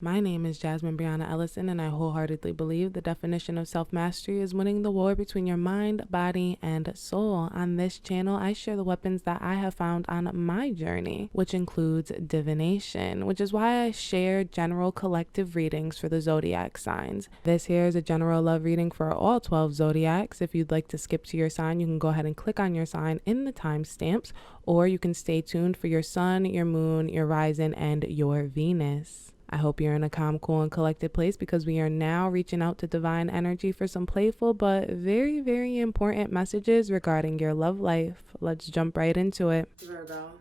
My name is Jasmine Brianna Ellison, and I wholeheartedly believe the definition of self-mastery is winning the war between your mind, body, and soul. On this channel, I share the weapons that I have found on my journey, which includes divination, which is why I share general collective readings for the Zodiac signs. This here is a general love reading for all 12 Zodiacs. If you'd like to skip to your sign, you can go ahead and click on your sign in the timestamps, or you can stay tuned for your sun, your moon, your rising, and your Venus. I hope you're in a calm, cool, and collected place because we are now reaching out to divine energy for some playful but very, very important messages regarding your love life. Let's jump right into it. Virgo.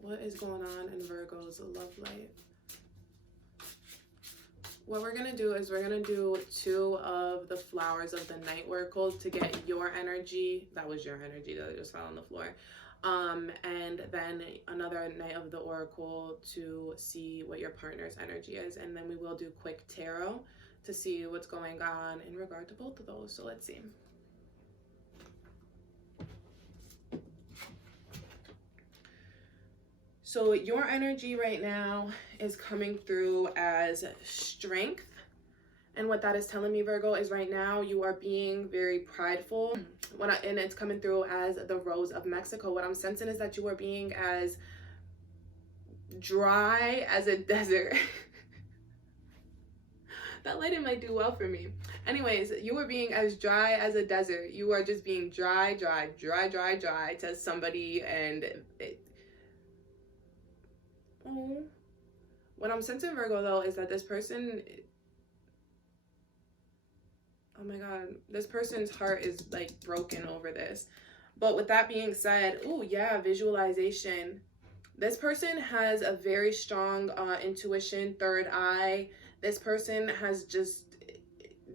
What is going on in Virgo's love life? What we're going to do is we're going to do 2 of the flowers of the night oracle to get your energy. That was your energy that just fell on the floor. And then another night of the oracle to see what your partner's energy is. And then we will do quick tarot to see what's going on in regard to both of those. So let's see. So your energy right now is coming through as strength. And what that is telling me, Virgo, is right now you are being very prideful. And it's coming through as the Rose of Mexico. What I'm sensing is that you are being as dry as a desert. That lighting might do well for me. Anyways, you are being as dry as a desert. You are just being dry to somebody. And what I'm sensing, Virgo, though, is that this person... Oh my God, this person's heart is like broken over this. But with that being said, oh yeah, visualization. This person has a very strong intuition, third eye. This person has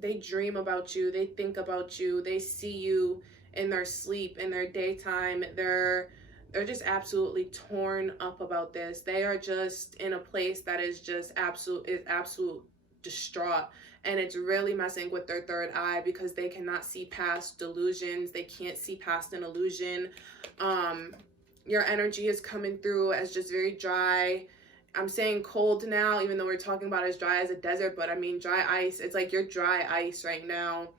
they dream about you. They think about you. They see you in their sleep, in their daytime. They're just absolutely torn up about this. They are just in a place that is just absolute distraught. And it's really messing with their third eye because they cannot see past delusions. They can't see past an illusion. Your energy is coming through as just very dry. I'm saying cold now, even though we're talking about as dry as a desert, but I mean dry ice. It's like you're dry ice right now.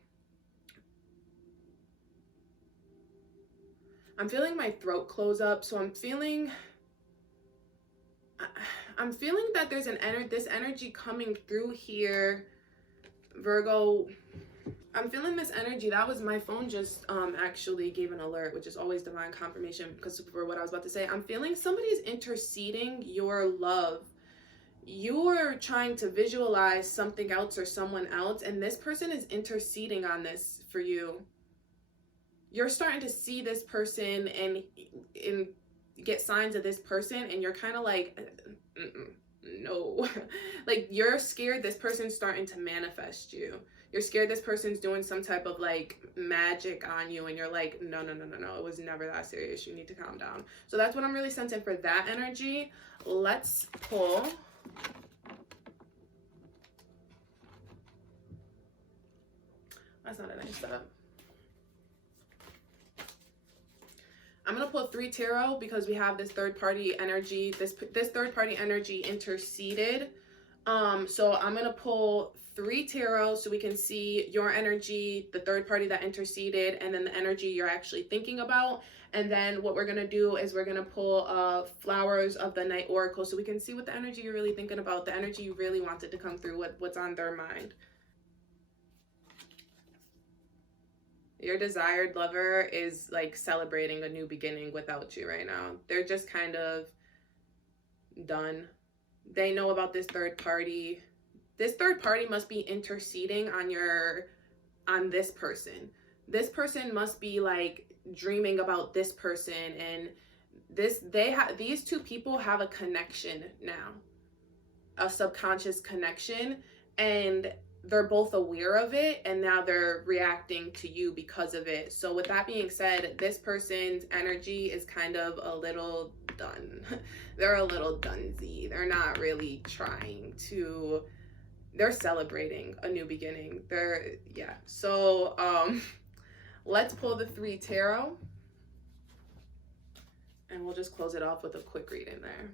I'm feeling my throat close up, so I'm feeling that there's this energy coming through here, Virgo. I'm feeling this energy. That was my phone just actually gave an alert, which is always divine confirmation because for what I was about to say. I'm feeling somebody's interceding your love. You're trying to visualize something else or someone else, and this person is interceding on this for you. You're starting to see this person and get signs of this person, and you're kind of like, no. Like, you're scared this person's starting to manifest you. You're scared this person's doing some type of like magic on you, and you're like, no, it was never that serious. You need to calm down. So that's what I'm really sensing for that energy. Let's pull. That's not a nice setup. I'm going to pull 3 tarot because we have this third party energy. This third party energy interceded. So I'm going to pull 3 tarot so we can see your energy, the third party that interceded, and then the energy you're actually thinking about. And then what we're going to do is we're going to pull flowers of the night oracle so we can see what the energy you're really thinking about, the energy you really wanted to come through, what's on their mind. Your desired lover is like celebrating a new beginning without you right now. They're just kind of done. They know about this third party. This third party must be interceding on this person. This person must be like dreaming about this person, and these 2 people have a connection now. A subconscious connection, and they're both aware of it, and now they're reacting to you because of it. So with that being said, this person's energy is kind of a little done. They're a little dunsy. They're not really trying to, they're celebrating a new beginning. So let's pull the 3 tarot, and we'll just close it off with a quick reading there.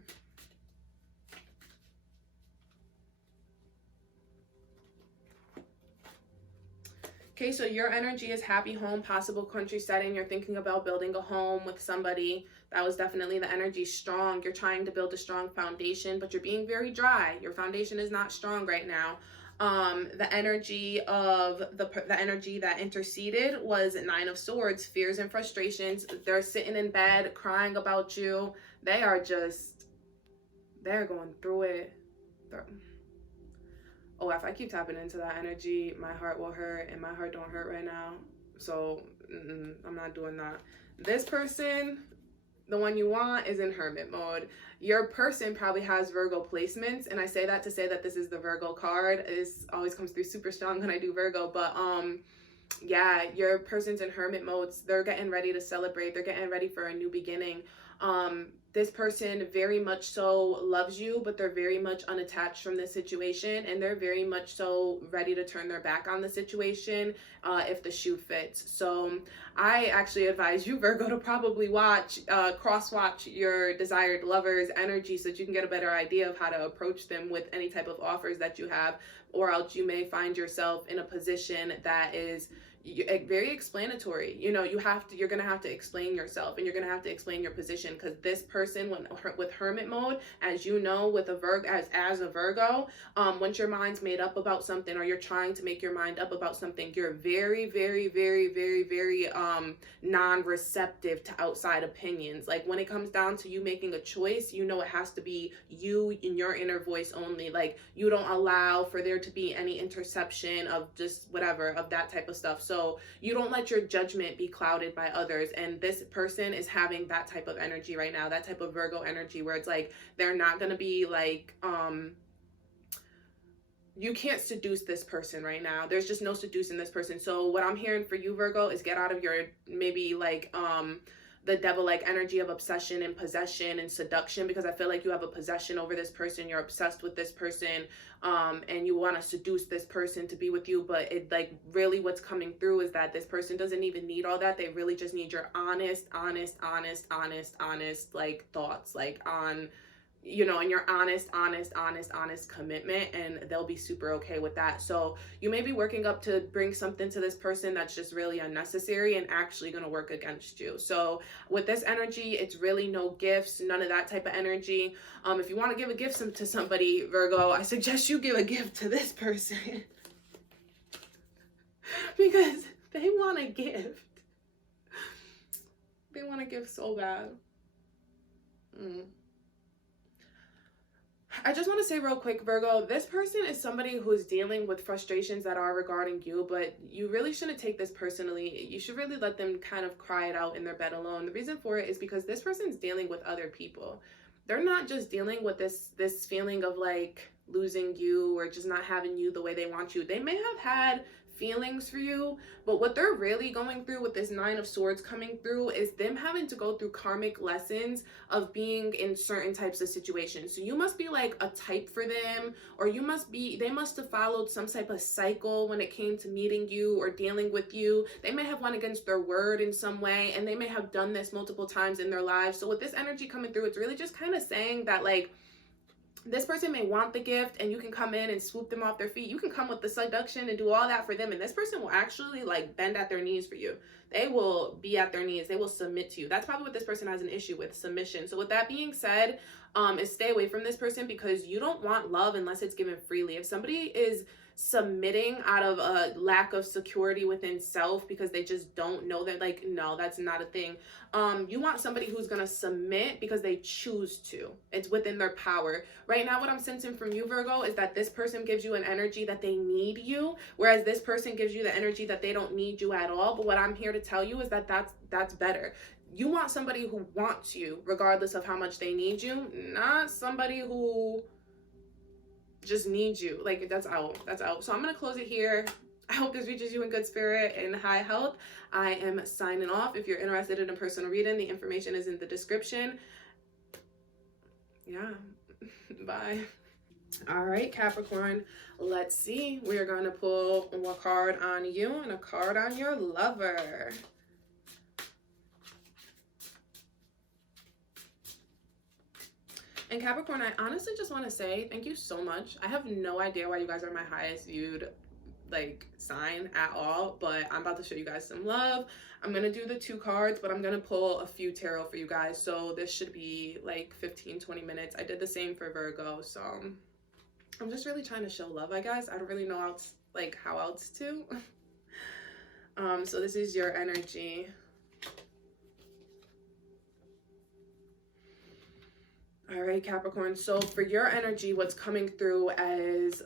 Okay, so your energy is happy home, possible country setting. You're thinking about building a home with somebody. That was definitely the energy. Strong. You're trying to build a strong foundation, but you're being very dry. Your foundation is not strong right now. The energy of the energy that interceded was Nine of Swords, fears and frustrations. They're sitting in bed crying about you. They're going through it. Oh, if I keep tapping into that energy, my heart will hurt, and my heart don't hurt right now. So I'm not doing that. This person, the one you want, is in hermit mode. Your person probably has Virgo placements, and I say that to say that this is the Virgo card. It always comes through super strong when I do Virgo, but yeah, your person's in hermit modes. They're getting ready to celebrate. They're getting ready for a new beginning. This person very much so loves you, but they're very much unattached from this situation, and they're very much so ready to turn their back on the situation if the shoe fits. So I actually advise you, Virgo, to probably cross-watch your desired lover's energy so that you can get a better idea of how to approach them with any type of offers that you have, or else you may find yourself in a position that is very explanatory. You know, you're gonna have to explain yourself, and you're gonna have to explain your position, because this person, with hermit mode, as you know, with a Virgo, as a Virgo, once your mind's made up about something, or you're trying to make your mind up about something, you're very, very, very, very, very non-receptive to outside opinions. Like, when it comes down to you making a choice, you know it has to be you and your inner voice only. Like, you don't allow for there to be any interception of just whatever, of that type of stuff. So you don't let your judgment be clouded by others. And this person is having that type of energy right now, that type of Virgo energy, where it's like, they're not going to be like, you can't seduce this person right now. There's just no seducing this person. So what I'm hearing for you, Virgo, is get out of your maybe like the devil-like energy of obsession and possession and seduction, because I feel like you have a possession over this person. You're obsessed with this person, and you want to seduce this person to be with you. But it, like, really what's coming through is that this person doesn't even need all that. They really just need your honest like thoughts, like on, you know, and your honest commitment, and they'll be super okay with that. So you may be working up to bring something to this person that's just really unnecessary and actually going to work against you. So with this energy, it's really no gifts, none of that type of energy. If you want to give a gift to somebody, Virgo, I suggest you give a gift to this person because they want a gift. They want a gift so bad. I just want to say real quick, Virgo, this person is somebody who's dealing with frustrations that are regarding you, but you really shouldn't take this personally. You should really let them kind of cry it out in their bed alone. The reason for it is because this person's dealing with other people. They're not just dealing with this feeling of like losing you or just not having you the way they want you. They may have had feelings for you, but what they're really going through with this Nine of Swords coming through is them having to go through karmic lessons of being in certain types of situations. So you must be like a type for them, or they must have followed some type of cycle when it came to meeting you or dealing with you. They may have went against their word in some way, and they may have done this multiple times in their lives. So with this energy coming through, it's really just kind of saying that, like, this person may want the gift and you can come in and swoop them off their feet. You can come with the seduction and do all that for them, and this person will actually like bend at their knees for you. They will be at their knees. They will submit to you. That's probably what this person has an issue with, submission. So with that being said, is stay away from this person, because you don't want love unless it's given freely. If somebody is submitting out of a lack of security within self because they just don't know, that, like, no, that's not a thing. You want somebody who's gonna submit because they choose to. It's within their power. Right now, what I'm sensing from you, Virgo, is that this person gives you an energy that they need you, whereas this person gives you the energy that they don't need you at all. But what I'm here to tell you is that that's better. You want somebody who wants you regardless of how much they need you, not somebody who just needs you. Like, that's out. So I'm gonna close it here. I hope this reaches you in good spirit and high health. I am signing off. If you're interested in a personal reading, the information is in the description. Yeah. Bye. All right, Capricorn, let's see. We are going to pull a card on you and a card on your lover. And Capricorn, I honestly just want to say thank you so much. I have no idea why you guys are my highest viewed like sign at all, but I'm about to show you guys some love. I'm gonna do the 2 cards, but I'm gonna pull a few tarot for you guys, so this should be like 15-20 minutes. I did the same for Virgo, so I'm just really trying to show love, I guess. I don't really know how else to. So this is your energy. All right, Capricorn. So for your energy, what's coming through as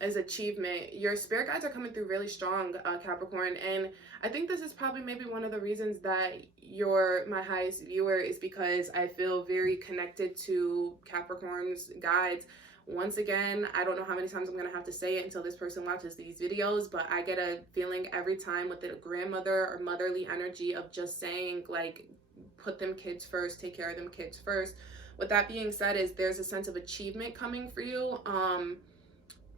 achievement, your spirit guides are coming through really strong, Capricorn. And I think this is probably maybe one of the reasons that you're my highest viewer, is because I feel very connected to Capricorn's guides. Once again, I don't know how many times I'm going to have to say it until this person watches these videos, but I get a feeling every time with the grandmother or motherly energy of just saying, like, put them kids first, take care of them kids first. With that being said, is there's a sense of achievement coming for you.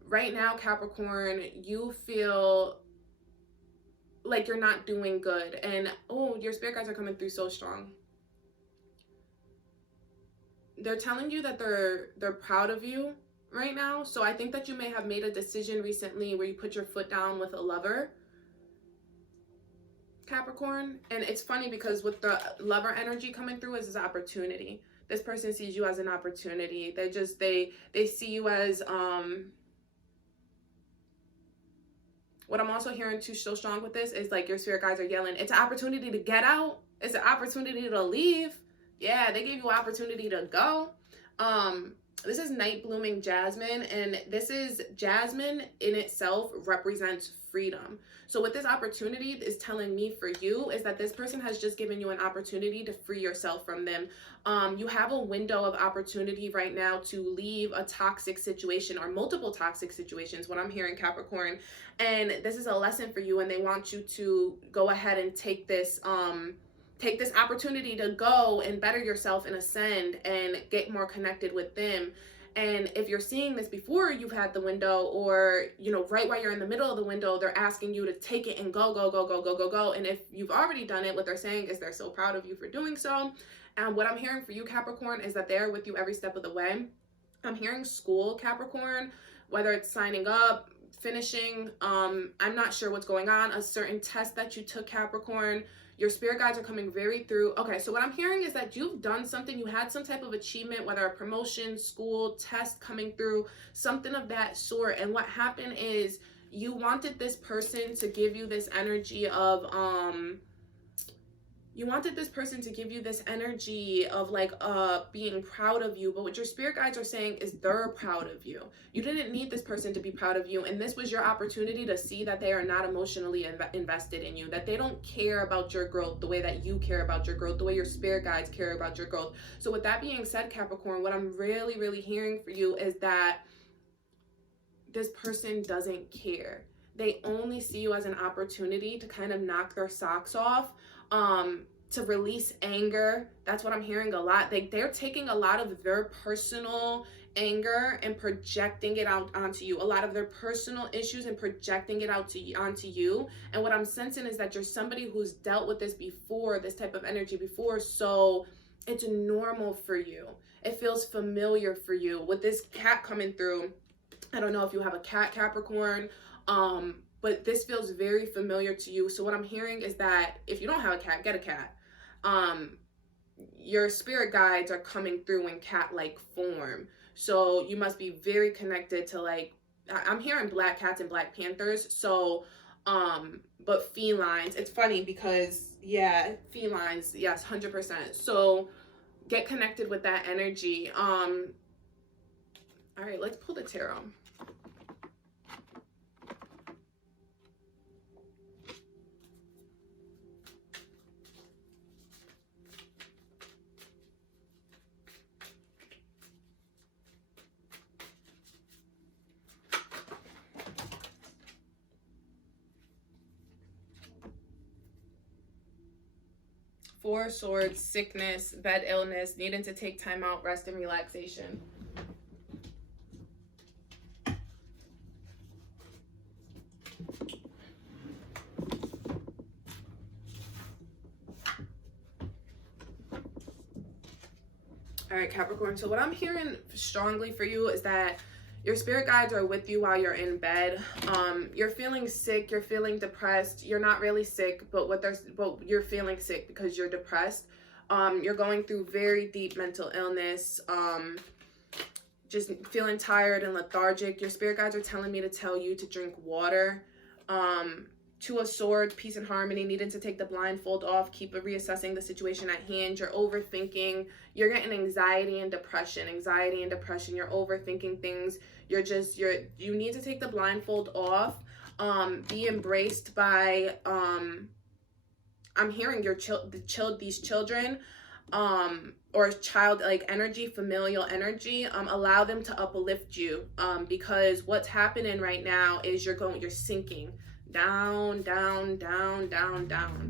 Right now, Capricorn, you feel like you're not doing good. And, oh, your spirit guides are coming through so strong. They're telling you that they're proud of you right now. So I think that you may have made a decision recently where you put your foot down with a lover, Capricorn. And it's funny because with the lover energy coming through is this opportunity. This person sees you as an opportunity. They see you as, what I'm also hearing too so strong with this is like your spirit guides are yelling, it's an opportunity to get out. It's an opportunity to leave. Yeah, they gave you an opportunity to go. This is night blooming jasmine, and this is jasmine in itself represents freedom. So what this opportunity is telling me for you is that this person has just given you an opportunity to free yourself from them. You have a window of opportunity right now to leave a toxic situation or multiple toxic situations, what I'm hearing, Capricorn. And this is a lesson for you, and they want you to go ahead and take this opportunity to go and better yourself and ascend and get more connected with them. And if you're seeing this before you've had the window, or, you know, right while you're in the middle of the window, they're asking you to take it and go, go, go, go, go, go, go. And if you've already done it, what they're saying is they're so proud of you for doing so. And what I'm hearing for you, Capricorn, is that they're with you every step of the way. I'm hearing school, Capricorn, whether it's signing up, finishing, I'm not sure what's going on, a certain test that you took, Capricorn. Your spirit guides are coming very through. Okay, so what I'm hearing is that you've done something, you had some type of achievement, whether a promotion, school, test coming through, something of that sort. And what happened is you wanted this person to give you this energy of, like being proud of you. But what your spirit guides are saying is they're proud of you. You didn't need this person to be proud of you, and this was your opportunity to see that they are not emotionally invested in you, that they don't care about your growth the way that you care about your growth, the way your spirit guides care about your growth. So with that being said, Capricorn, what I'm really, really hearing for you is that this person doesn't care. They only see you as an opportunity to kind of knock their socks off, to release anger. That's what I'm hearing a lot. They're taking a lot of their personal anger and projecting it out onto you, a lot of their personal issues and projecting it onto you. And what I'm sensing is that you're somebody who's dealt with this before, this type of energy before, so it's normal for you. It feels familiar for you. With this cat coming through, I don't know if you have a cat, Capricorn, but this feels very familiar to you. So what I'm hearing is that if you don't have a cat, get a cat. Your spirit guides are coming through in cat-like form. So you must be very connected to, like, I'm hearing black cats and black panthers. So, but felines, it's funny because, yeah, felines, yes, 100%. So get connected with that energy. All right, let's pull the tarot. Four Swords, sickness, bed illness, needing to take time out, rest and relaxation. All right, Capricorn. So what I'm hearing strongly for you is that Your spirit guides are with you while you're in bed. You're feeling sick, you're feeling depressed. You're not really sick, but you're feeling sick because you're depressed. You're going through very deep mental illness. Just feeling tired and lethargic. Your spirit guides are telling me to tell you to drink water. Two of Swords, peace and harmony, needing to take the blindfold off, keep reassessing the situation at hand. You're overthinking. You're getting anxiety and depression. You're overthinking things. You need to take the blindfold off. Be embraced by, I'm hearing these children, or child like energy, familial energy. Allow them to uplift you, because what's happening right now is you're sinking down,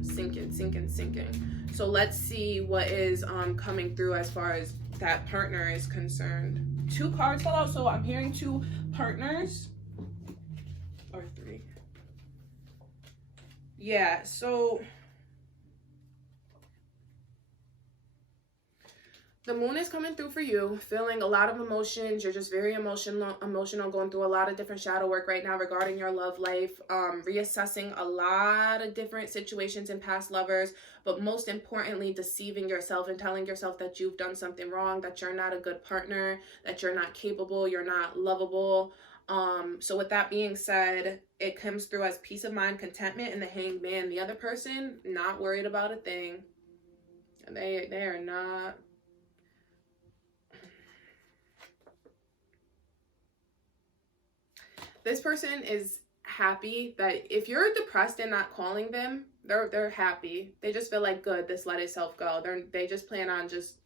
sinking. So let's see what is coming through as far as that partner is concerned. 2 cards fell out, so I'm hearing 2 partners, or 3. Yeah, so the moon is coming through for you, feeling a lot of emotions. You're just very emotional, going through a lot of different shadow work right now regarding your love life, reassessing a lot of different situations and past lovers, but most importantly, deceiving yourself and telling yourself that you've done something wrong, that you're not a good partner, that you're not capable, you're not lovable. So with that being said, it comes through as peace of mind, contentment, and the Hanged Man. The other person, not worried about a thing. They are not. This person is happy that if you're depressed and not calling them, they're happy. They just feel like, good, this let itself go. They just plan on just,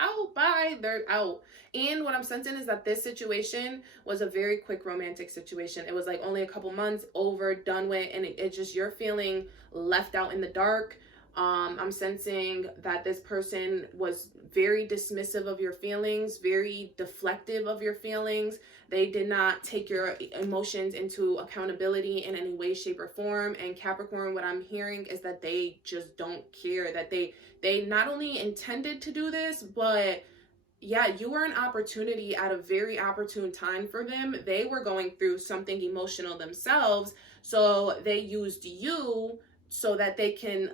out, bye, they're out. And what I'm sensing is that this situation was a very quick romantic situation. It was like only a couple months, over, done with, and it's just you're feeling left out in the dark. I'm sensing that this person was very dismissive of your feelings, very deflective of your feelings. They did not take your emotions into accountability in any way, shape, or form. And Capricorn, what I'm hearing is that they just don't care, that they not only intended to do this, but yeah, you were an opportunity at a very opportune time for them. They were going through something emotional themselves, so they used you so that they can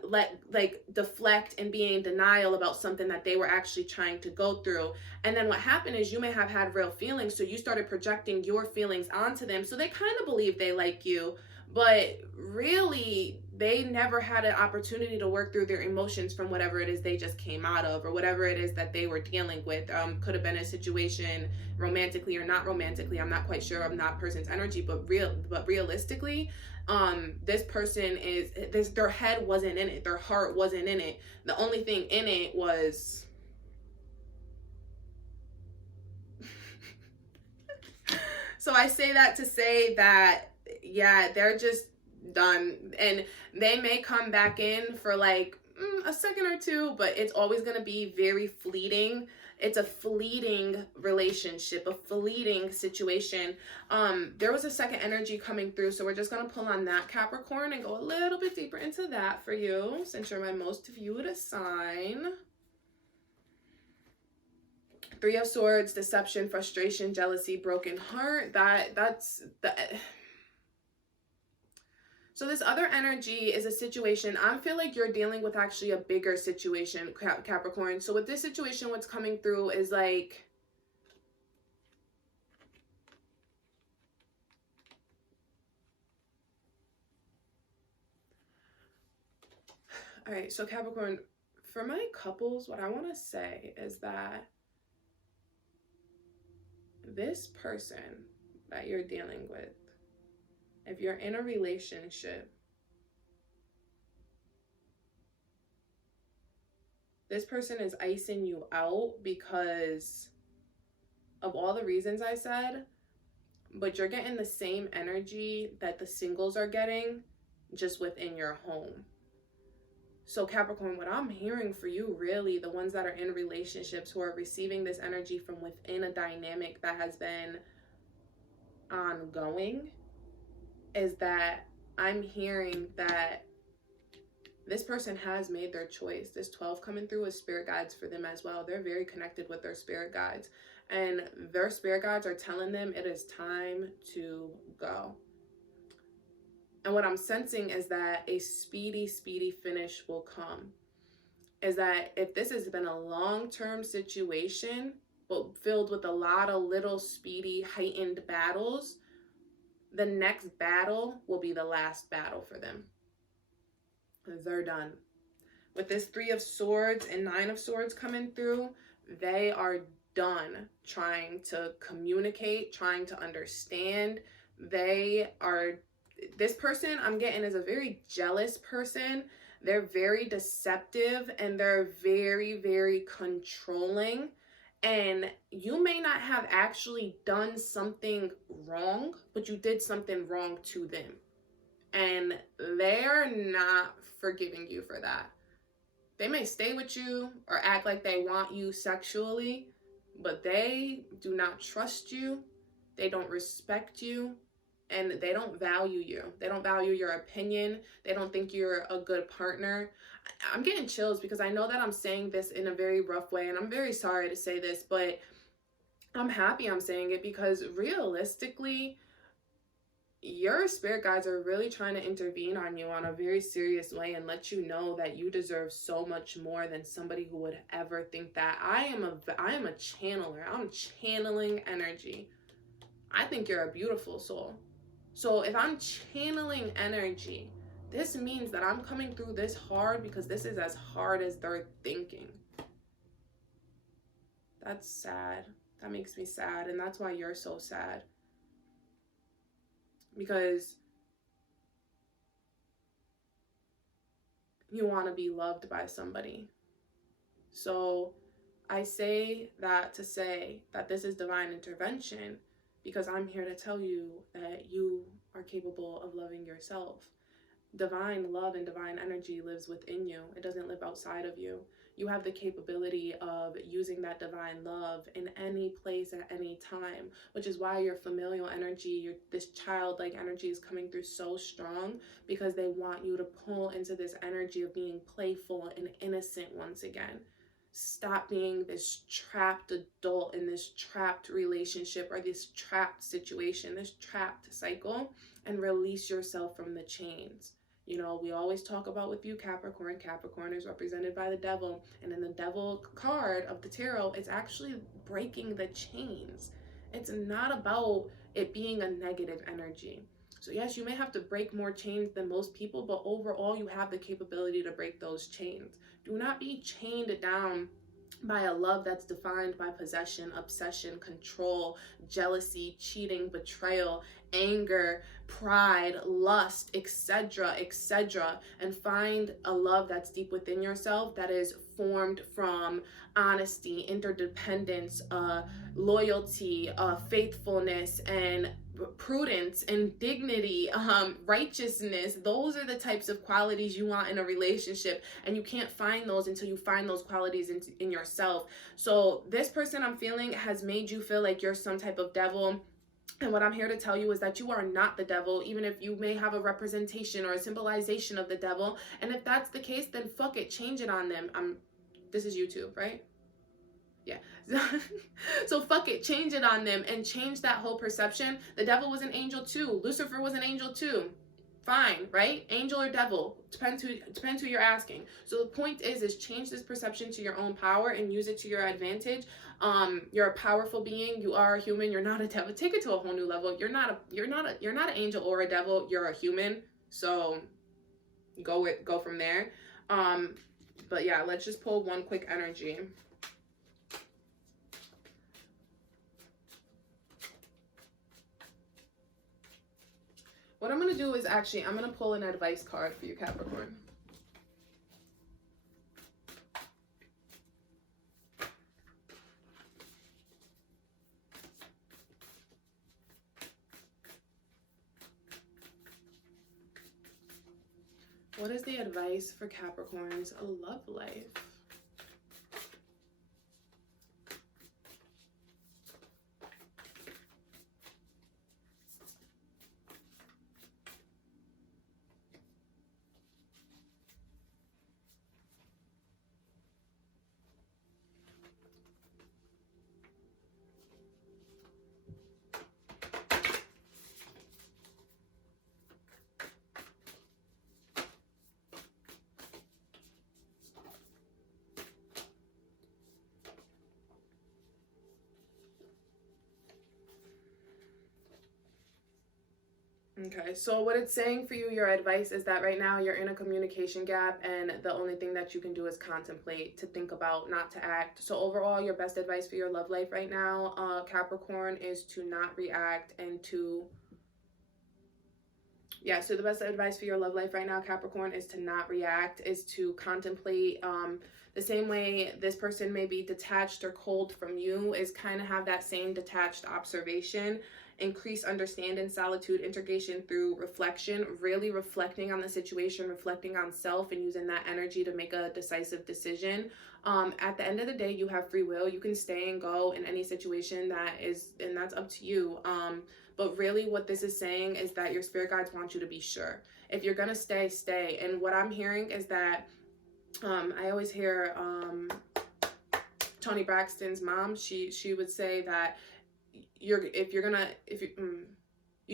deflect and be in denial about something that they were actually trying to go through. And then what happened is you may have had real feelings, so you started projecting your feelings onto them, so they kind of believe they like you, but really they never had an opportunity to work through their emotions from whatever it is they just came out of, or whatever it is that they were dealing with. Could have been a situation romantically or not romantically. I'm not quite sure of that person's energy, but realistically, this person their head wasn't in it, their heart wasn't in it. The only thing in it was so I say that to say that, yeah, they're just done, and they may come back in for like a second or two, but it's always going to be very fleeting. It's a fleeting relationship, a fleeting situation. There was a second energy coming through, so we're just going to pull on that, Capricorn, and go a little bit deeper into that for you, since you're my most viewed sign. 3 of Swords, deception, frustration, jealousy, broken heart. That's the... So this other energy is a situation. I feel like you're dealing with actually a bigger situation, Capricorn. So with this situation, what's coming through is like, all right, so Capricorn, for my couples, what I want to say is that this person that you're dealing with, if you're in a relationship, this person is icing you out because of all the reasons I said, but you're getting the same energy that the singles are getting, just within your home. So Capricorn, what I'm hearing for you, really, the ones that are in relationships who are receiving this energy from within a dynamic that has been ongoing, is that I'm hearing that this person has made their choice. This 12 coming through is spirit guides for them as well. They're very connected with their spirit guides. And their spirit guides are telling them it is time to go. And what I'm sensing is that a speedy, speedy finish will come. Is that if this has been a long-term situation, but filled with a lot of little speedy, heightened battles, the next battle will be the last battle for them. They're done. With this 3 of Swords and 9 of Swords coming through, they are done trying to communicate, trying to understand. This person I'm getting is a very jealous person. They're very deceptive and they're very, very controlling. And you may not have actually done something wrong, but you did something wrong to them. And they're not forgiving you for that. They may stay with you or act like they want you sexually, but they do not trust you. They don't respect you. And they don't value you. They don't value your opinion. They don't think you're a good partner. I'm getting chills because I know that I'm saying this in a very rough way, and I'm very sorry to say this, but I'm happy I'm saying it because realistically, your spirit guides are really trying to intervene on you on a very serious way and let you know that you deserve so much more than somebody who would ever think that. I am a channeler. I'm channeling energy. I think you're a beautiful soul. So if I'm channeling energy, this means that I'm coming through this hard because this is as hard as they're thinking. That's sad. That makes me sad. And that's why you're so sad. Because you want to be loved by somebody. So I say that to say that this is divine intervention because I'm here to tell you that you are capable of loving yourself. Divine love and divine energy lives within you. It doesn't live outside of you. You have the capability of using that divine love in any place at any time, which is why your familial energy, this childlike energy is coming through so strong because they want you to pull into this energy of being playful and innocent once again. Stop being this trapped adult in this trapped relationship or this trapped situation, this trapped cycle, and release yourself from the chains. You know, we always talk about with you, Capricorn. Capricorn is represented by the devil. And in the devil card of the tarot, it's actually breaking the chains. It's not about it being a negative energy. So yes, you may have to break more chains than most people, but overall you have the capability to break those chains. Do not be chained down by a love that's defined by possession, obsession, control, jealousy, cheating, betrayal, anger, pride, lust, etc., etc., and find a love that's deep within yourself that is formed from honesty, interdependence, loyalty, faithfulness, and prudence and dignity, righteousness. Those are the types of qualities you want in a relationship, and you can't find those until you find those qualities in yourself. So this person I'm feeling has made you feel like you're some type of devil. And what I'm here to tell you is that you are not the devil, even if you may have a representation or a symbolization of the devil. And if that's the case, then fuck it, change it on them. This is YouTube, right? Yeah. So fuck it, change it on them and change that whole perception. The devil was an angel too. Lucifer was an angel too. Fine, right? Angel or devil, depends who you're asking. So the point is change this perception to your own power and use it to your advantage. You're a powerful being. You are a human. You're not a devil. Take it to a whole new level. You're not an angel or a devil. You're a human. So go from there. But yeah, let's just pull one quick energy. What I'm going to do is I'm going to pull an advice card for you, Capricorn. What is the advice for Capricorn's love life? Okay, so what it's saying for you, your advice is that right now you're in a communication gap, and the only thing that you can do is contemplate, to think about, not to act. So overall, your best advice for your love life right now, Capricorn, is to not react and to... Yeah, so the best advice for your love life right now, Capricorn, is to not react, is to contemplate. The same way this person may be detached or cold from you, is kind of have that same detached observation. Increase understanding, solitude, integration through reflection, really reflecting on the situation, reflecting on self, and using that energy to make a decisive decision. At the end of the day, you have free will. You can stay and go in any situation that is, and that's up to you. But really what this is saying is that your spirit guides want you to be sure. If you're gonna stay, stay. And what I'm hearing is that I always hear Toni Braxton's mom, she would say that you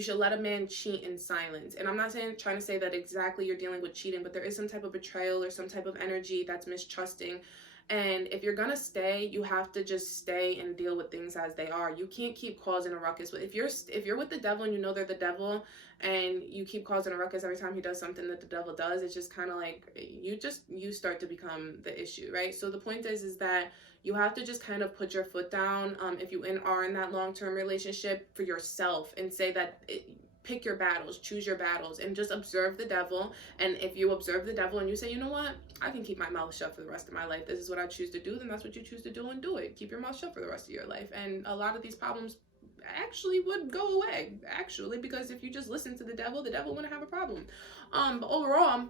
should let a man cheat in silence. And I'm not trying to say that exactly you're dealing with cheating, but there is some type of betrayal or some type of energy that's mistrusting. And if you're gonna stay, you have to just stay and deal with things as they are. You can't keep causing a ruckus. If you're with the devil and you know they're the devil, and you keep causing a ruckus every time he does something that the devil does, it's just kind of like you start to become the issue, right? So the point is that you have to just kind of put your foot down, if you are in that long-term relationship, for yourself, and say that pick your battles, choose your battles, and just observe the devil. And if you observe the devil and you say, you know what, I can keep my mouth shut for the rest of my life, this is what I choose to do, then that's what you choose to do, and do it. Keep your mouth shut for the rest of your life. And a lot of these problems actually would go away, actually, because if you just listen to the devil wouldn't have a problem. But overall,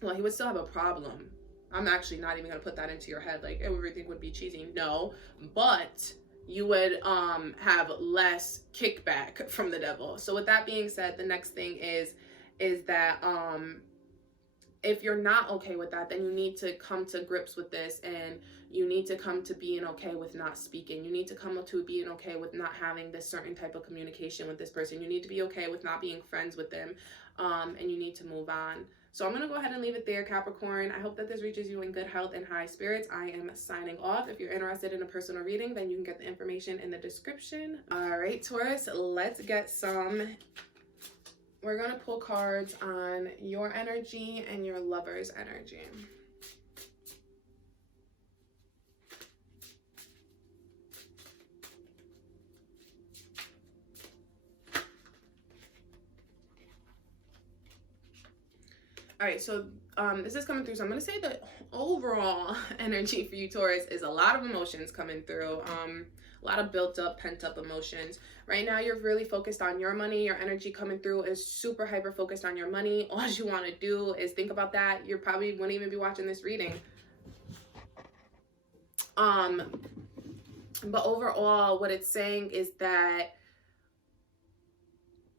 well, he would still have a problem. I'm actually not even gonna put that into your head, like everything would be cheesy. No, but you would have less kickback from the devil. So with that being said, the next thing is that if you're not okay with that, then you need to come to grips with this, and you need to come to being okay with not speaking. You need to come to being okay with not having this certain type of communication with this person. You need to be okay with not being friends with them, and you need to move on. So I'm going to go ahead and leave it there, Capricorn. I hope that this reaches you in good health and high spirits. I am signing off. If you're interested in a personal reading, then you can get the information in the description. All right, Taurus, let's get some. We're going to pull cards on your energy and your lover's energy. All right, so this is coming through. So I'm going to say the overall energy for you, Taurus, is a lot of emotions coming through. A lot of built up, pent up emotions. Right now, you're really focused on your money. Your energy coming through is super hyper focused on your money. All you want to do is think about that. You probably wouldn't even be watching this reading. But overall, what it's saying is that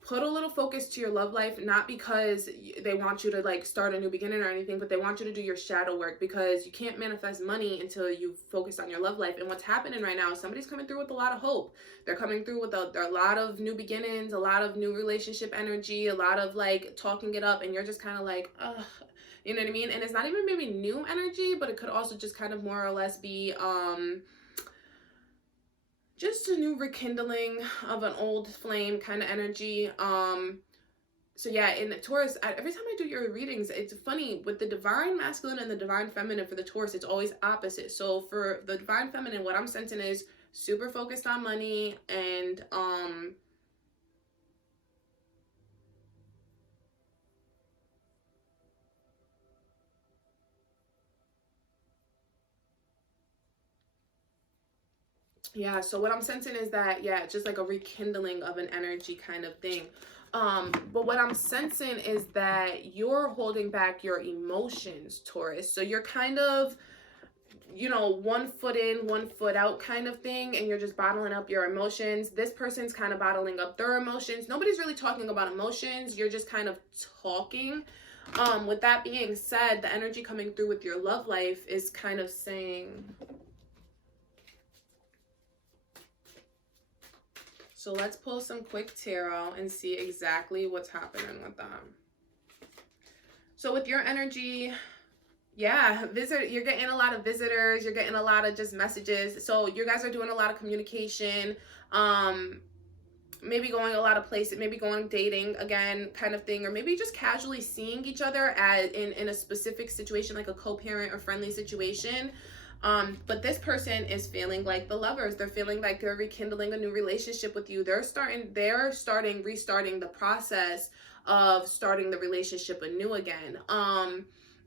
put a little focus to your love life, not because they want you to like start a new beginning or anything, but they want you to do your shadow work, because you can't manifest money until you focus on your love life. And what's happening right now is somebody's coming through with a lot of hope. They're coming through with a lot of new beginnings, a lot of new relationship energy, a lot of like talking it up, and you're just kind of like, ugh, you know what I mean? And it's not even maybe new energy, but it could also just kind of more or less be just a new rekindling of an old flame kind of energy. So yeah, in the Taurus, every time I do your readings, it's funny, with the divine masculine and the divine feminine for the Taurus, it's always opposite. So for the divine feminine, what I'm sensing is super focused on money, and yeah, so what I'm sensing is that, yeah, it's just like a rekindling of an energy kind of thing. But what I'm sensing is that you're holding back your emotions, Taurus. So you're kind of, you know, 1 foot in, 1 foot out kind of thing, and you're just bottling up your emotions. This person's kind of bottling up their emotions. Nobody's really talking about emotions. You're just kind of talking. With that being said, the energy coming through with your love life is kind of saying... So let's pull some quick tarot and see exactly what's happening with them. So with your energy, yeah, you're getting a lot of visitors, you're getting a lot of just messages. So you guys are doing a lot of communication. maybe going a lot of places, maybe going dating again kind of thing, or maybe just casually seeing each other as in a specific situation, like a co-parent or friendly situation. But this person is feeling like the lovers. They're feeling like they're rekindling a new relationship with you. Restarting the process of starting the relationship anew again.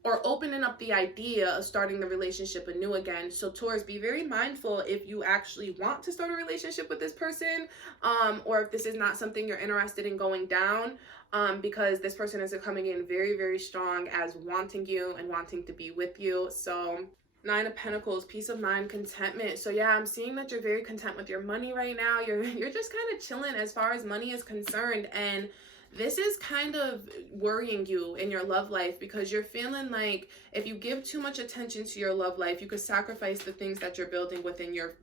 Or opening up the idea of starting the relationship anew again. So Taurus, be very mindful if you actually want to start a relationship with this person, or if this is not something you're interested in going down, because this person is coming in very, very strong as wanting you and wanting to be with you. So Nine of Pentacles, peace of mind, contentment. So yeah, I'm seeing that you're very content with your money right now. You're just kind of chilling as far as money is concerned, and this is kind of worrying you in your love life, because you're feeling like if you give too much attention to your love life, you could sacrifice the things that you're building within your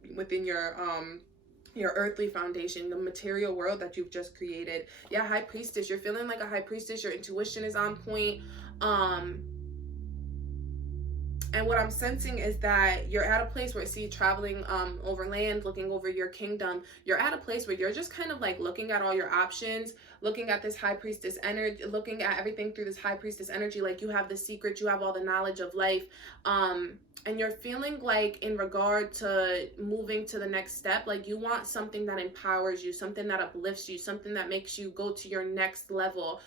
earthly foundation, the material world that you've just created. Yeah, High Priestess, you're feeling like a High Priestess. Your intuition is on point. And what I'm sensing is that you're at a place where, see, traveling overland, looking over your kingdom, you're at a place where you're just kind of like looking at all your options, looking at this High Priestess energy, looking at everything through this High Priestess energy, like you have the secret, you have all the knowledge of life. And you're feeling like in regard to moving to the next step, like you want something that empowers you, something that uplifts you, something that makes you go to your next level.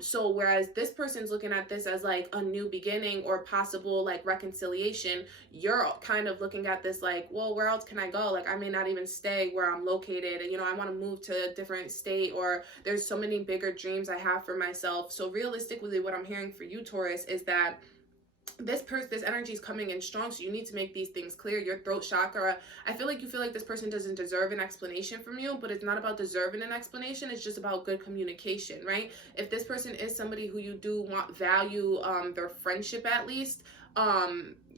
So whereas this person's looking at this as like a new beginning or possible like reconciliation, you're kind of looking at this like, well, where else can I go? Like I may not even stay where I'm located, and I want to move to a different state, or there's so many bigger dreams I have for myself. So realistically, what I'm hearing for you, Taurus, is that this energy is coming in strong, so you need to make these things clear. Your throat chakra, I feel like you feel like this person doesn't deserve an explanation from you, but it's not about deserving an explanation. It's just about good communication, right? If this person is somebody who you do value their friendship, at least,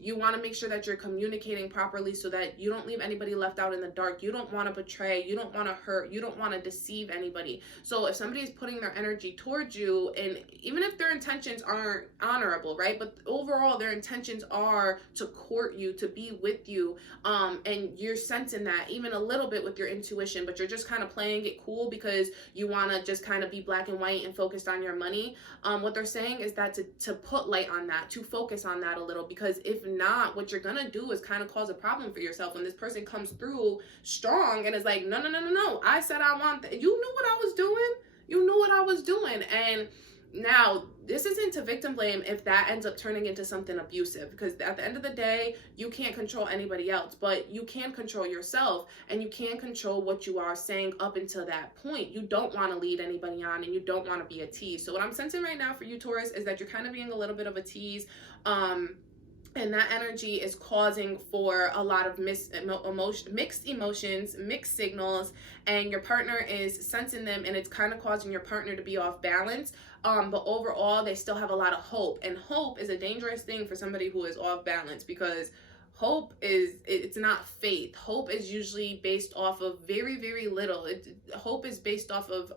you want to make sure that you're communicating properly so that you don't leave anybody left out in the dark. You don't want to betray, you don't want to hurt, you don't want to deceive anybody. So if somebody is putting their energy towards you, and even if their intentions aren't honorable, right, but overall their intentions are to court you, to be with you, and you're sensing that even a little bit with your intuition, but you're just kind of playing it cool because you want to just kind of be black and white and focused on your money. What they're saying is that to put light on that, to focus on that a little, because if not, what you're gonna do is kind of cause a problem for yourself when this person comes through strong and is like, no, I said I want that. You knew what I was doing. You knew what I was doing. And now this isn't to victim blame if that ends up turning into something abusive, because at the end of the day, you can't control anybody else, but you can control yourself, and you can control what you are saying up until that point. You don't want to lead anybody on, and you don't want to be a tease. So what I'm sensing right now for you, Taurus, is that you're kind of being a little bit of a tease. And that energy is causing for a lot of mixed emotions, mixed signals, and your partner is sensing them, and it's kind of causing your partner to be off balance. But overall, they still have a lot of hope, and hope is a dangerous thing for somebody who is off balance, because hope it's not faith. Hope is usually based off of very, very little. Hope is based off of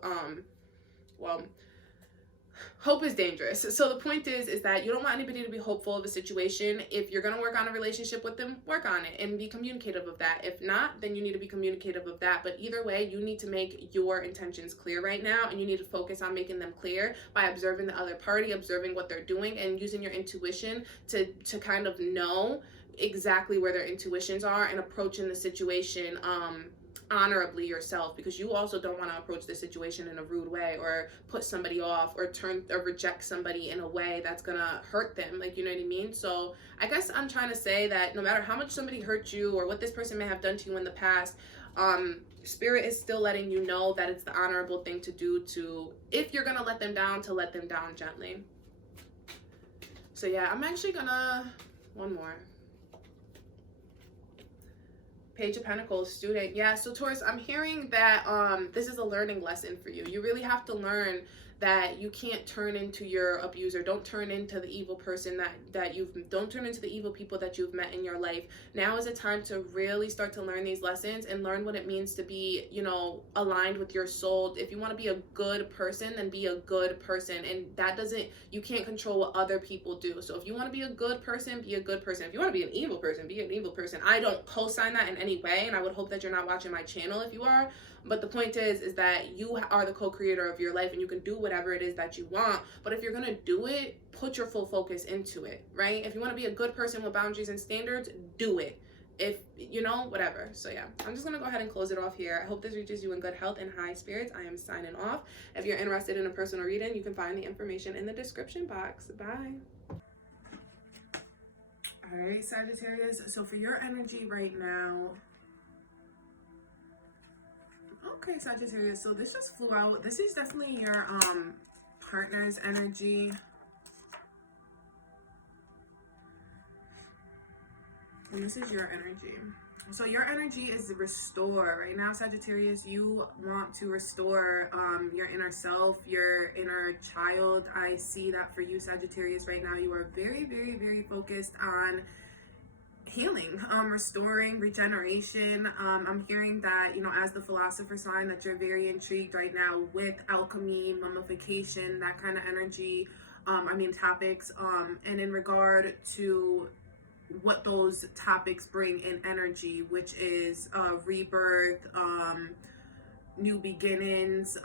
hope is dangerous. So the point is that you don't want anybody to be hopeful of a situation. If you're going to work on a relationship with them, work on it and be communicative of that. If not, then you need to be communicative of that. But either way, you need to make your intentions clear right now, and you need to focus on making them clear by observing the other party, observing what they're doing, and using your intuition to kind of know exactly where their intuitions are, and approaching the situation honorably yourself, because you also don't want to approach the situation in a rude way, or put somebody off, or reject somebody in a way that's gonna hurt them, like, you know what I mean? So I guess I'm trying to say that no matter how much somebody hurt you, or what this person may have done to you in the past, Spirit is still letting you know that it's the honorable thing to do, to, if you're gonna let them down, to let them down gently. So yeah, I'm actually gonna, one more. Page of Pentacles, student. Yeah, so Taurus, I'm hearing that this is a learning lesson for you. You really have to learn that you can't turn into your abuser. Don't turn into the evil person don't turn into the evil people that you've met in your life. Now is a time to really start to learn these lessons and learn what it means to be, aligned with your soul. If you want to be a good person, then be a good person. And you can't control what other people do. So if you want to be a good person, be a good person. If you want to be an evil person, be an evil person. I don't co-sign that in any way, and I would hope that you're not watching my channel if you are. But the point is that you are the co-creator of your life, and you can do whatever it is that you want. But if you're going to do it, put your full focus into it, right? If you want to be a good person with boundaries and standards, do it. If you know, whatever. So yeah, I'm just gonna go ahead and close it off here. I hope this reaches you in good health and high spirits. I am signing off. If you're interested in a personal reading, you can find the information in the description box. Bye. All right, Sagittarius, so for your energy right now, okay, Sagittarius, so this just flew out. This is definitely your partner's energy. And this is your energy. So your energy is restore. Right now, Sagittarius, you want to restore your inner self, your inner child. I see that for you, Sagittarius, right now. You are very, very, very focused on healing, restoring, regeneration. I'm hearing that, you know, as the philosopher sign, that you're very intrigued right now with alchemy, mummification, that kind of energy. Topics. And in regard to what those topics bring in energy, which is rebirth, new beginnings,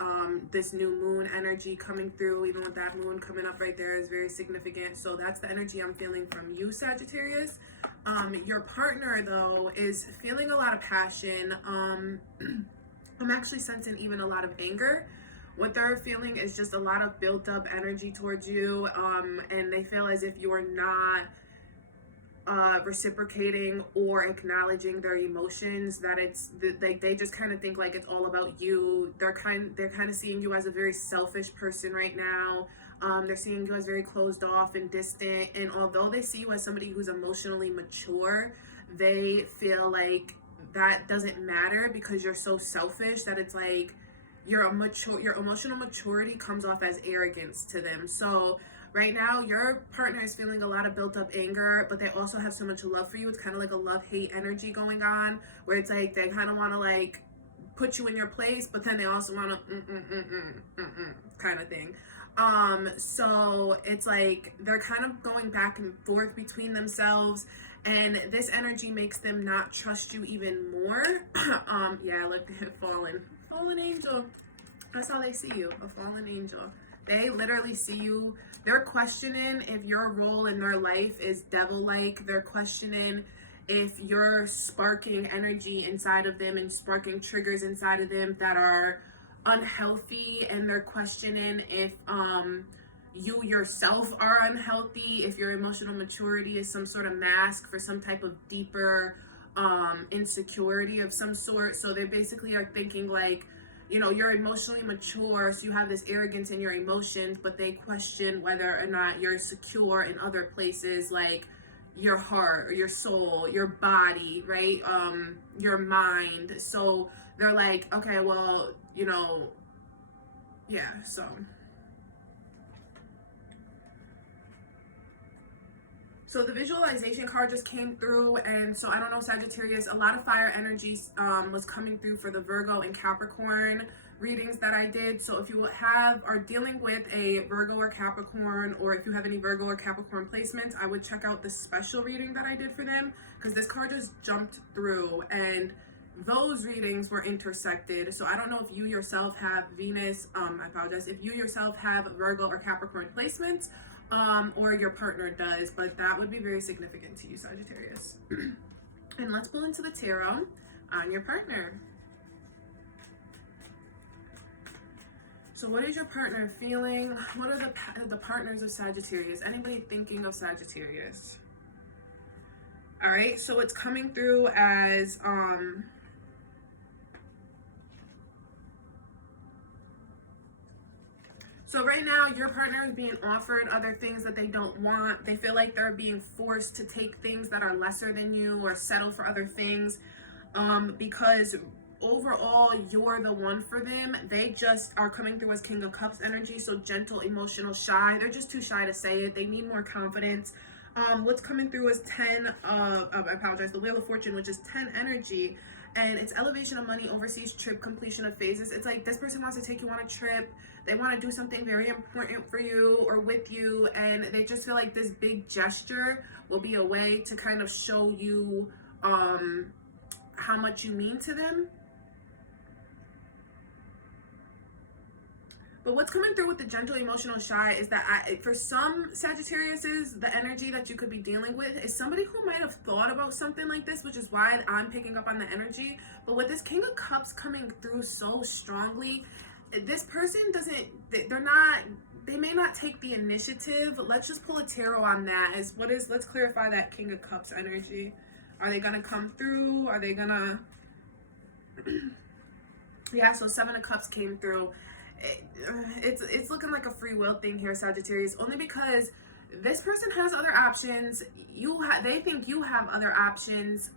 this new moon energy coming through. Even with that moon coming up right there is very significant. So that's the energy I'm feeling from you, Sagittarius. Your partner, though, is feeling a lot of passion. I'm actually sensing even a lot of anger. What they're feeling is just a lot of built up energy towards you, and they feel as if you're not reciprocating or acknowledging their emotions, that it's like they just kind of think like it's all about you. They're kind of seeing you as a very selfish person right now. They're seeing you as very closed off and distant, and although they see you as somebody who's emotionally mature, they feel like that doesn't matter because you're so selfish, that it's like your emotional maturity comes off as arrogance to them. So right now, your partner is feeling a lot of built up anger, but they also have so much love for you. It's kind of like a love-hate energy going on, where it's like they kind of want to like put you in your place, but then they also want to kind of thing. So it's like they're kind of going back and forth between themselves, and this energy makes them not trust you even more. Yeah, look, fallen angel. That's how they see you, a fallen angel. They literally see you. They're questioning if your role in their life is devil-like. They're questioning if you're sparking energy inside of them and sparking triggers inside of them that are unhealthy. And they're questioning if you yourself are unhealthy, if your emotional maturity is some sort of mask for some type of deeper insecurity of some sort. So they basically are thinking like, you know, you're emotionally mature, so you have this arrogance in your emotions, but they question whether or not you're secure in other places, like your heart or your soul, your body, right? Your mind. So they're like, okay, well, you know, yeah, so. So the visualization card just came through, and so I don't know, Sagittarius, a lot of fire energy was coming through for the Virgo and Capricorn readings that I did. So if you are dealing with a Virgo or Capricorn, or if you have any Virgo or Capricorn placements, I would check out the special reading that I did for them, because this card just jumped through and those readings were intersected. So I don't know if you yourself have Venus, I apologize, if you yourself have Virgo or Capricorn placements, or your partner does, but that would be very significant to you, Sagittarius. And let's pull into the tarot on your partner. So what is your partner feeling? What are the partners of Sagittarius? Anybody thinking of Sagittarius? All right, so it's coming through as so right now, your partner is being offered other things that they don't want. They feel like they're being forced to take things that are lesser than you or settle for other things, because overall, you're the one for them. They just are coming through as King of Cups energy, so gentle, emotional, shy. They're just too shy to say it. They need more confidence. What's coming through is the Wheel of Fortune, which is 10 energy. And it's elevation of money, overseas trip, completion of phases. It's like this person wants to take you on a trip. They want to do something very important for you or with you. And they just feel like this big gesture will be a way to kind of show you how much you mean to them. But what's coming through with the gentle, emotional, shy is that for some Sagittariuses, the energy that you could be dealing with is somebody who might have thought about something like this, which is why I'm picking up on the energy. But with this King of Cups coming through so strongly, this person they may not take the initiative. Let's just pull a tarot on that. Let's clarify that King of Cups energy. Are they gonna come through? Are they gonna yeah, so Seven of Cups came through. It's looking like a free will thing here, Sagittarius, only because this person has other options. They think you have other options.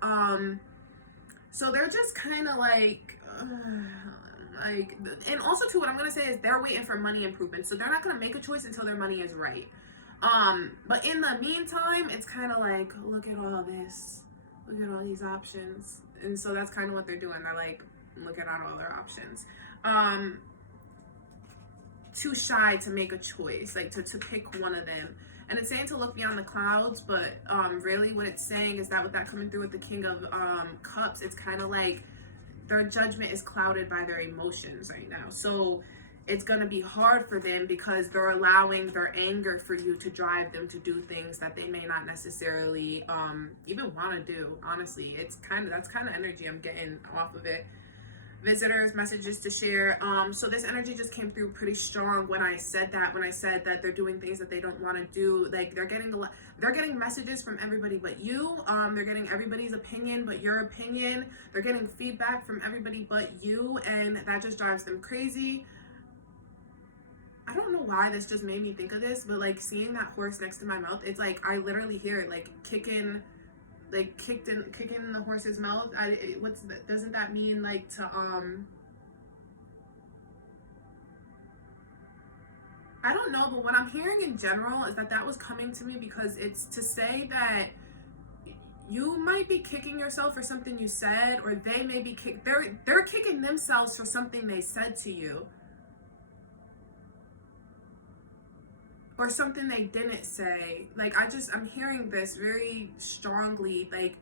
So they're just kind of like, and also too, what I'm gonna say is they're waiting for money improvement, so they're not gonna make a choice until their money is right. But in the meantime, it's kind of like, look at all this, look at all these options, and so that's kind of what they're doing. They're like looking at all their options. Too shy to make a choice, like to pick one of them. And it's saying to look beyond the clouds, but really what it's saying is that with that coming through with the King of Cups, it's kind of like their judgment is clouded by their emotions right now. So it's going to be hard for them because they're allowing their anger for you to drive them to do things that they may not necessarily even want to do. Honestly, that's kind of energy I'm getting off of it. Visitors, messages to share. So this energy just came through pretty strong when I said that they're doing things that they don't want to do. Like they're getting messages from everybody but you. They're getting everybody's opinion but your opinion. They're getting feedback from everybody but you, and that just drives them crazy. I don't know why this just made me think of this, but like seeing that horse next to my mouth, it's like I literally hear it like kicking in the horse's mouth. Doesn't that mean like to I don't know, but what I'm hearing in general is that was coming to me because it's to say that you might be kicking yourself for something you said, or they may be they're kicking themselves for something they said to you, or something they didn't say. Like I'm hearing this very strongly, like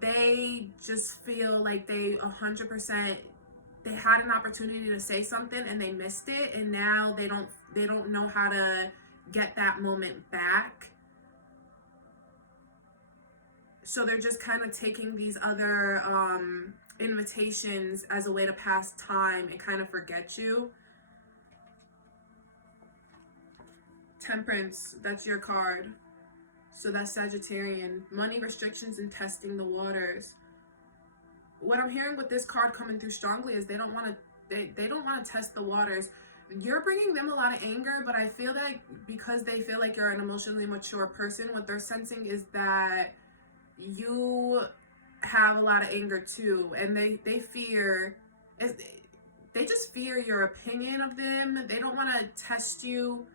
they just feel like they 100% they had an opportunity to say something and they missed it, and now they don't know how to get that moment back. So they're just kind of taking these other invitations as a way to pass time and kind of forget you. Temperance, that's your card. So that's Sagittarian. Money restrictions and testing the waters. What I'm hearing with this card coming through strongly is they don't want to test the waters. You're bringing them a lot of anger, but I feel that because they feel like you're an emotionally mature person, what they're sensing is that you have a lot of anger too, and they just fear your opinion of them. They don't want to test you.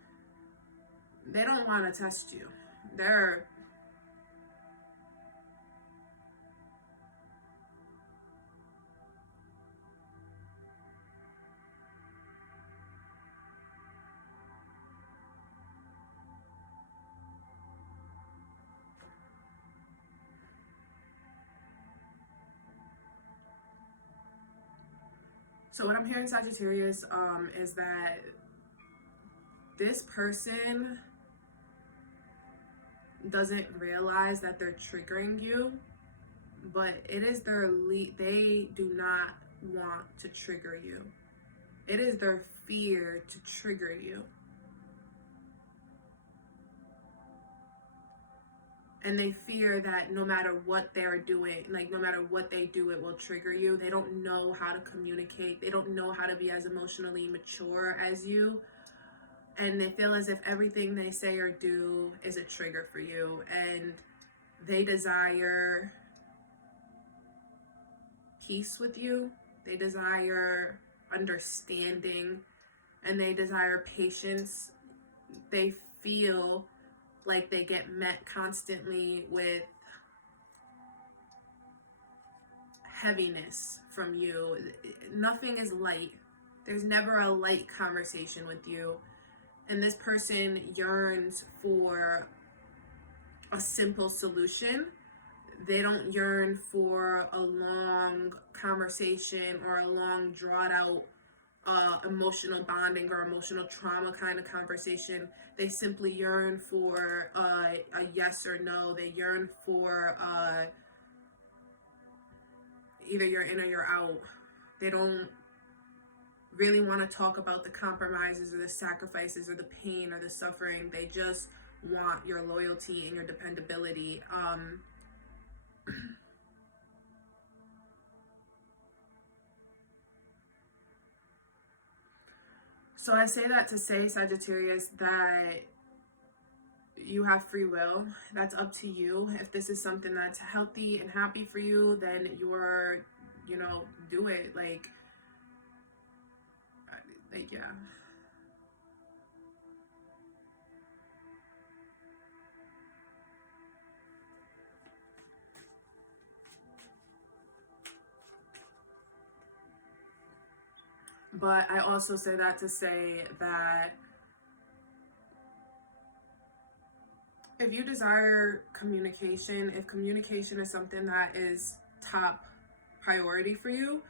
So what I'm hearing, Sagittarius, is that this person doesn't realize that they're triggering you, but it is they do not want to trigger you. It is their fear to trigger you. And they fear that no matter what they're doing, like no matter what they do, it will trigger you. They don't know how to communicate. They don't know how to be as emotionally mature as you. And they feel as if everything they say or do is a trigger for you. And they desire peace with you. They desire understanding. And they desire patience. They feel like they get met constantly with heaviness from you. Nothing is light. There's never a light conversation with you. And this person yearns for a simple solution. They don't yearn for a long conversation or a long drawn out emotional bonding or emotional trauma kind of conversation. They simply yearn for a yes or no. They yearn for either you're in or you're out. They don't really want to talk about the compromises or the sacrifices or the pain or the suffering. They just want your loyalty and your dependability. So I say that to say, Sagittarius, that you have free will. That's up to you. If this is something that's healthy and happy for you, then you're, do it. Like, yeah. But I also say that to say that if you desire communication, if communication is something that is top priority for you,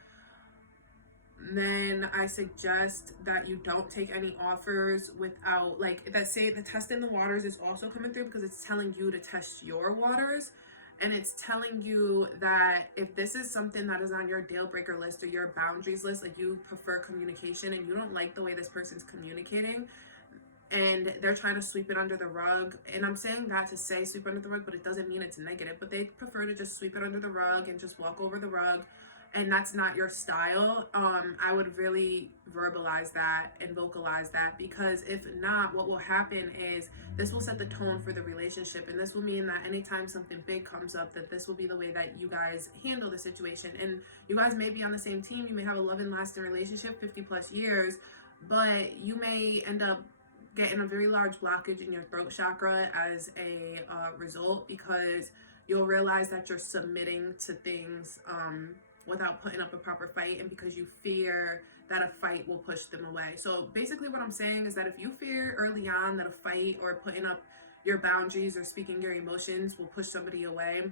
then I suggest that you don't take any offers without, like, that say the test in the waters is also coming through, because it's telling you to test your waters. And it's telling you that if this is something that is on your deal breaker list or your boundaries list, like you prefer communication and you don't like the way this person's communicating, and they're trying to sweep it under the rug. And I'm saying that to say sweep under the rug, but it doesn't mean it's negative. But they prefer to just sweep it under the rug and just walk over the rug. And that's not your style. I would really verbalize that and vocalize that, because if not, what will happen is this will set the tone for the relationship. And this will mean that anytime something big comes up, that this will be the way that you guys handle the situation. And you guys may be on the same team. You may have a love and lasting relationship, 50 plus years, but you may end up getting a very large blockage in your throat chakra as a result, because you'll realize that you're submitting to things without putting up a proper fight, and because you fear that a fight will push them away. So basically what I'm saying is that if you fear early on that a fight or putting up your boundaries or speaking your emotions will push somebody away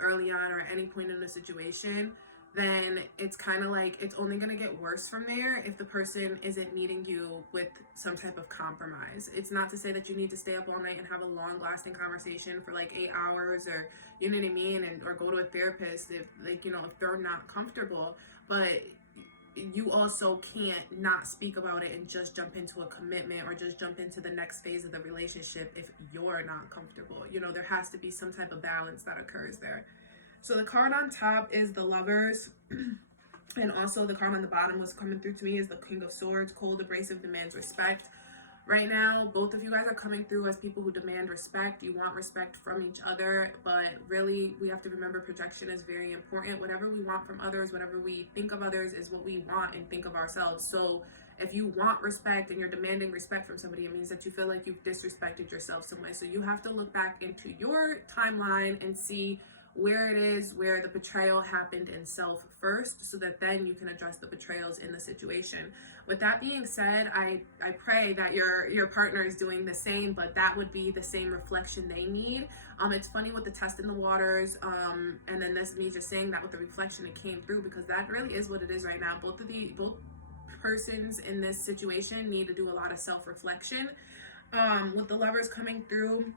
early on or at any point in the situation, then it's kind of like it's only going to get worse from there if the person isn't meeting you with some type of compromise. It's not to say that you need to stay up all night and have a long lasting conversation for like 8 hours, or you know what I mean, and or go to a therapist if if they're not comfortable. But you also can't not speak about it and just jump into a commitment or just jump into the next phase of the relationship if you're not comfortable. There has to be some type of balance that occurs there. So the card on top is the Lovers, and also the card on the bottom was coming through to me is the King of Swords. Cold, abrasive, demands respect. Right now, both of you guys are coming through as people who demand respect. You want respect from each other, but really we have to remember projection is very important. Whatever we want from others, whatever we think of others is what we want and think of ourselves. So if you want respect and you're demanding respect from somebody, it means that you feel like you've disrespected yourself some way. So you have to look back into your timeline and see where it is where the betrayal happened in self first, so that then you can address the betrayals in the situation. With that being said, I pray that your partner is doing the same, but that would be the same reflection they need. It's funny with the test in the waters, and then this me just saying that with the reflection, it came through, because that really is what it is right now. Both persons in this situation need to do a lot of self-reflection. With the Lovers coming through,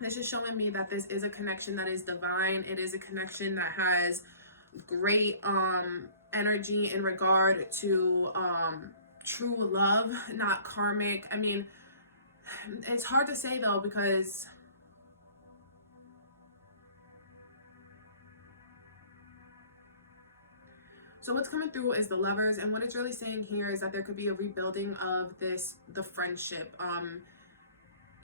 this is showing me that this is a connection that is divine. It is a connection that has great energy in regard to true love, not karmic. I mean, it's hard to say though, because so what's coming through is the Lovers, and what it's really saying here is that there could be a rebuilding of the friendship.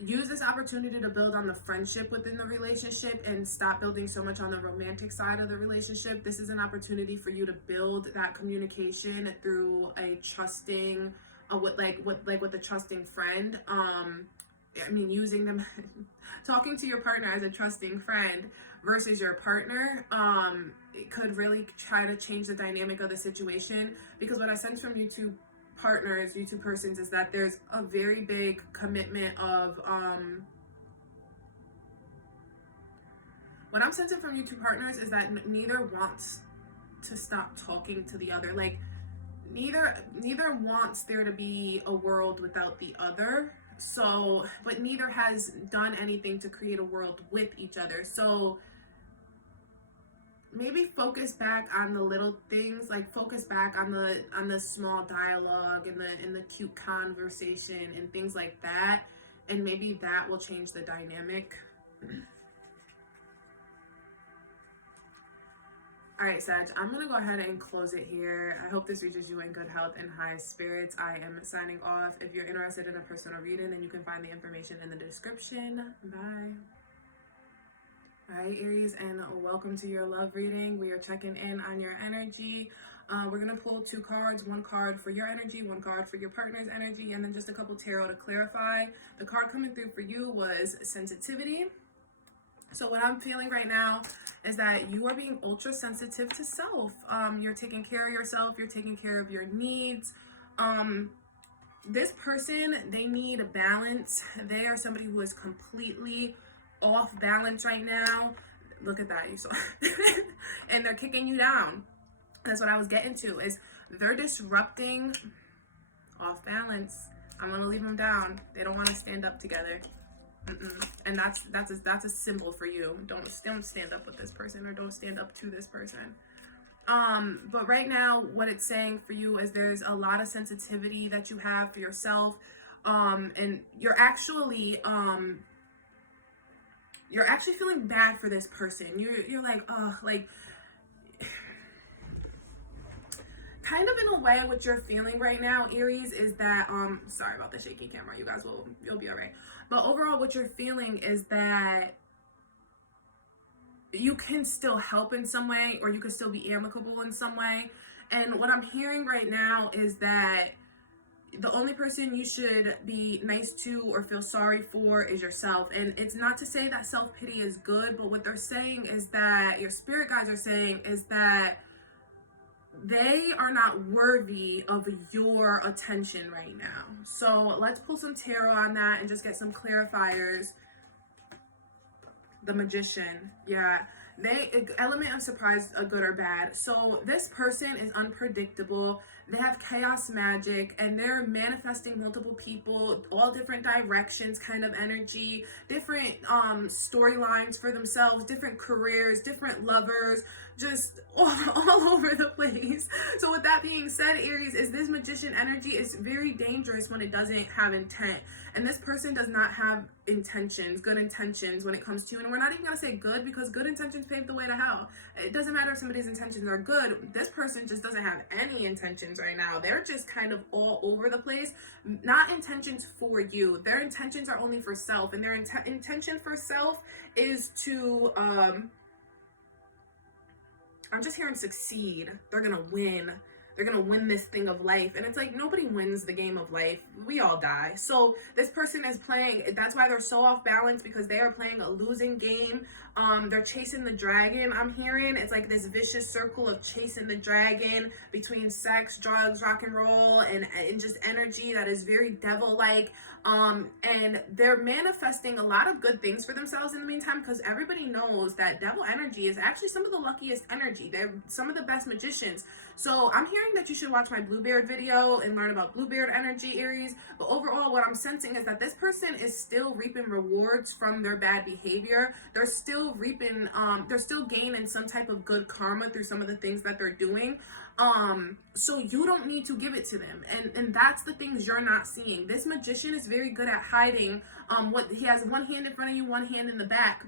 Use this opportunity to build on the friendship within the relationship and stop building so much on the romantic side of the relationship. This is an opportunity for you to build that communication through a trusting, with a trusting friend. I mean, using them, talking to your partner as a trusting friend versus your partner, it could really try to change the dynamic of the situation. Because what I sense from you two partners, you two persons, is that there's a very big commitment of what I'm sensing from you two partners is that neither wants to stop talking to the other. Like, neither wants there to be a world without the other. So, but neither has done anything to create a world with each other. So maybe focus back on the little things, like focus back on the small dialogue and the cute conversation and things like that, and maybe that will change the dynamic. All right, Sag, I'm going to go ahead and close it here. I hope this reaches you in good health and high spirits. I am signing off. If you're interested in a personal reading, then you can find the information in the description. Bye. All right, Aries, and welcome to your love reading. We are checking in on your energy. We're going to pull 2 cards, 1 card for your energy, 1 card for your partner's energy, and then just a couple tarot to clarify. The card coming through for you was sensitivity. So what I'm feeling right now is that you are being ultra sensitive to self. You're taking care of yourself. You're taking care of your needs. This person, they need a balance. They are somebody who is completely off balance right now. Look at that. You saw and they're kicking you down. That's what I was getting to, is they're disrupting off balance. I'm going to leave them down. They don't want to stand up together. And that's a symbol for you. Don't stand up with this person, or don't stand up to this person. But right now, what it's saying for you is there's a lot of sensitivity that you have for yourself, and you're actually feeling bad for this person. You're like, oh, like, kind of in a way, what you're feeling right now, Aries, is that sorry about the shaky camera, you guys, you'll be all right. But overall, what you're feeling is that you can still help in some way, or you can still be amicable in some way. And what I'm hearing right now is that the only person you should be nice to or feel sorry for is yourself. And it's not to say that self-pity is good, but what they're saying is that, your spirit guides are saying, is that they are not worthy of your attention right now. So let's pull some tarot on that and just get some clarifiers. The Magician. Yeah. Element of surprise, good or bad. So this person is unpredictable. They have chaos magic, and they're manifesting multiple people, all different directions, kind of energy, different storylines for themselves, different careers, different lovers, just all over the place. So with that being said, Aries, is this Magician energy is very dangerous when it doesn't have intent. And this person does not have intentions, good intentions when it comes to you. And we're not even going to say good, because good intentions pave the way to hell. It doesn't matter if somebody's intentions are good. This person just doesn't have any intentions right now. They're just kind of all over the place. Not intentions for you. Their intentions are only for self. And their intention for self is to, I'm just hearing succeed. They're going to win. They're going to win this thing of life. And it's like, nobody wins the game of life. We all die. So this person is playing, that's why they're so off balance, because they are playing a losing game. They're chasing the dragon. I'm hearing it's like this vicious circle of chasing the dragon between sex, drugs, rock and roll, and just energy that is very devil-like. And they're manifesting a lot of good things for themselves in the meantime, because everybody knows that devil energy is actually some of the luckiest energy. They're some of the best magicians. So I'm hearing that you should watch my Bluebeard video and learn about Bluebeard energy, Aries. But overall, what I'm sensing is that this person is still reaping rewards from their bad behavior. They're still reaping, they're still gaining some type of good karma through some of the things that they're doing. So you don't need to give it to them. And that's the things you're not seeing. This Magician is very good at hiding, what he has one hand in front of you, one hand in the back.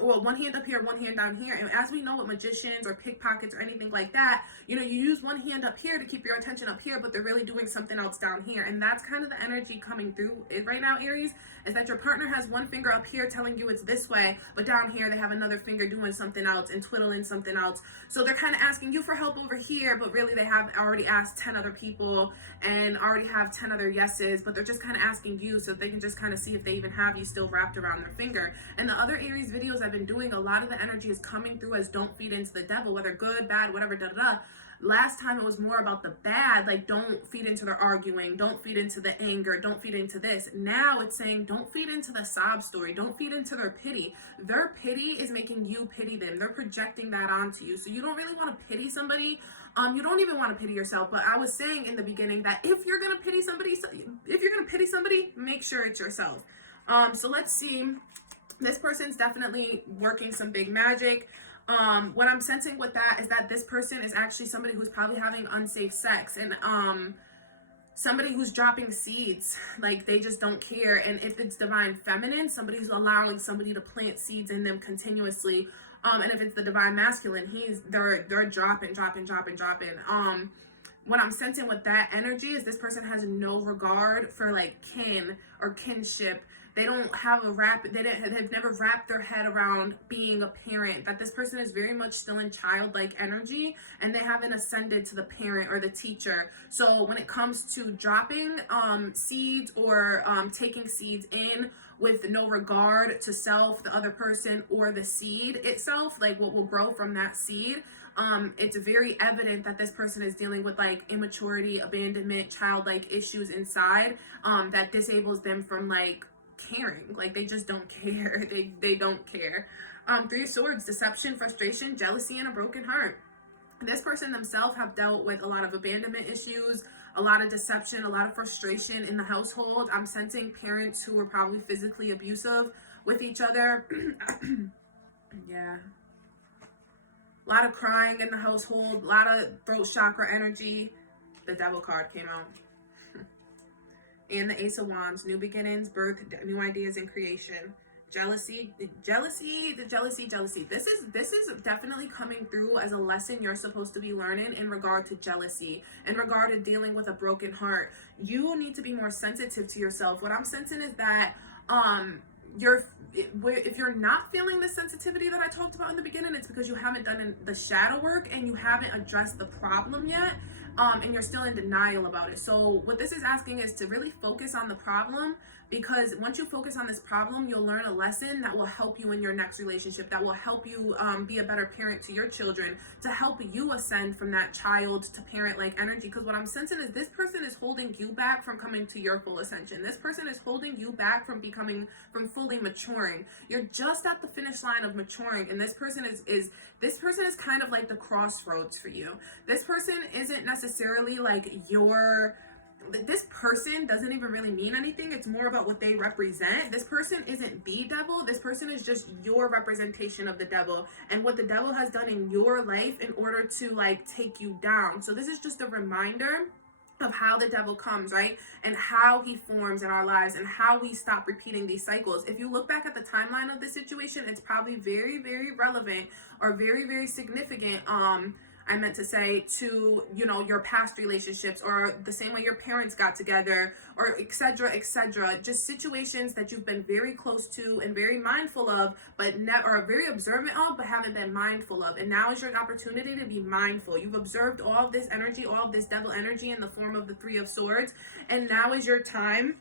Or one hand up here, one hand down here. And as we know with magicians or pickpockets or anything like that, you know, you use one hand up here to keep your attention up here, but they're really doing something else down here. And that's kind of the energy coming through right now, Aries, is that your partner has one finger up here telling you it's this way, but down here they have another finger doing something else and twiddling something else. So they're kind of asking you for help over here, but really they have already asked 10 other people and already have 10 other yeses, but they're just kind of asking you so they can just kind of see if they even have you still wrapped around their finger. And the other Aries videos I've been doing, a lot of the energy is coming through as don't feed into the devil, whether good, bad, whatever, Last time it was more about the bad, like don't feed into their arguing, don't feed into the anger, don't feed into this. Now it's saying don't feed into the sob story, don't feed into their pity. Their pity is making you pity them. They're projecting that onto you. So you don't really want to pity somebody. You don't even want to pity yourself. But I was saying in the beginning that if you're gonna pity somebody, make sure it's yourself. So let's see. This person's definitely working some big magic. What I'm sensing with that is that this person is actually somebody who's probably having unsafe sex, and somebody who's dropping seeds, like they just don't care. And if it's divine feminine, somebody's allowing somebody to plant seeds in them continuously. And if it's the divine masculine, they're dropping. What I'm sensing with that energy is this person has no regard for like kin or kinship. They don't have they've never wrapped their head around being a parent, that this person is very much still in childlike energy, and they haven't ascended to the parent or the teacher. So when it comes to dropping seeds or taking seeds in with no regard to self, the other person, or the seed itself, like what will grow from that seed, it's very evident that this person is dealing with like immaturity, abandonment, childlike issues inside, that disables them from like caring. Like they just don't care. They don't care. Three of Swords, deception, frustration, jealousy, and a broken heart. This person themselves have dealt with a lot of abandonment issues, a lot of deception, a lot of frustration in the household. I'm sensing parents who were probably physically abusive with each other. Yeah. A lot of crying in the household, a lot of throat chakra energy. The Devil card came out. And the Ace of Wands, new beginnings, birth, new ideas, and creation. Jealousy. This is definitely coming through as a lesson you're supposed to be learning in regard to jealousy, in regard to dealing with a broken heart. You need to be more sensitive to yourself. What I'm sensing is that if you're not feeling the sensitivity that I talked about in the beginning, it's because you haven't done the shadow work and you haven't addressed the problem yet. And you're still in denial about it. So what this is asking is to really focus on the problem, because once you focus on this problem, you'll learn a lesson that will help you in your next relationship, that will help you be a better parent to your children, to help you ascend from that child to parent like energy. Because what I'm sensing is this person is holding you back from coming to your full ascension. This person is holding you back from fully maturing. You're just at the finish line of maturing, and this person is kind of like the crossroads for you. This person isn't necessarily like this person doesn't even really mean anything. It's more about what they represent. This person isn't the devil. This person is just your representation of the devil and what the devil has done in your life in order to like take you down. So this is just a reminder of how the devil comes, right? And how he forms in our lives and how we stop repeating these cycles. If you look back at the timeline of the situation, it's probably very, very relevant or very, very significant, I meant to say, to, your past relationships, or the same way your parents got together, or etc., just situations that you've been very close to and very mindful of, or very observant of, but haven't been mindful of. And now is your opportunity to be mindful. You've observed all of this energy, all of this devil energy in the form of the Three of Swords, and now is your time.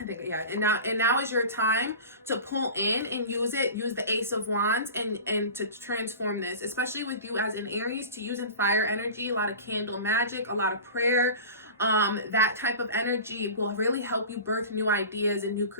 And now is your time to pull in and use the Ace of Wands and to transform this, especially with you as an Aries, to use in fire energy, a lot of candle magic, a lot of prayer. That type of energy will really help you birth new ideas and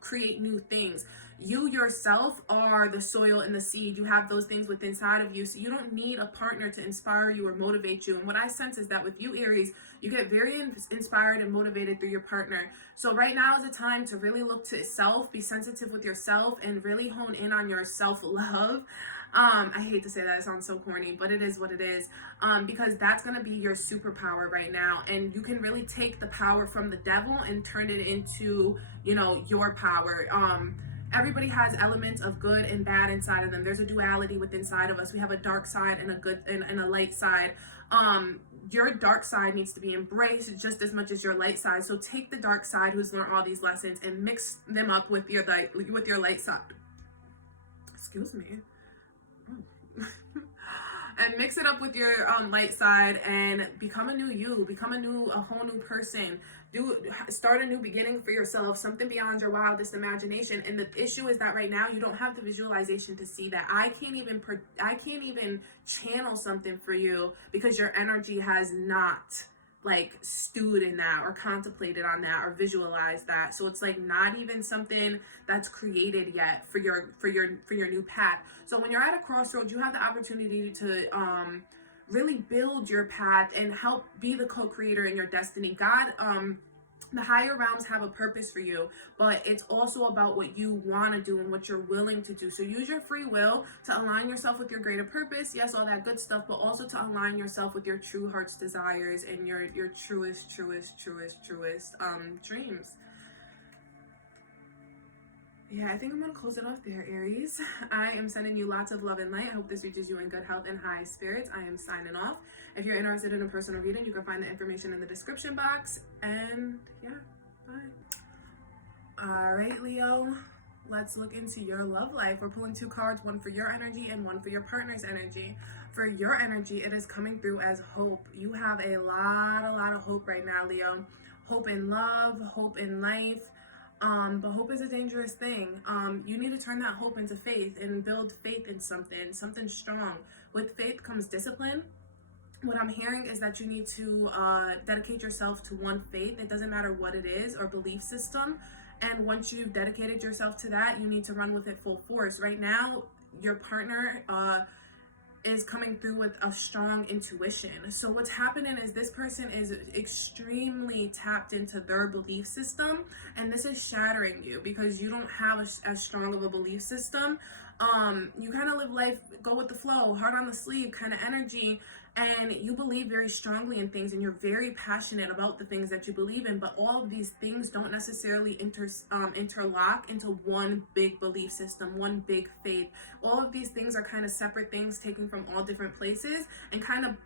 create new things. You yourself are the soil and the seed. You have those things within inside of you, so you don't need a partner to inspire you or motivate you. And what I sense is that with you, Aries, you get very inspired and motivated through your partner. So right now is a time to really look to self, be sensitive with yourself, and really hone in on your self-love. I hate to say that, it sounds so corny, but it is what it is, because that's going to be your superpower right now. And you can really take the power from the devil and turn it into, your power. Everybody has elements of good and bad inside of them. There's a duality within inside of us. We have a dark side and a good and a light side. Your dark side needs to be embraced just as much as your light side. So take the dark side, who's learned all these lessons, and mix them up with your light side. Excuse me. and mix it up with your light side and become a new you, become a whole new person. Start a new beginning for yourself, something beyond your wildest imagination. And the issue is that right now you don't have the visualization to see that. I can't even channel something for you because your energy has not like stewed in that or contemplated on that or visualized that. So it's like not even something that's created yet for your new path. So when you're at a crossroads, you have the opportunity to really build your path and help be the co-creator in your destiny. God, the higher realms have a purpose for you, but it's also about what you want to do and what you're willing to do. So use your free will to align yourself with your greater purpose. Yes, all that good stuff, but also to align yourself with your true heart's desires and your truest dreams. Yeah, I think I'm going to close it off there, Aries. I am sending you lots of love and light. I hope this reaches you in good health and high spirits. I am signing off. If you're interested in a personal reading, you can find the information in the description box. And yeah, bye. All right, Leo, let's look into your love life. We're pulling 2 cards, one for your energy and one for your partner's energy. For your energy, it is coming through as hope. You have a lot of hope right now, Leo. Hope in love, hope in life. But hope is a dangerous thing. You need to turn that hope into faith and build faith in something strong. With faith comes discipline. What I'm hearing is that you need to dedicate yourself to one faith. It doesn't matter what it is or belief system. And once you've dedicated yourself to that, you need to run with it full force. Right now, your partner is coming through with a strong intuition. So what's happening is this person is extremely tapped into their belief system, and this is shattering you because you don't have as strong of a belief system. You kind of live life, go with the flow, heart on the sleeve kind of energy, and you believe very strongly in things and you're very passionate about the things that you believe in, but all of these things don't necessarily interlock into one big belief system, one big faith. All of these things are kind of separate things taken from all different places and kind of,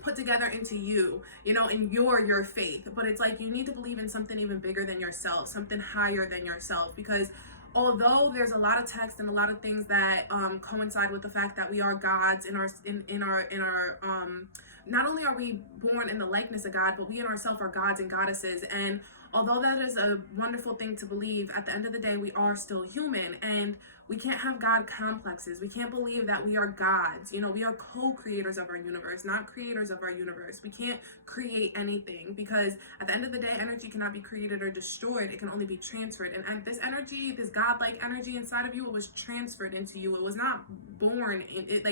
put together into in your faith. But it's like you need to believe in something even bigger than yourself, something higher than yourself, because although there's a lot of text and a lot of things that coincide with the fact that we are gods in our not only are we born in the likeness of God, but we in ourselves are gods and goddesses. And although that is a wonderful thing to believe, at the end of the day, we are still human, and we can't have God complexes. We can't believe that we are gods. We are co-creators of our universe, not creators of our universe. We can't create anything because at the end of the day, energy cannot be created or destroyed. It can only be transferred. And this energy, this godlike energy inside of you, it was transferred into you. It was not born. It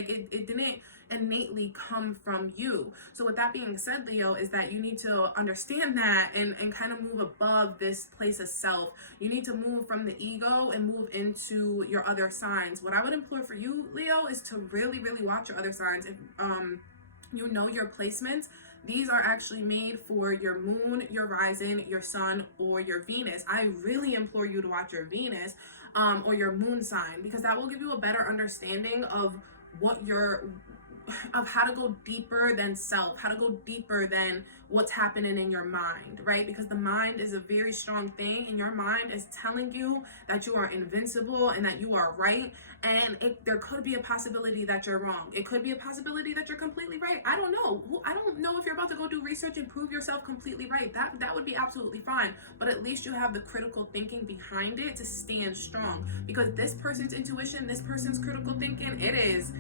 didn't innately come from you. So with that being said, Leo, is that you need to understand that and kind of move above this place of self. You need to move from the ego and move into your other signs. What I would implore for you, Leo, is to really, really watch your other signs. If you know your placements, these are actually made for your moon, your rising, your sun, or your Venus. I really implore you to watch your Venus or your moon sign, because that will give you a better understanding of how to go deeper than self, how to go deeper than what's happening in your mind, right? Because the mind is a very strong thing, and your mind is telling you that you are invincible and that you are right. And there could be a possibility that you're wrong. It could be a possibility that you're completely right. I don't know. I don't know if you're about to go do research and prove yourself completely right. That would be absolutely fine. But at least you have the critical thinking behind it to stand strong. Because this person's intuition, this person's critical thinking, it is...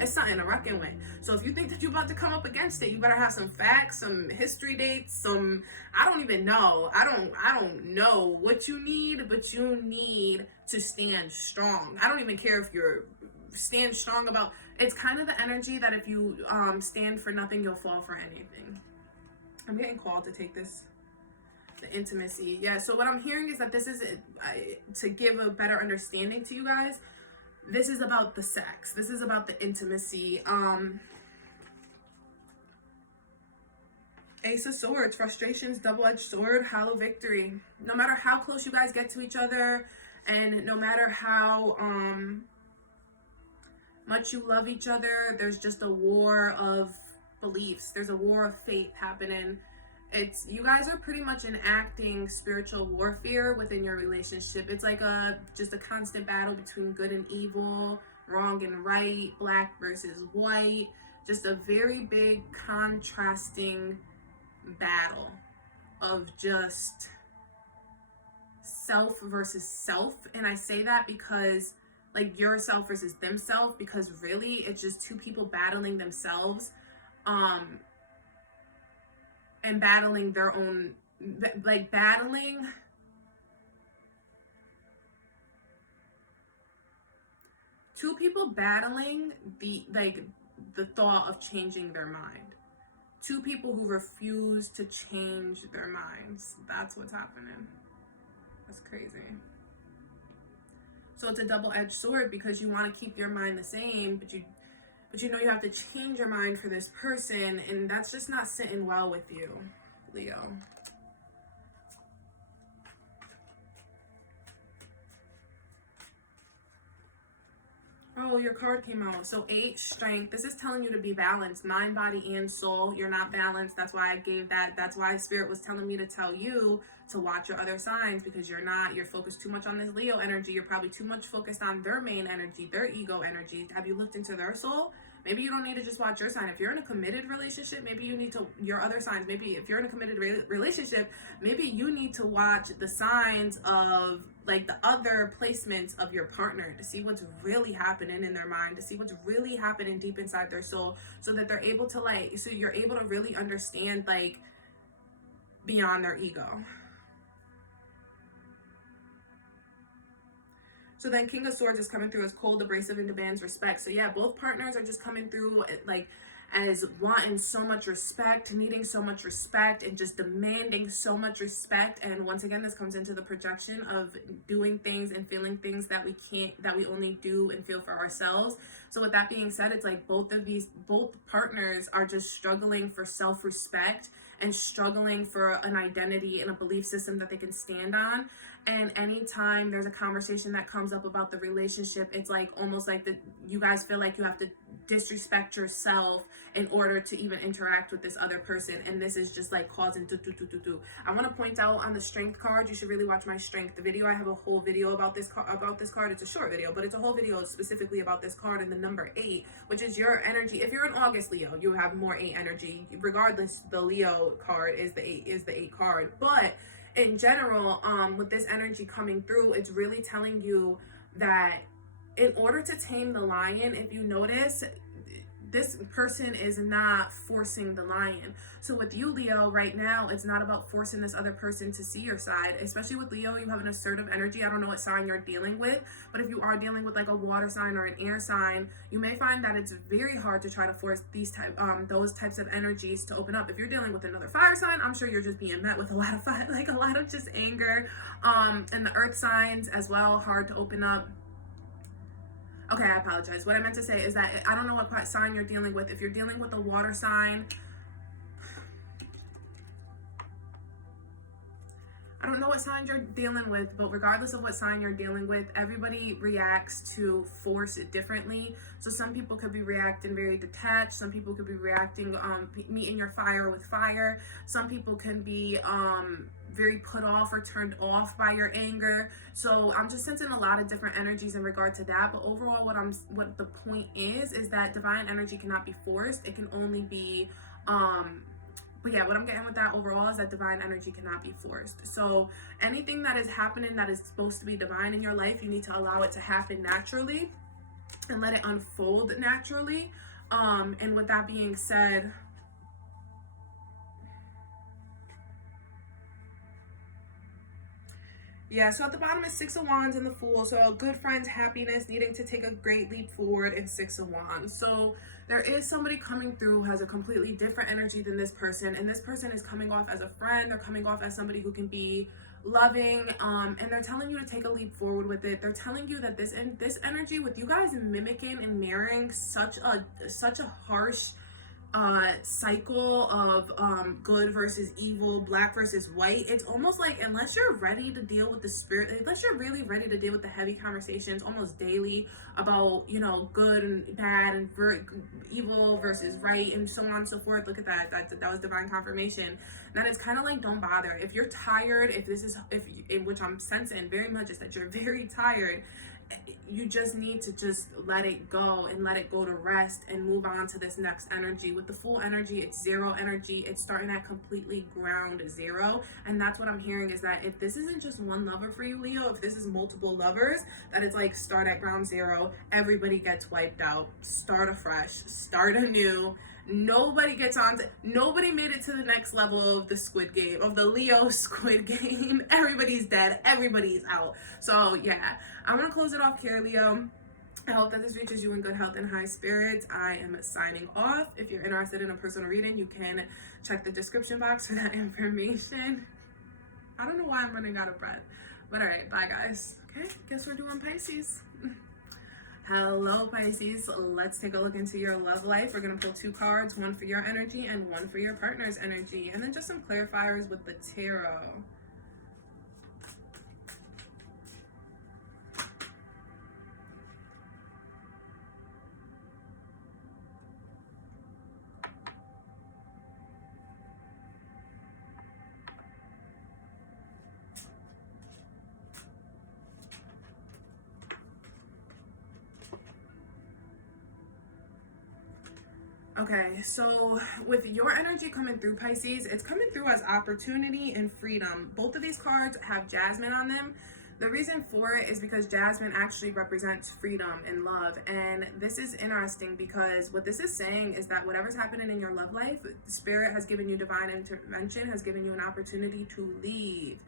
it's something to reckon with. So if you think that you're about to come up against it, you better have some facts, some history dates, I don't even know. I don't know what you need, but you need to stand strong. I don't even care if you're stand strong about, it's kind of the energy that if you stand for nothing, you'll fall for anything. I'm getting called to take this. The intimacy. Yeah, so what I'm hearing is that this is to give a better understanding to you guys. This is about the sex. This is about the intimacy. Ace of Swords, frustrations, double-edged sword, hollow victory. No matter how close you guys get to each other, and no matter how much you love each other, there's just a war of beliefs. There's a war of faith happening. You guys are pretty much enacting spiritual warfare within your relationship. It's like just a constant battle between good and evil, wrong and right, black versus white, just a very big contrasting battle of just self versus self. And I say that because like yourself versus themselves, because really it's just two people battling themselves and battling their own, like battling two people battling the thought of changing their mind. Two people who refuse to change their minds. That's what's happening. That's crazy. So it's a double-edged sword, because you want to keep your mind the same, but you know you have to change your mind for this person, and that's just not sitting well with you, Leo. Oh, your card came out. So 8, strength. This is telling you to be balanced, mind, body, and soul. You're not balanced. That's why I gave that. That's why Spirit was telling me to tell you to watch your other signs, because you're not. You're focused too much on this Leo energy. You're probably too much focused on their main energy, their ego energy. Have you looked into their soul? Maybe you don't need to just watch your sign. If you're in a committed relationship, maybe you need to, your other signs, maybe if you're in a committed relationship, maybe you need to watch the signs of like the other placements of your partner to see what's really happening in their mind, to see what's really happening deep inside their soul, so that they're able to like, so you're able to really understand like beyond their ego. So then King of Swords is coming through as cold, abrasive, and demands respect. So yeah, both partners are just coming through like as wanting so much respect, needing so much respect, and just demanding so much respect. And once again, this comes into the projection of doing things and feeling things that we can't, that we only do and feel for ourselves. So with that being said, it's like both partners are just struggling for self-respect and struggling for an identity and a belief system that they can stand on. And anytime there's a conversation that comes up about the relationship, it's like almost like you guys feel like you have to disrespect yourself in order to even interact with this other person. And this is just like causing I want to point out on the strength card, you should really watch my strength the video. I have a whole video about this card. It's a short video, but it's a whole video specifically about this card and the number 8, which is your energy. If you're an August Leo, you have more 8 energy. Regardless, the Leo card is the 8 card. But in general, with this energy coming through, it's really telling you that in order to tame the lion, if you notice, this person is not forcing the lion. So with you, Leo, right now, it's not about forcing this other person to see your side. Especially with Leo, you have an assertive energy. I don't know what sign you're dealing with, but if you are dealing with like a water sign or an air sign, you may find that it's very hard to try to force those types of energies to open up. If you're dealing with another fire sign, I'm sure you're just being met with a lot of fire, like a lot of just anger. And the earth signs as well, hard to open up. Okay, I apologize. What I meant to say is that I don't know what sign you're dealing with. If you're dealing with a water sign, I don't know what sign you're dealing with, but regardless of what sign you're dealing with, everybody reacts to force differently. So some people could be reacting very detached. Some people could be reacting, meeting your fire with fire. Some people can be very put off or turned off by your anger. So I'm just sensing a lot of different energies in regard to that. But overall, what the point is that divine energy cannot be forced. It can only be but yeah, what I'm getting with that overall is that divine energy cannot be forced. So anything that is happening that is supposed to be divine in your life, you need to allow it to happen naturally and let it unfold naturally. And with that being said, yeah, so at the bottom is 6 of Wands and the Fool. So good friends, happiness, needing to take a great leap forward, and 6 of Wands. So there is somebody coming through who has a completely different energy than this person. And this person is coming off as a friend. They're coming off as somebody who can be loving. And they're telling you to take a leap forward with it. They're telling you that this energy with you guys mimicking and mirroring such a harsh cycle of good versus evil, black versus white. It's almost like unless you're ready to deal with the spirit, unless you're really ready to deal with the heavy conversations almost daily about, you know, good and bad and evil versus right and so on and so forth. Look at that. That was divine confirmation. Then it's kind of like, don't bother. If you're tired, if which I'm sensing very much is that you're very tired, you just need to just let it go and let it go to rest and move on to this next energy. With the full energy, it's zero energy. It's starting at completely ground zero. And that's what I'm hearing, is that if this isn't just one lover for you, Leo, if this is multiple lovers, that it's like start at ground zero, everybody gets wiped out, start afresh, start anew. Nobody gets on to, nobody made it to the next level of the Squid Game, of the Leo Squid Game. Everybody's dead, everybody's out. So yeah, I'm gonna close it off here, Leo. I hope that this reaches you in good health and high spirits. I am signing off. If you're interested in a personal reading, you can check the description box for that information. I don't know why I'm running out of breath, but all right, bye guys. Okay, guess we're doing Pisces. Hello Pisces, let's take a look into your love life. We're going to pull 2 cards, one for your energy and one for your partner's energy, and then just some clarifiers with the tarot. Okay, so with your energy coming through, Pisces, it's coming through as opportunity and freedom. Both of these cards have Jasmine on them. The reason for it is because Jasmine actually represents freedom and love. And this is interesting because what this is saying is that whatever's happening in your love life, Spirit has given you divine intervention, has given you an opportunity to leave.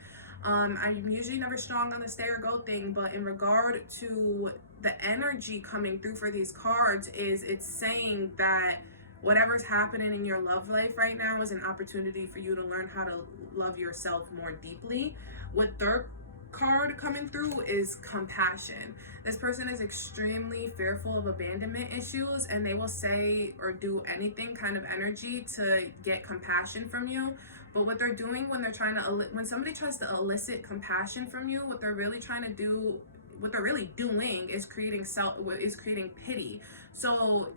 I'm usually never strong on the stay or go thing, but in regard to the energy coming through for these cards, is it's saying that whatever's happening in your love life right now is an opportunity for you to learn how to love yourself more deeply. What third card coming through is compassion. This person is extremely fearful of abandonment issues, and they will say or do anything kind of energy to get compassion from you. But what they're doing when they're trying to, when somebody tries to elicit compassion from you, what they're really trying to do, what they're really doing is creating pity. So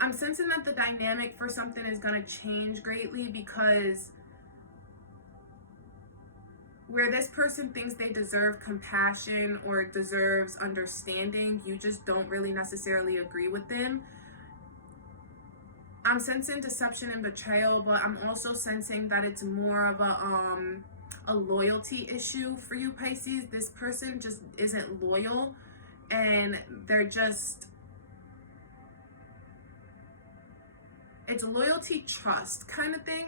I'm sensing that the dynamic for something is going to change greatly, because where this person thinks they deserve compassion or deserves understanding, you just don't really necessarily agree with them. I'm sensing deception and betrayal, but I'm also sensing that it's more of a loyalty issue for you, Pisces. This person just isn't loyal, and they're just, it's loyalty, trust kind of thing.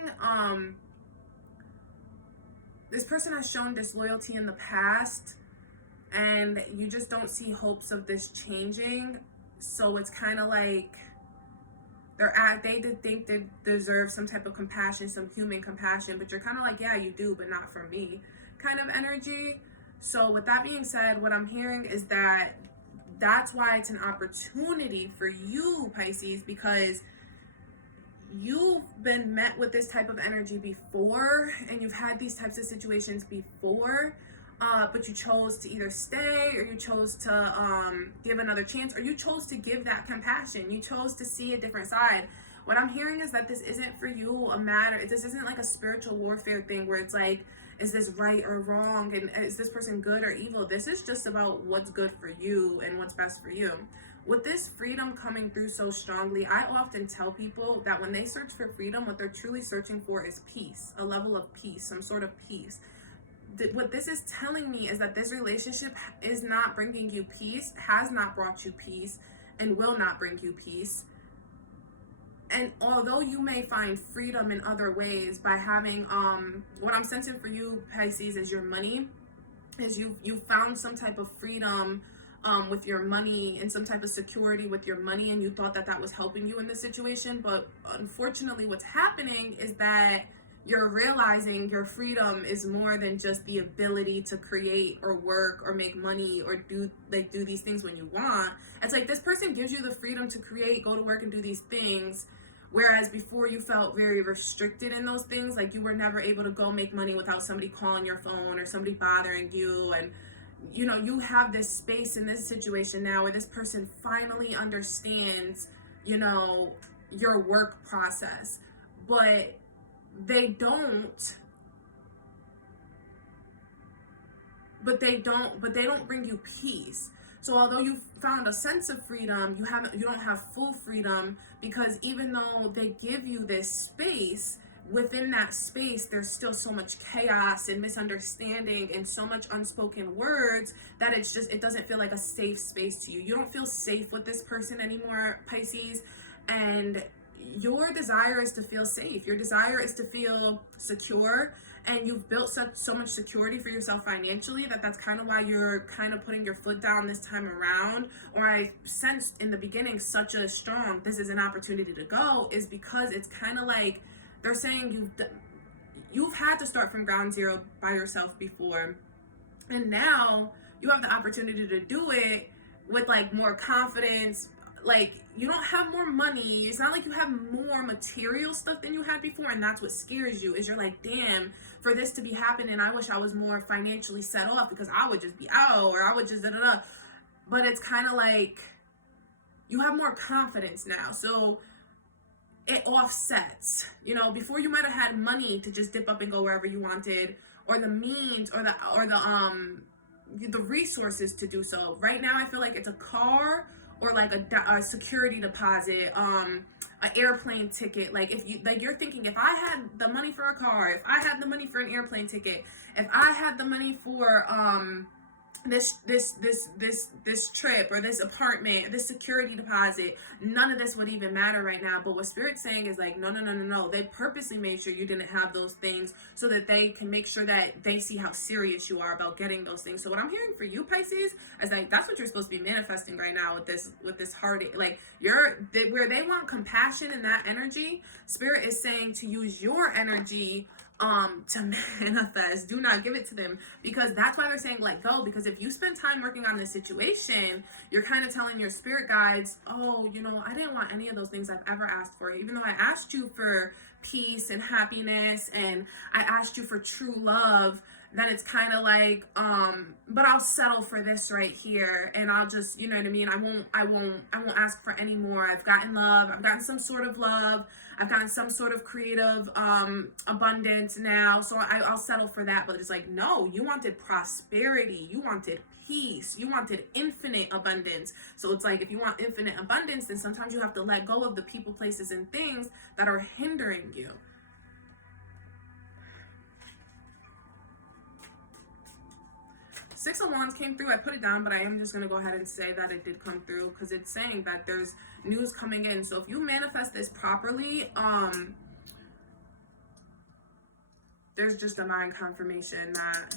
This person has shown disloyalty in the past, and you just don't see hopes of this changing. So it's kind of like they did think they deserve some type of compassion, some human compassion, but you're kind of like, yeah, you do, but not from me kind of energy. So with that being said, what I'm hearing is that that's why it's an opportunity for you, Pisces, because you've been met with this type of energy before, and you've had these types of situations before, but you chose to either stay, or you chose to give another chance, or you chose to give that compassion. You chose to see a different side. What I'm hearing is that this isn't for you a matter, this isn't like a spiritual warfare thing where it's like, is this right or wrong, and is this person good or evil? This is just about what's good for you and what's best for you. With this freedom coming through so strongly, I often tell people that when they search for freedom, what they're truly searching for is peace, a level of peace, some sort of peace. What this is telling me is that this relationship is not bringing you peace, has not brought you peace, and will not bring you peace. And although you may find freedom in other ways by having, what I'm sensing for you, Pisces, is your money, is you found some type of freedom with your money and some type of security with your money, and you thought that that was helping you in this situation. But unfortunately, what's happening is that you're realizing your freedom is more than just the ability to create or work or make money or do these things when you want. It's like this person gives you the freedom to create, go to work, and do these things, whereas before you felt very restricted in those things. Like you were never able to go make money without somebody calling your phone or somebody bothering you. And you know, you have this space in this situation now where this person finally understands, you know, your work process, but they don't but they don't bring you peace. So although you've found a sense of freedom, you don't have full freedom, because even though they give you this space, within that space there's still so much chaos and misunderstanding and so much unspoken words that it doesn't feel like a safe space to you. You don't feel safe with this person anymore, Pisces, and your desire is to feel safe. Your desire is to feel secure, and you've built so much security for yourself financially that's kind of why you're kind of putting your foot down this time around. Or I sensed in the beginning such a strong, this is an opportunity to go, is because it's kind of like they're saying you've had to start from ground zero by yourself before, and now you have the opportunity to do it with like more confidence. Like, you don't have more money. It's not like you have more material stuff than you had before, and that's what scares you, is you're like, damn, for this to be happening, I wish I was more financially set off, because I would just be out, or I would just da-da-da. But it's kind of like you have more confidence now, so it offsets. You know, before you might have had money to just dip up and go wherever you wanted, or the means, or the resources to do so. Right now, I feel like it's a car, or like a security deposit, an airplane ticket. Like, if you, like, you're thinking, if I had the money for a car, if I had the money for an airplane ticket, if I had the money for this trip, or this apartment, this security deposit, none of this would even matter right now. But what Spirit's saying is like, no. They purposely made sure you didn't have those things so that they can make sure that they see how serious you are about getting those things. So what I'm hearing for you, Pisces, is like, that's what you're supposed to be manifesting right now with this heart. Like, where they want compassion in that energy, Spirit is saying to use your energy to manifest. Do not give it to them, because that's why they're saying let go. Because if you spend time working on this situation, you're kind of telling your spirit guides, oh, you know, I didn't want any of those things I've ever asked for, even though I asked you for peace and happiness, and I asked you for true love. Then it's kind of like, but I'll settle for this right here, and I'll just, you know what I mean, I won't ask for any more. I've gotten love, I've gotten some sort of love, I've gotten some sort of creative abundance now, so I'll settle for that. But it's like, no, you wanted prosperity, you wanted peace, you wanted infinite abundance. So it's like, if you want infinite abundance, then sometimes you have to let go of the people, places, and things that are hindering you. Six of Wands came through. I put it down, but I am just going to go ahead and say that it did come through, because it's saying that there's news coming in. So if you manifest this properly, there's just divine confirmation that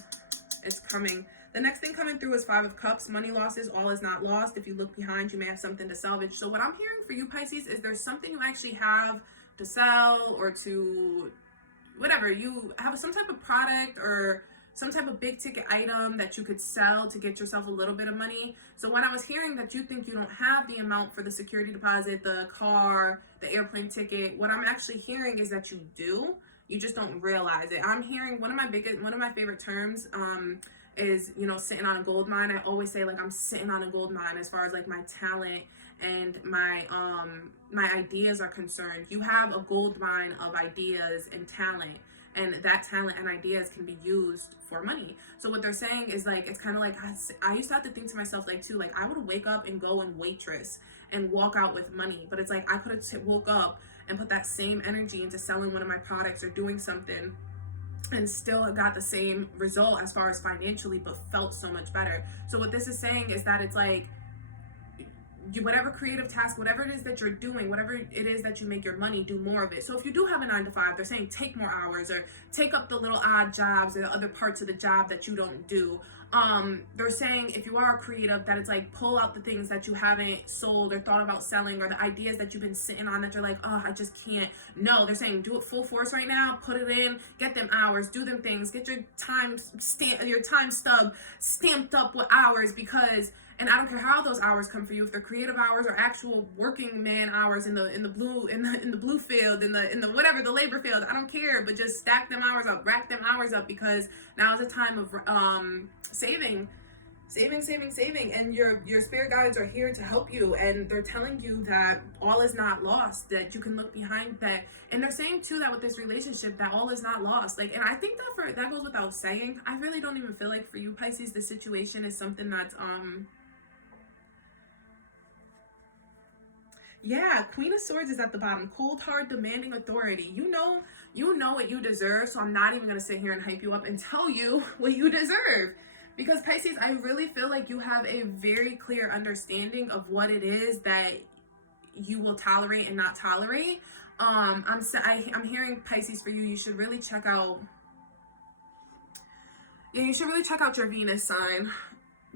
it's coming. The next thing coming through is Five of Cups. Money losses, all is not lost. If you look behind, you may have something to salvage. So what I'm hearing for you, Pisces, is there's something you actually have to sell, or to whatever. You have some type of product or some type of big ticket item that you could sell to get yourself a little bit of money. So when I was hearing that you think you don't have the amount for the security deposit, the car, the airplane ticket, what I'm actually hearing is that you do. You just don't realize it. I'm hearing one of my favorite terms is, you know, sitting on a gold mine. I always say, like, I'm sitting on a gold mine as far as like my talent and my ideas are concerned. You have a gold mine of ideas and talent, and that talent and ideas can be used for money. So what they're saying is, like, it's kind of like, I used to have to think to myself, like, too, like, I would wake up and go and waitress and walk out with money. But it's like, I could have woke up and put that same energy into selling one of my products or doing something, and still got the same result as far as financially, but felt so much better. So what this is saying is that it's like, whatever creative task, whatever it is that you're doing, whatever it is that you make your money, do more of it. So if you do have a 9-to-5, they're saying take more hours, or take up the little odd jobs or the other parts of the job that you don't do. They're saying if you are creative, that it's like, pull out the things that you haven't sold or thought about selling, or the ideas that you've been sitting on that you're like, oh, I just can't. No, they're saying do it full force right now, put it in, get them hours, do them things, get your time stub stamped up with hours, because, and I don't care how those hours come for you, if they're creative hours or actual working man hours in the blue field, in the whatever, the labor field, I don't care, but just stack them hours up, rack them hours up, because now is a time of saving saving, and your spirit guides are here to help you, and they're telling you that all is not lost, that you can look behind that, and they're saying too that with this relationship that all is not lost. Like, and I think that goes without saying. I really don't even feel like for you, Pisces, the situation is something that's yeah, Queen of Swords is at the bottom. Cold, hard, demanding authority. You know what you deserve, so I'm not even going to sit here and hype you up and tell you what you deserve. Because Pisces, I really feel like you have a very clear understanding of what it is that you will tolerate and not tolerate. I'm hearing, Pisces, for you, you should really check out your Venus sign.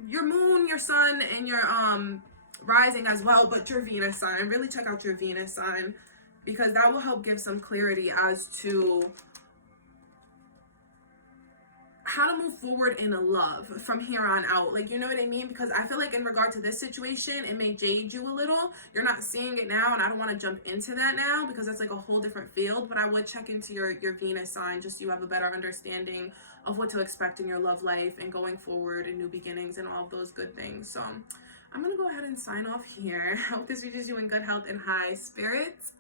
Your moon, your sun, and your rising as well, but your Venus sign. Really check out your Venus sign, because that will help give some clarity as to how to move forward in a love from here on out. Like, you know what I mean? Because I feel like in regard to this situation, it may jade you a little. You're not seeing it now, and I don't want to jump into that now because it's like a whole different field, but I would check into your Venus sign just so you have a better understanding of what to expect in your love life and going forward and new beginnings and all of those good things. So I'm going to go ahead and sign off here. I hope this reaches you in good health and high spirits.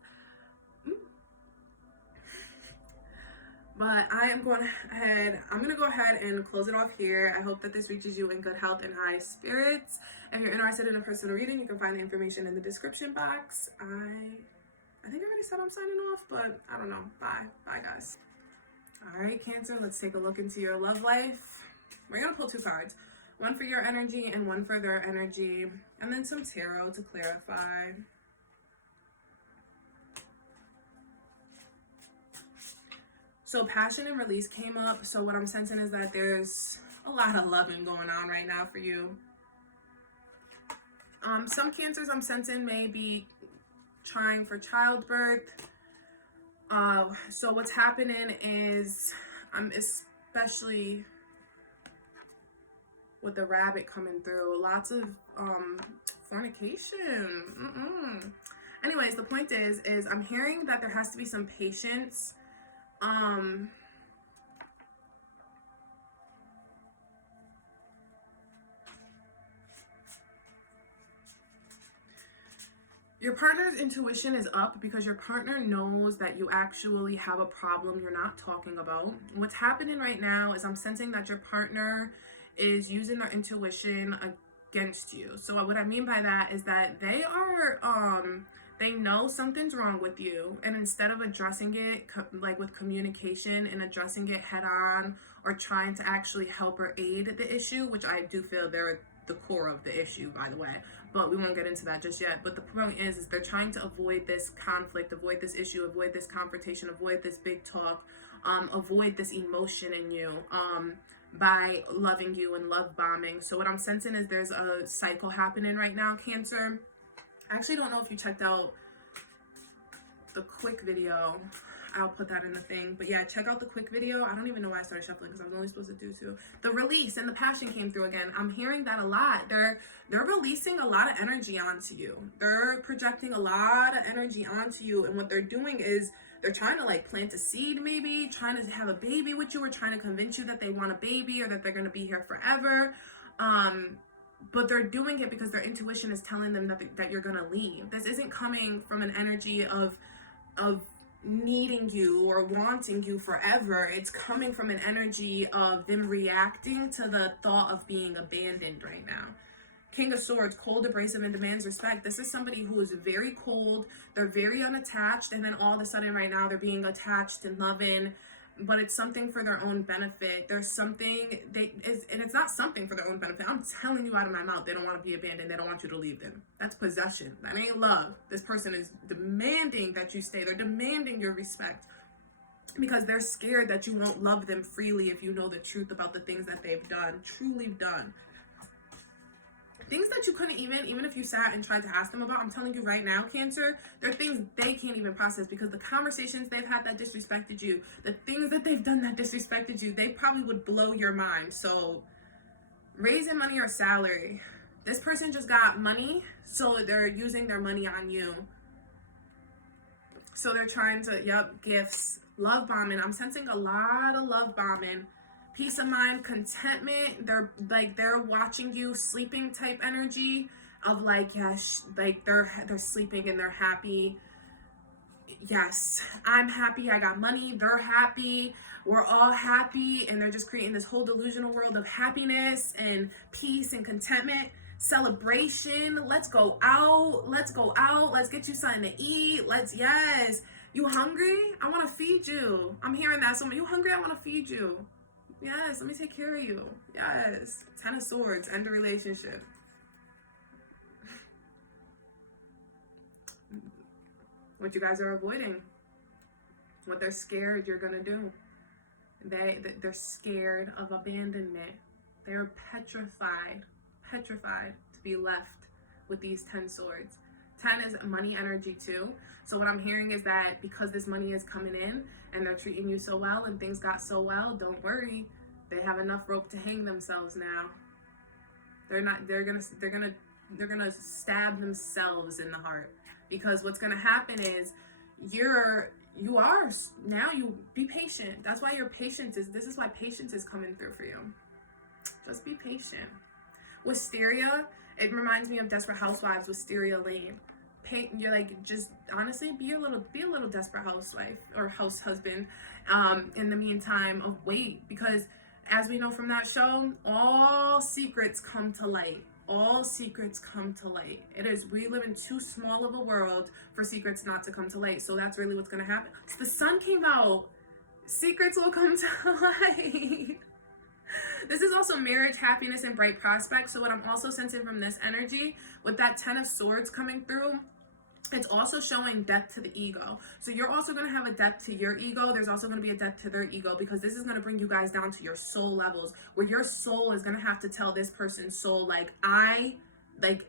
But I'm going to go ahead and close it off here. I hope that this reaches you in good health and high spirits. If you're interested in a personal reading, you can find the information in the description box. I think I already said I'm signing off, but I don't know. Bye. Bye, guys. All right, Cancer, let's take a look into your love life. We're going to pull 2 cards. One for your energy and one for their energy. And then some tarot to clarify. So passion and release came up. So what I'm sensing is that there's a lot of loving going on right now for you. Some Cancers I'm sensing may be trying for childbirth. So what's happening is especially with the rabbit coming through, lots of fornication. Anyways, the point is I'm hearing that there has to be some patience. Your partner's intuition is up because your partner knows that you actually have a problem you're not talking about. What's happening right now is I'm sensing that your partner is using their intuition against you. So what I mean by that is that they know something's wrong with you, and instead of addressing it like with communication and addressing it head on, or trying to actually help or aid the issue, which I do feel they're the core of the issue, by the way, but we won't get into that just yet. But the point is they're trying to avoid this conflict, avoid this issue, avoid this confrontation, avoid this big talk, avoid this emotion in you, by loving you and love bombing. So what I'm sensing is there's a cycle happening right now, Cancer. I actually don't know if you checked out the quick video. I'll put that in the thing. But yeah, check out the quick video. I don't even know why I started shuffling because I was only supposed to do 2. The release and the passion came through again. I'm hearing that a lot. They're releasing a lot of energy onto you. They're projecting a lot of energy onto you. And what they're doing is they're trying to like plant a seed, maybe trying to have a baby with you, or trying to convince you that they want a baby or that they're going to be here forever. But they're doing it because their intuition is telling them that you're going to leave. This isn't coming from an energy of needing you or wanting you forever. It's coming from an energy of them reacting to the thought of being abandoned right now. King of Swords, cold, abrasive, and demands respect. This is somebody who is very cold. They're very unattached, and then all of a sudden right now they're being attached and loving, but it's something for their own benefit. There's something and it's not something for their own benefit. I'm telling you out of my mouth, they don't want to be abandoned. They don't want you to leave them. That's possession. That ain't love. This person is demanding that you stay. They're demanding your respect because they're scared that you won't love them freely if you know the truth about the things that they've done, truly done. Things that you couldn't even if you sat and tried to ask them about, I'm telling you right now, Cancer, there are things they can't even process because the conversations they've had that disrespected you, the things that they've done that disrespected you, they probably would blow your mind. So raising money or salary, this person just got money, so they're using their money on you. So they're trying to, gifts, love bombing. I'm sensing a lot of love bombing peace of mind, contentment. They're watching you, sleeping type energy of like, yes, like they're sleeping and they're happy. Yes, I'm happy, I got money, they're happy, we're all happy, and they're just creating this whole delusional world of happiness and peace and contentment, celebration. Let's go out, let's get you something to eat. Yes, you hungry? I want to feed you. I'm hearing that. So, you hungry? I want to feed you. Yes, let me take care of you. Yes, 10 of Swords, end the relationship. What you guys are avoiding, what they're scared you're gonna do. They're scared of abandonment. They're petrified to be left with these 10 swords. 10 is money energy too. So what I'm hearing is that because this money is coming in and they're treating you so well and things got so well, don't worry, they have enough rope to hang themselves now. They're gonna stab themselves in the heart. Because what's going to happen is you be patient. That's why this is why patience is coming through for you. Just be patient. Wisteria, it reminds me of Desperate Housewives, Wisteria Lane. You're like, just honestly, be a little desperate housewife or house husband in the meantime of wait. Because as we know from that show, all secrets come to light. All secrets come to light. We live in too small of a world for secrets not to come to light. So that's really what's going to happen. So the sun came out. Secrets will come to light. This is also marriage, happiness, and bright prospects. So what I'm also sensing from this energy, with that 10 of Swords coming through, it's also showing death to the ego. So you're also going to have a death to your ego. There's also going to be a death to their ego, because this is going to bring you guys down to your soul levels, where your soul is going to have to tell this person's soul, but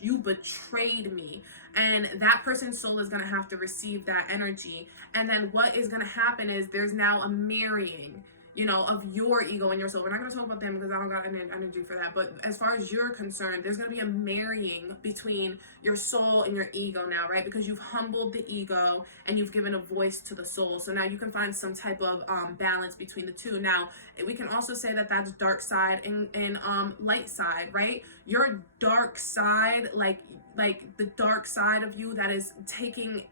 you betrayed me. And that person's soul is going to have to receive that energy. And then what is going to happen is there's now a marrying, of your ego and your soul. We're not going to talk about them because I don't got any energy for that. But as far as you're concerned, there's going to be a marrying between your soul and your ego now, right? Because you've humbled the ego and you've given a voice to the soul. So now you can find some type of balance between the two. Now, we can also say that that's dark side and light side, right? Your dark side, like the dark side of you that is taking,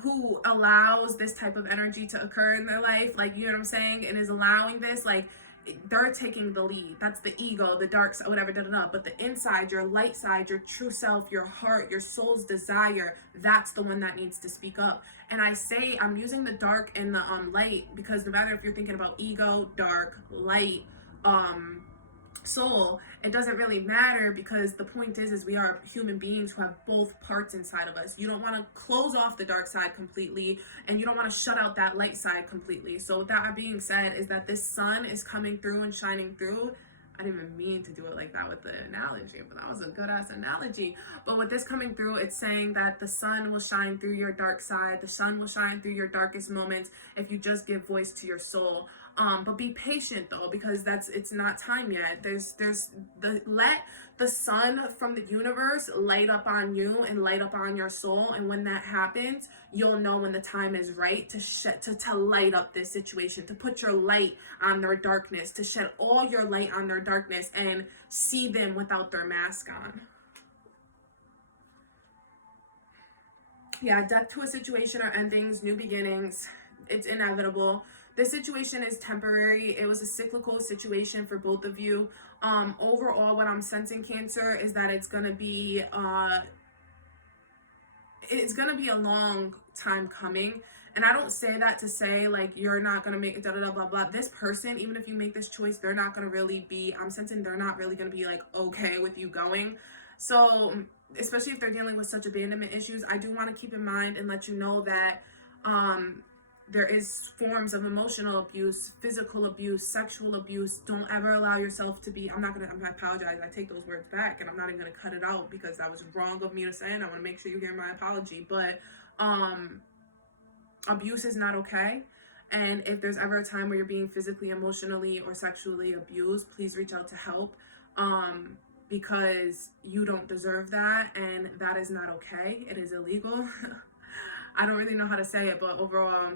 who allows this type of energy to occur in their life, you know what I'm saying, and is allowing this, they're taking the lead. That's the ego, the dark side, whatever, but the inside, your light side, your true self, your heart, your soul's desire, that's the one that needs to speak up. And I'm using the dark and the light, because no matter if you're thinking about ego, dark, light, soul, it doesn't really matter, because the point is we are human beings who have both parts inside of us. You don't want to close off the dark side completely, and you don't want to shut out that light side completely. So with that being said, is that this sun is coming through and shining through. I didn't even mean to do it like that with the analogy, but that was a good ass analogy. But with this coming through, it's saying that the sun will shine through your dark side. The sun will shine through your darkest moments if you just give voice to your soul. But be patient though, because it's not time yet. Let the sun from the universe light up on you and light up on your soul. And when that happens, you'll know when the time is right to light up this situation, to put your light on their darkness, to shed all your light on their darkness and see them without their mask on. Yeah, death to a situation or endings, new beginnings. It's inevitable. This situation is temporary. It was a cyclical situation for both of you. Overall, what I'm sensing, Cancer, is that it's gonna be a long time coming. And I don't say that to say you're not gonna make blah blah blah. This person, even if you make this choice, they're not gonna really be. I'm sensing they're not really gonna be okay with you going. So especially if they're dealing with such abandonment issues, I do want to keep in mind and let you know that there is forms of emotional abuse, physical abuse, sexual abuse. Don't ever allow yourself to be, I apologize, I take those words back, and I'm not even going to cut it out because that was wrong of me to say, and I want to make sure you hear my apology. But abuse is not okay. And if there's ever a time where you're being physically, emotionally, or sexually abused, please reach out to help, because you don't deserve that, and that is not okay. It is illegal. I don't really know how to say it, but overall,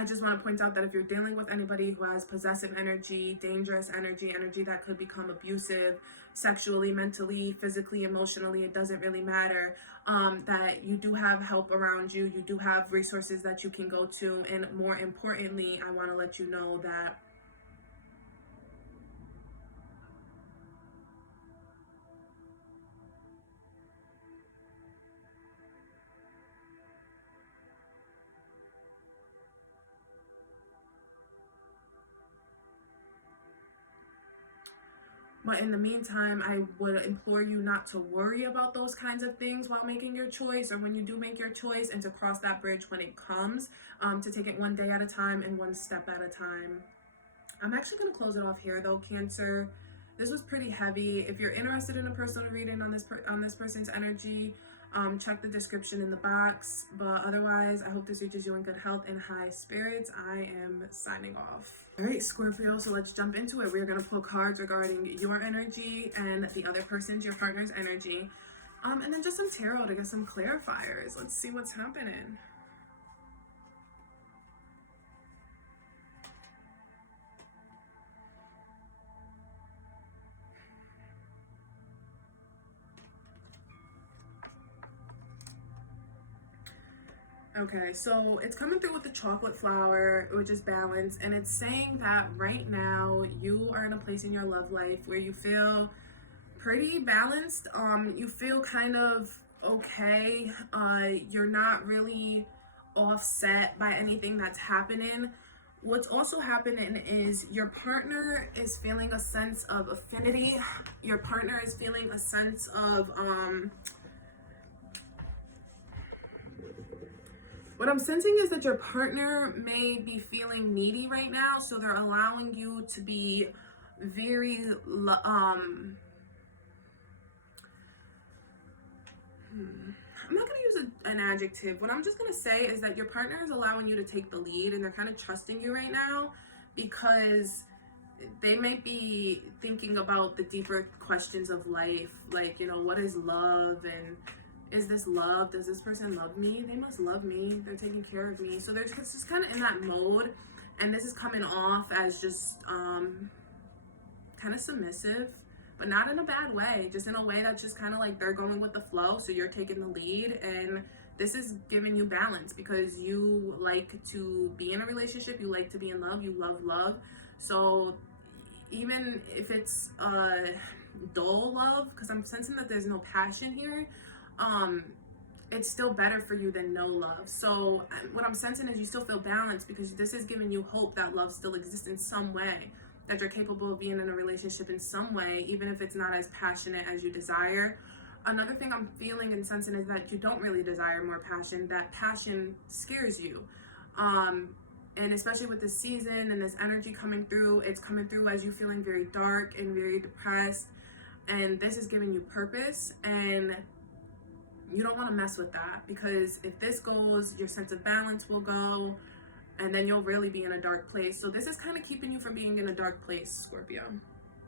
I just want to point out that if you're dealing with anybody who has possessive energy, dangerous energy, energy that could become abusive, sexually, mentally, physically, emotionally, it doesn't really matter, that you do have help around you, you do have resources that you can go to, and more importantly, I want to let you know that but in the meantime, I would implore you not to worry about those kinds of things while making your choice, or when you do make your choice, and to cross that bridge when it comes, to take it one day at a time and one step at a time. I'm actually going to close it off here though, Cancer. This was pretty heavy. If you're interested in a personal reading on this person's energy, check the description in the box. But otherwise, I hope this reaches you in good health and high spirits. I am signing off. All right, Scorpio, so let's jump into it. We're going to pull cards regarding your energy and the other person's, your partner's energy. And then just some tarot to get some clarifiers. Let's see what's happening. Okay, so it's coming through with the chocolate flower, which is balance, and it's saying that right now you are in a place in your love life where you feel pretty balanced. You feel kind of okay. You're not really offset by anything that's happening. What's also happening is your partner is feeling a sense of affinity. Your partner is feeling a sense of what I'm sensing is that your partner may be feeling needy right now, so they're allowing you to be very I'm not going to use an adjective. What I'm just going to say is that your partner is allowing you to take the lead, and they're kind of trusting you right now because they might be thinking about the deeper questions of life, like, you know, what is love, and is this love? Does this person love me? They must love me. They're taking care of me. So they're just kind of in that mode, and this is coming off as just kind of submissive, but not in a bad way, just in a way that's just kind of like they're going with the flow, so you're taking the lead, and this is giving you balance because you like to be in a relationship, you like to be in love, you love love. So even if it's dull love, because I'm sensing that there's no passion here, it's still better for you than no love. So what I'm sensing is you still feel balanced because this is giving you hope that love still exists in some way, that you're capable of being in a relationship in some way, even if it's not as passionate as you desire. Another thing I'm feeling and sensing is that you don't really desire more passion, that passion scares you. And especially with this season and this energy coming through, it's coming through as you feeling very dark and very depressed. And this is giving you purpose, and you don't want to mess with that, because if this goes, your sense of balance will go, and then you'll really be in a dark place. So this is kind of keeping you from being in a dark place, Scorpio.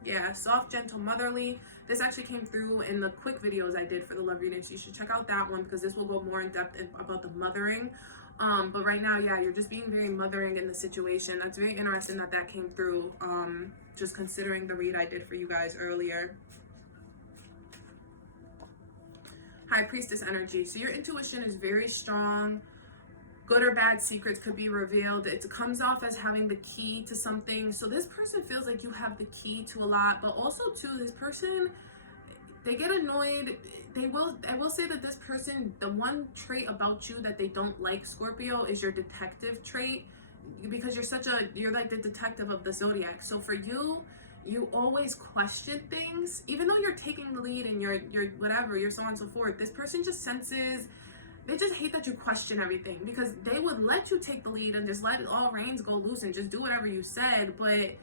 Yeah, soft, gentle, motherly. This actually came through in the quick videos I did for the love readings. You should check out that one because this will go more in depth about the mothering. But right now, yeah, you're just being very mothering in the situation. That's very interesting that that came through, just considering the read I did for you guys earlier. High Priestess energy. So your intuition is very strong. Good or bad secrets could be revealed. It comes off as having the key to something. So this person feels like you have the key to a lot, but also too, this person, they get annoyed. I will say that this person, the one trait about you that they don't like, Scorpio, is your detective trait, because you're like the detective of the Zodiac. So for you, you always question things, even though you're taking the lead and you're whatever, you're so on and so forth. This person just senses, they just hate that you question everything, because they would let you take the lead and just let all reins go loose and just do whatever you said. But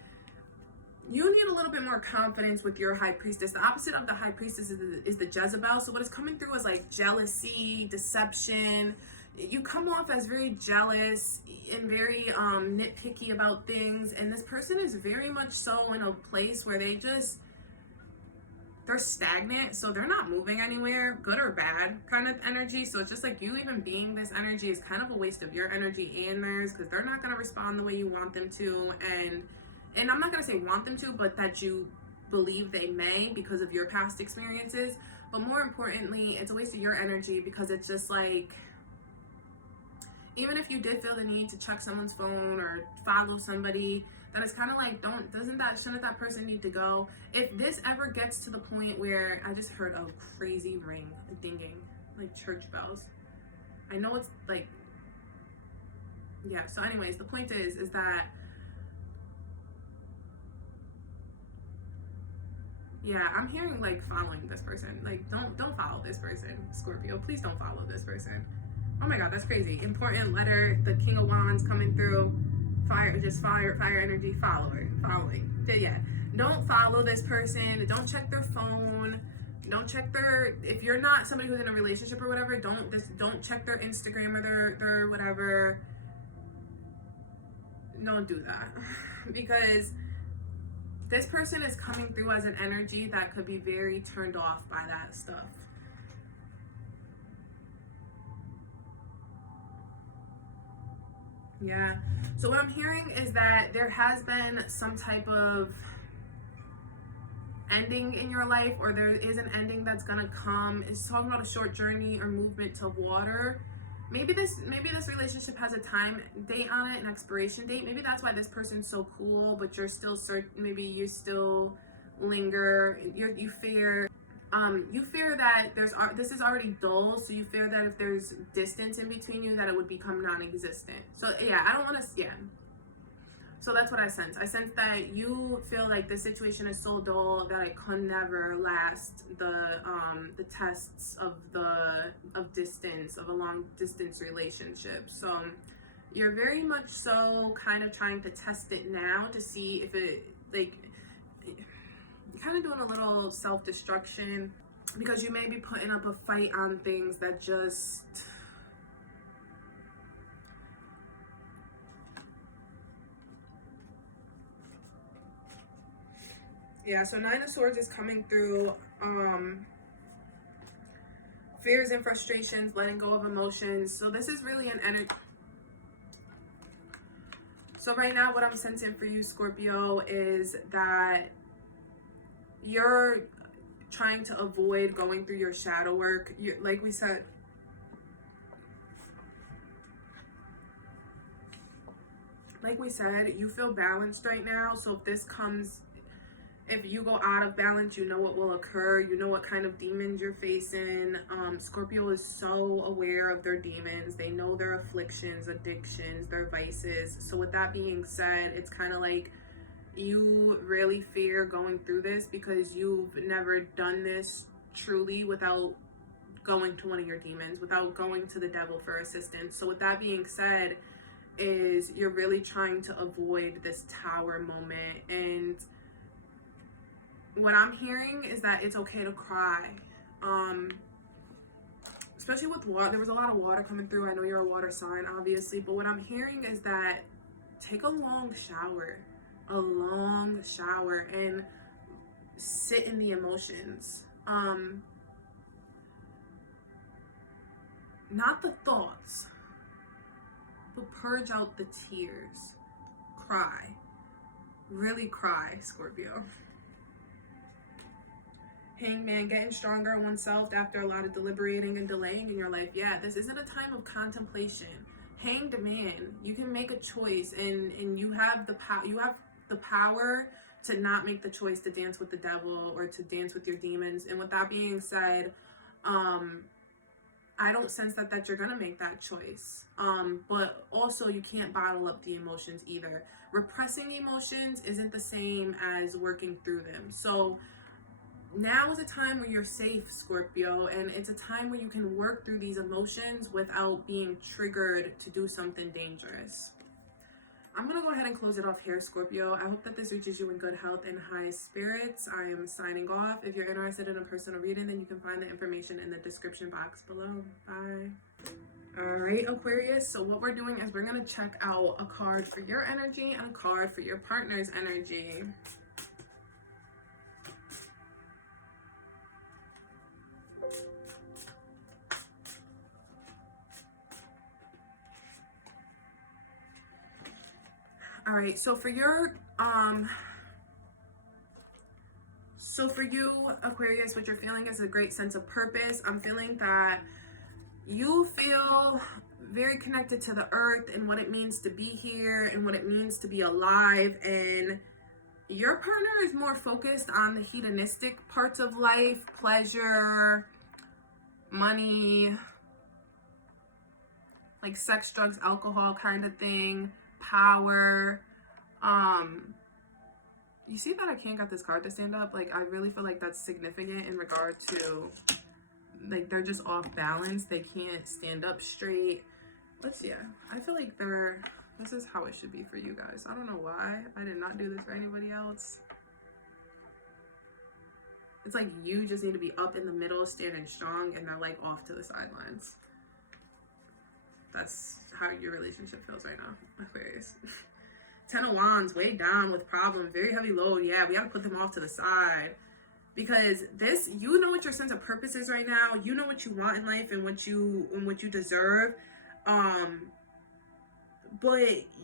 you need a little bit more confidence with your High Priestess. The opposite of the High Priestess is the Jezebel. So what is coming through is like jealousy, deception. You come off as very jealous and very nitpicky about things, and this person is very much so in a place where they're they're stagnant, so they're not moving anywhere, good or bad kind of energy. So it's just like you even being this energy is kind of a waste of your energy and theirs, because they're not going to respond the way you want them to. And I'm not going to say want them to, but that you believe they may because of your past experiences. But more importantly, it's a waste of your energy, because it's just like, even if you did feel the need to check someone's phone or follow somebody, that it's kind of like, shouldn't that person need to go? If this ever gets to the point where, I just heard a crazy ring, a dinging, like church bells. I know it's like, yeah. So anyways, the point is that, yeah, I'm hearing like following this person. Like, don't follow this person, Scorpio. Please don't follow this person. Oh my God, that's crazy. Important letter, the King of Wands coming through. Fire energy, following. Yeah, don't follow this person. Don't check their phone. Don't check their, if you're not somebody who's in a relationship or whatever, don't check their Instagram or their whatever. Don't do that. Because this person is coming through as an energy that could be very turned off by that stuff. Yeah. So what I'm hearing is that there has been some type of ending in your life, or there is an ending that's gonna come. It's talking about a short journey or movement to water. Maybe this relationship has a time date on it, an expiration date. Maybe that's why this person's so cool, but you're still maybe you still linger. You fear that this is already dull, so you fear that if there's distance in between you, that it would become non-existent. So yeah, I don't want to, yeah. So that's what I sense. I sense that you feel like the situation is so dull that it could never last the tests of distance, of a long distance relationship. So you're very much so kind of trying to test it now to see if it, like, kind of doing a little self-destruction, because you may be putting up a fight on things that just, yeah. So Nine of Swords is coming through. Fears and frustrations, letting go of emotions. So this is really an energy. So right now what I'm sensing for you, Scorpio, is that you're trying to avoid going through your shadow work. Like we said, you feel balanced right now. So if you go out of balance, you know what will occur. You know what kind of demons you're facing. Scorpio is so aware of their demons. They know their afflictions, addictions, their vices. So with that being said, it's kind of like, you really fear going through this because you've never done this truly without going to one of your demons, without going to the devil for assistance. So with that being said, is you're really trying to avoid this tower moment. And what I'm hearing is that it's okay to cry. Especially with water. There was a lot of water coming through. I know you're a water sign, obviously. But what I'm hearing is that take a long shower. And sit in the emotions. Not the thoughts, but purge out the tears. Cry. Really cry, Scorpio. Hangman, getting stronger in oneself after a lot of deliberating and delaying in your life. Yeah, this isn't a time of contemplation. Hanged man, you can make a choice, and you have the power. You have the power to not make the choice to dance with the devil or to dance with your demons. And with that being said, I don't sense that you're gonna make that choice. But also you can't bottle up the emotions either. Repressing emotions isn't the same as working through them. So now is a time where you're safe, Scorpio, and it's a time where you can work through these emotions without being triggered to do something dangerous. I'm going to go ahead and close it off here, Scorpio. I hope that this reaches you in good health and high spirits. I am signing off. If you're interested in a personal reading, then you can find the information in the description box below. Bye. All right, Aquarius. So what we're doing is we're going to check out a card for your energy and a card for your partner's energy. All right, so for your you, Aquarius, what you're feeling is a great sense of purpose. I'm feeling that you feel very connected to the earth and what it means to be here and what it means to be alive. And your partner is more focused on the hedonistic parts of life, pleasure, money, like sex, drugs, alcohol kind of thing, power. You see that I can't get this card to stand up? Like, I really feel like that's significant in regard to, like, they're just off balance. They can't stand up straight. I feel like this is how it should be for you guys. I don't know why. I did not do this for anybody else. It's like you just need to be up in the middle, standing strong, and they're like off to the sidelines. That's how your relationship feels right now, Aquarius. 10 of Wands, way down with problems, very heavy load. Yeah, we got to put them off to the side. Because this, you know what your sense of purpose is right now. You know what you want in life and what you deserve. But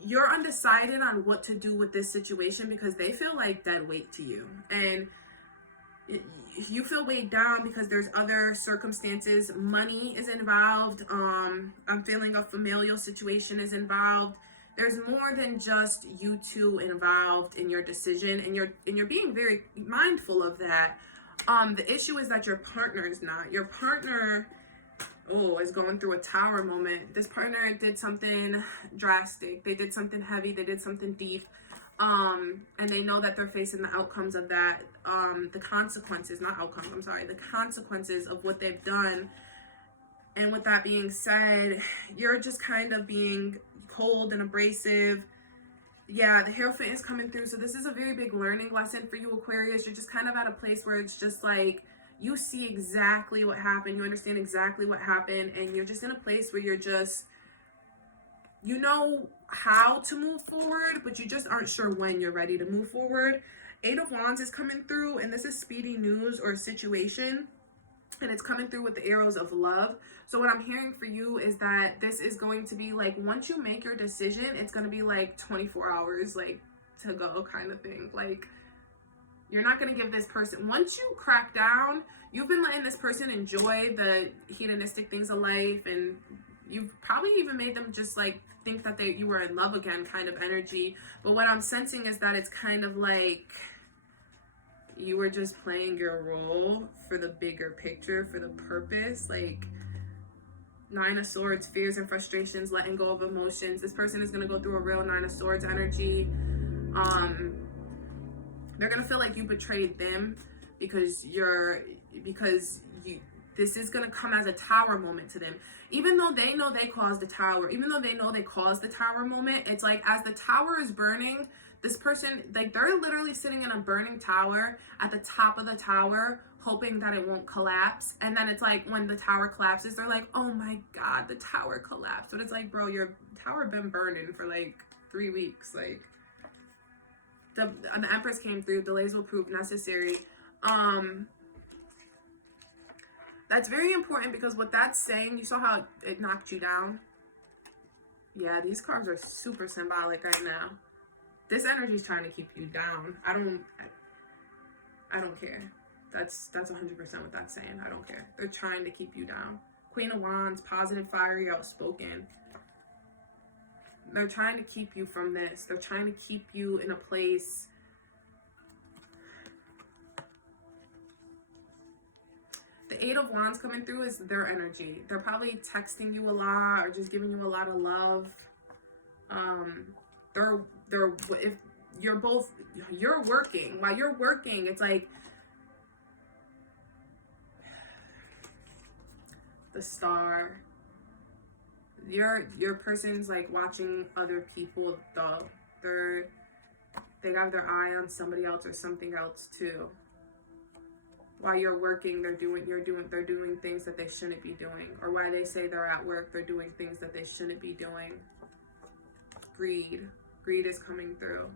you're undecided on what to do with this situation because they feel like dead weight to you. And you feel weighed down because there's other circumstances. Money is involved. I'm feeling a familial situation is involved. There's more than just you two involved in your decision, and you're being very mindful of that. The issue is that your partner is not. Your partner, is going through a tower moment. This partner did something drastic. They did something heavy. They did something deep. And they know that they're facing the outcomes of that. The consequences, not outcomes, I'm sorry. The consequences of what they've done. And with that being said, you're just kind of being cold and abrasive. Yeah, the Hierophant is coming through. So this is a very big learning lesson for you, Aquarius. You're just kind of at a place where it's just like, you see exactly what happened. You understand exactly what happened. And you're just in a place where you're just, you know how to move forward, but you just aren't sure when you're ready to move forward. 8 of Wands is coming through, and this is speedy news or situation. And it's coming through with the arrows of love. So what I'm hearing for you is that this is going to be like, once you make your decision, it's going to be like 24 hours, like, to go kind of thing. Like, you're not going to give this person, once you crack down, you've been letting this person enjoy the hedonistic things of life. And you've probably even made them just like think that you were in love again kind of energy. But what I'm sensing is that it's kind of like, you were just playing your role for the bigger picture, for the purpose. Like, 9 of Swords, fears and frustrations, letting go of emotions. This person is going to go through a real 9 of Swords energy. They're going to feel like you betrayed them because this is going to come as a tower moment to them. Even though they know they caused the tower, even though they know they caused the tower moment, it's like, as the tower is burning, this person, like, they're literally sitting in a burning tower at the top of the tower, hoping that it won't collapse. And then it's like, when the tower collapses, they're like, oh my God, the tower collapsed. But it's like, bro, your tower been burning for like 3 weeks. Like, the Empress came through, delays will prove necessary. That's very important, because what that's saying, you saw how it knocked you down? Yeah, these cards are super symbolic right now. This energy is trying to keep you down. I don't care. That's 100% what that's saying. I don't care. They're trying to keep you down. Queen of Wands, positive, fiery, outspoken. They're trying to keep you from this. They're trying to keep you in a place. The 8 of Wands coming through is their energy. They're probably texting you a lot or just giving you a lot of love. If you're working, while you're working, it's like the Star. Your person's like watching other people, though. They have their eye on somebody else or something else too. While you're working, they're doing things that they shouldn't be doing. Or while they say they're at work, they're doing things that they shouldn't be doing. Greed is coming through.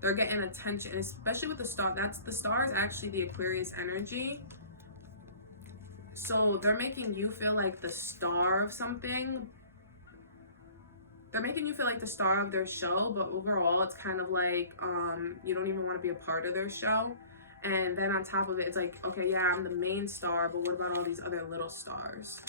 They're getting attention, especially with the Star. The Star is actually the Aquarius energy. So they're making you feel like the star of something. They're making you feel like the star of their show, but overall it's kind of like you don't even want to be a part of their show. And then on top of it, it's like, okay, yeah, I'm the main star, but what about all these other little stars?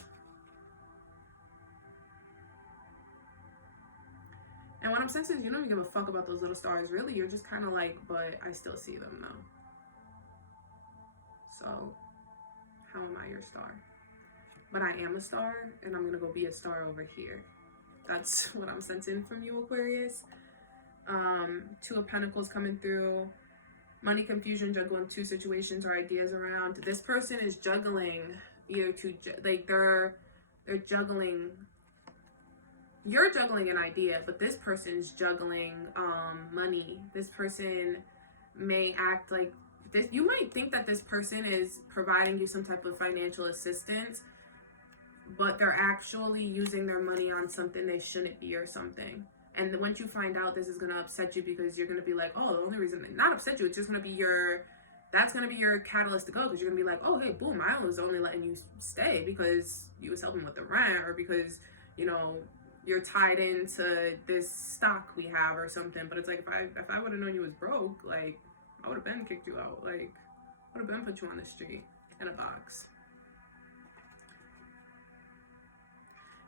And what I'm sensing is you don't even give a fuck about those little stars. Really, you're just kind of like, but I still see them though. So how am I your star? But I am a star, and I'm gonna go be a star over here. That's what I'm sensing from you, Aquarius. Two of Pentacles coming through. Money confusion, juggling two situations or ideas around. This person is juggling either two, like they're juggling. You're juggling an idea, but this person is juggling money. This person may act like this. You might think that this person is providing you some type of financial assistance, but they're actually using their money on something they shouldn't be or something. And once you find out, this is going to upset you, because you're going to be like, oh, the only reason, not upset you, it's just going to be that's going to be your catalyst to go, because you're going to be like, oh, hey, boom, I was only letting you stay because you was helping with the rent, or because, you know, you're tied into this stock we have or something. But it's like, if I would have known you was broke, like, I would have been kicked you out. Like, I would have been put you on the street in a box.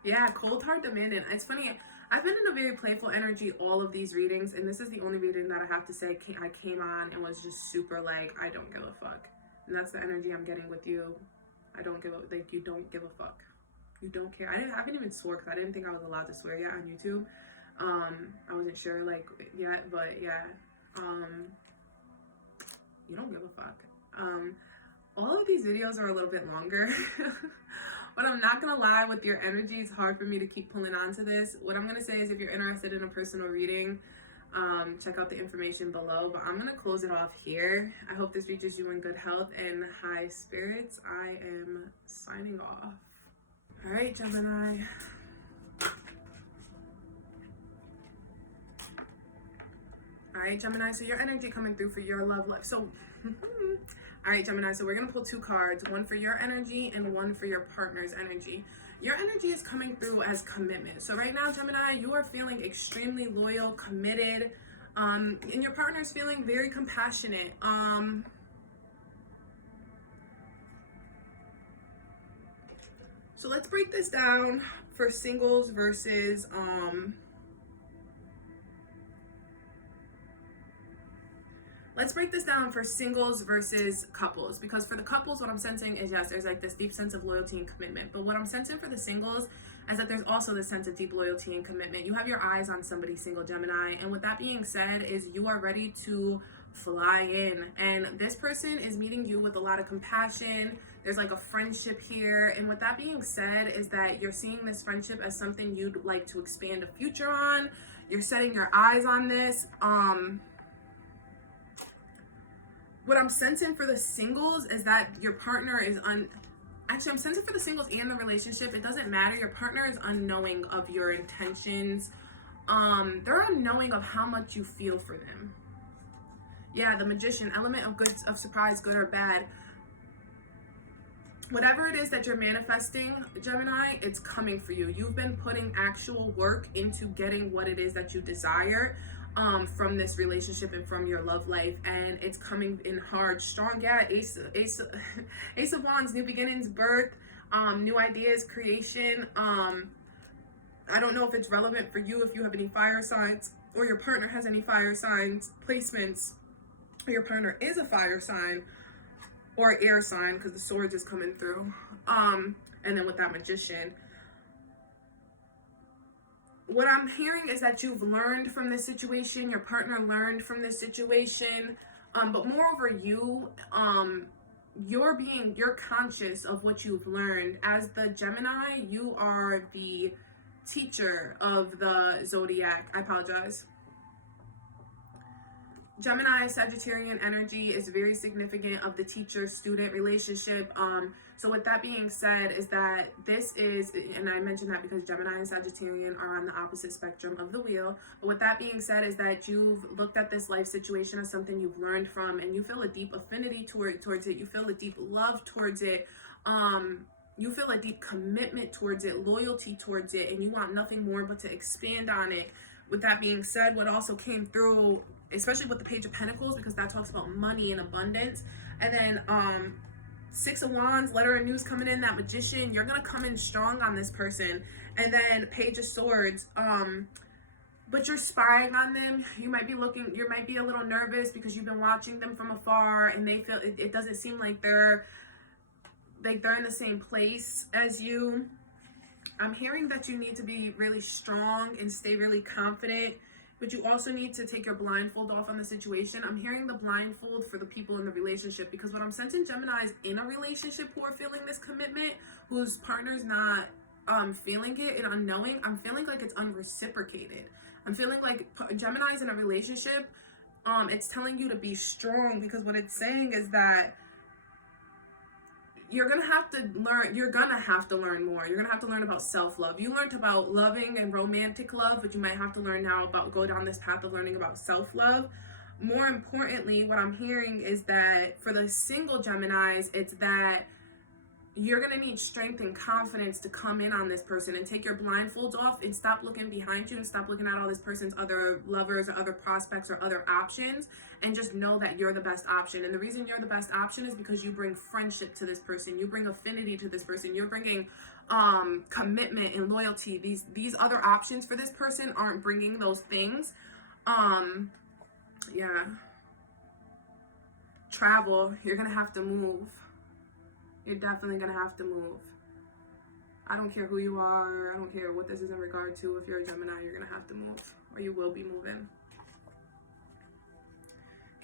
Yeah, cold, hard, demanding. It's funny. I've been in a very playful energy all of these readings, and this is the only reading that I have to say I came on and was just super like, I don't give a fuck. And that's the energy I'm getting with you. I don't give a, like, you don't give a fuck. You don't care. I haven't even swore, because I didn't think I was allowed to swear yet on YouTube. I wasn't sure, like, yet, but yeah. You don't give a fuck. All of these videos are a little bit longer. But I'm not gonna lie, with your energy, it's hard for me to keep pulling on to this. What I'm gonna say is, if you're interested in a personal reading, check out the information below. But I'm gonna close it off here. I hope this reaches you in good health and high spirits. I am signing off. All right, Gemini. All right, Gemini, so your energy coming through for your love life. So all right, Gemini, so we're going to pull two cards, one for your energy and one for your partner's energy. Your energy is coming through as commitment. So right now, Gemini, you are feeling extremely loyal, committed, and your partner is feeling very compassionate. So let's break this down for singles versus let's break this down for singles versus couples, because for the couples, what I'm sensing is, yes, there's like this deep sense of loyalty and commitment. But what I'm sensing for the singles is that there's also this sense of deep loyalty and commitment. You have your eyes on somebody, single Gemini. And with that being said, is you are ready to fly in. And this person is meeting you with a lot of compassion. There's like a friendship here. And with that being said, is that you're seeing this friendship as something you'd like to expand a future on. You're setting your eyes on this. What I'm sensing for the singles is that your partner is actually, I'm sensing for the singles and the relationship, it doesn't matter. Your partner is unknowing of your intentions. They're unknowing of how much you feel for them. Yeah, the Magician, element of good, of surprise, good or bad. Whatever it is that you're manifesting, Gemini, it's coming for you. You've been putting actual work into getting what it is that you desire from this relationship and from your love life, and it's coming in hard, strong. Yeah, Ace of Wands, new beginnings, birth, new ideas, creation. I don't know if it's relevant for you if you have any fire signs, or your partner has any fire signs, placements, or your partner is a fire sign or air sign, because the swords is coming through. And then with that Magician, what I'm hearing is that you've learned from this situation, your partner learned from this situation, but moreover, you're conscious of what you've learned. As the Gemini, you are the teacher of the Zodiac. I apologize. Gemini, Sagittarian energy is very significant of the teacher-student relationship. So with that being said, is that this is, and I mentioned that because Gemini and Sagittarian are on the opposite spectrum of the wheel. But with that being said, is that you've looked at this life situation as something you've learned from, and you feel a deep affinity towards it. You feel a deep love towards it. You feel a deep commitment towards it, loyalty towards it, and you want nothing more but to expand on it. With that being said, what also came through, especially with the Page of Pentacles, because that talks about money and abundance, and then Six of Wands, letter of news coming in, that Magician, you're gonna come in strong on this person. And then Page of Swords, but you're spying on them. You might be a little nervous because you've been watching them from afar, and they feel it doesn't seem like they're in the same place as you. I'm hearing that you need to be really strong and stay really confident, but you also need to take your blindfold off on the situation. I'm hearing the blindfold for the people in the relationship, because what I'm sensing, Gemini, is in a relationship who are feeling this commitment, whose partner's not feeling it and unknowing. I'm feeling like it's unreciprocated. I'm feeling like Gemini's in a relationship. It's telling you to be strong, because what it's saying is that you're gonna have to learn more. You're gonna have to learn about self-love. You learned about loving and romantic love, but you might have to learn now go down this path of learning about self-love. More importantly, what I'm hearing is that for the single Geminis, it's that you're going to need strength and confidence to come in on this person and take your blindfolds off and stop looking behind you and stop looking at all this person's other lovers or other prospects or other options, and just know that you're the best option. And the reason you're the best option is because you bring friendship to this person. You bring affinity to this person. You're bringing commitment and loyalty. These other options for this person aren't bringing those things. Yeah. Travel. You're going to have to move. You're definitely going to have to move. I don't care who you are. I don't care what this is in regard to. If you're a Gemini, you're going to have to move, or you will be moving.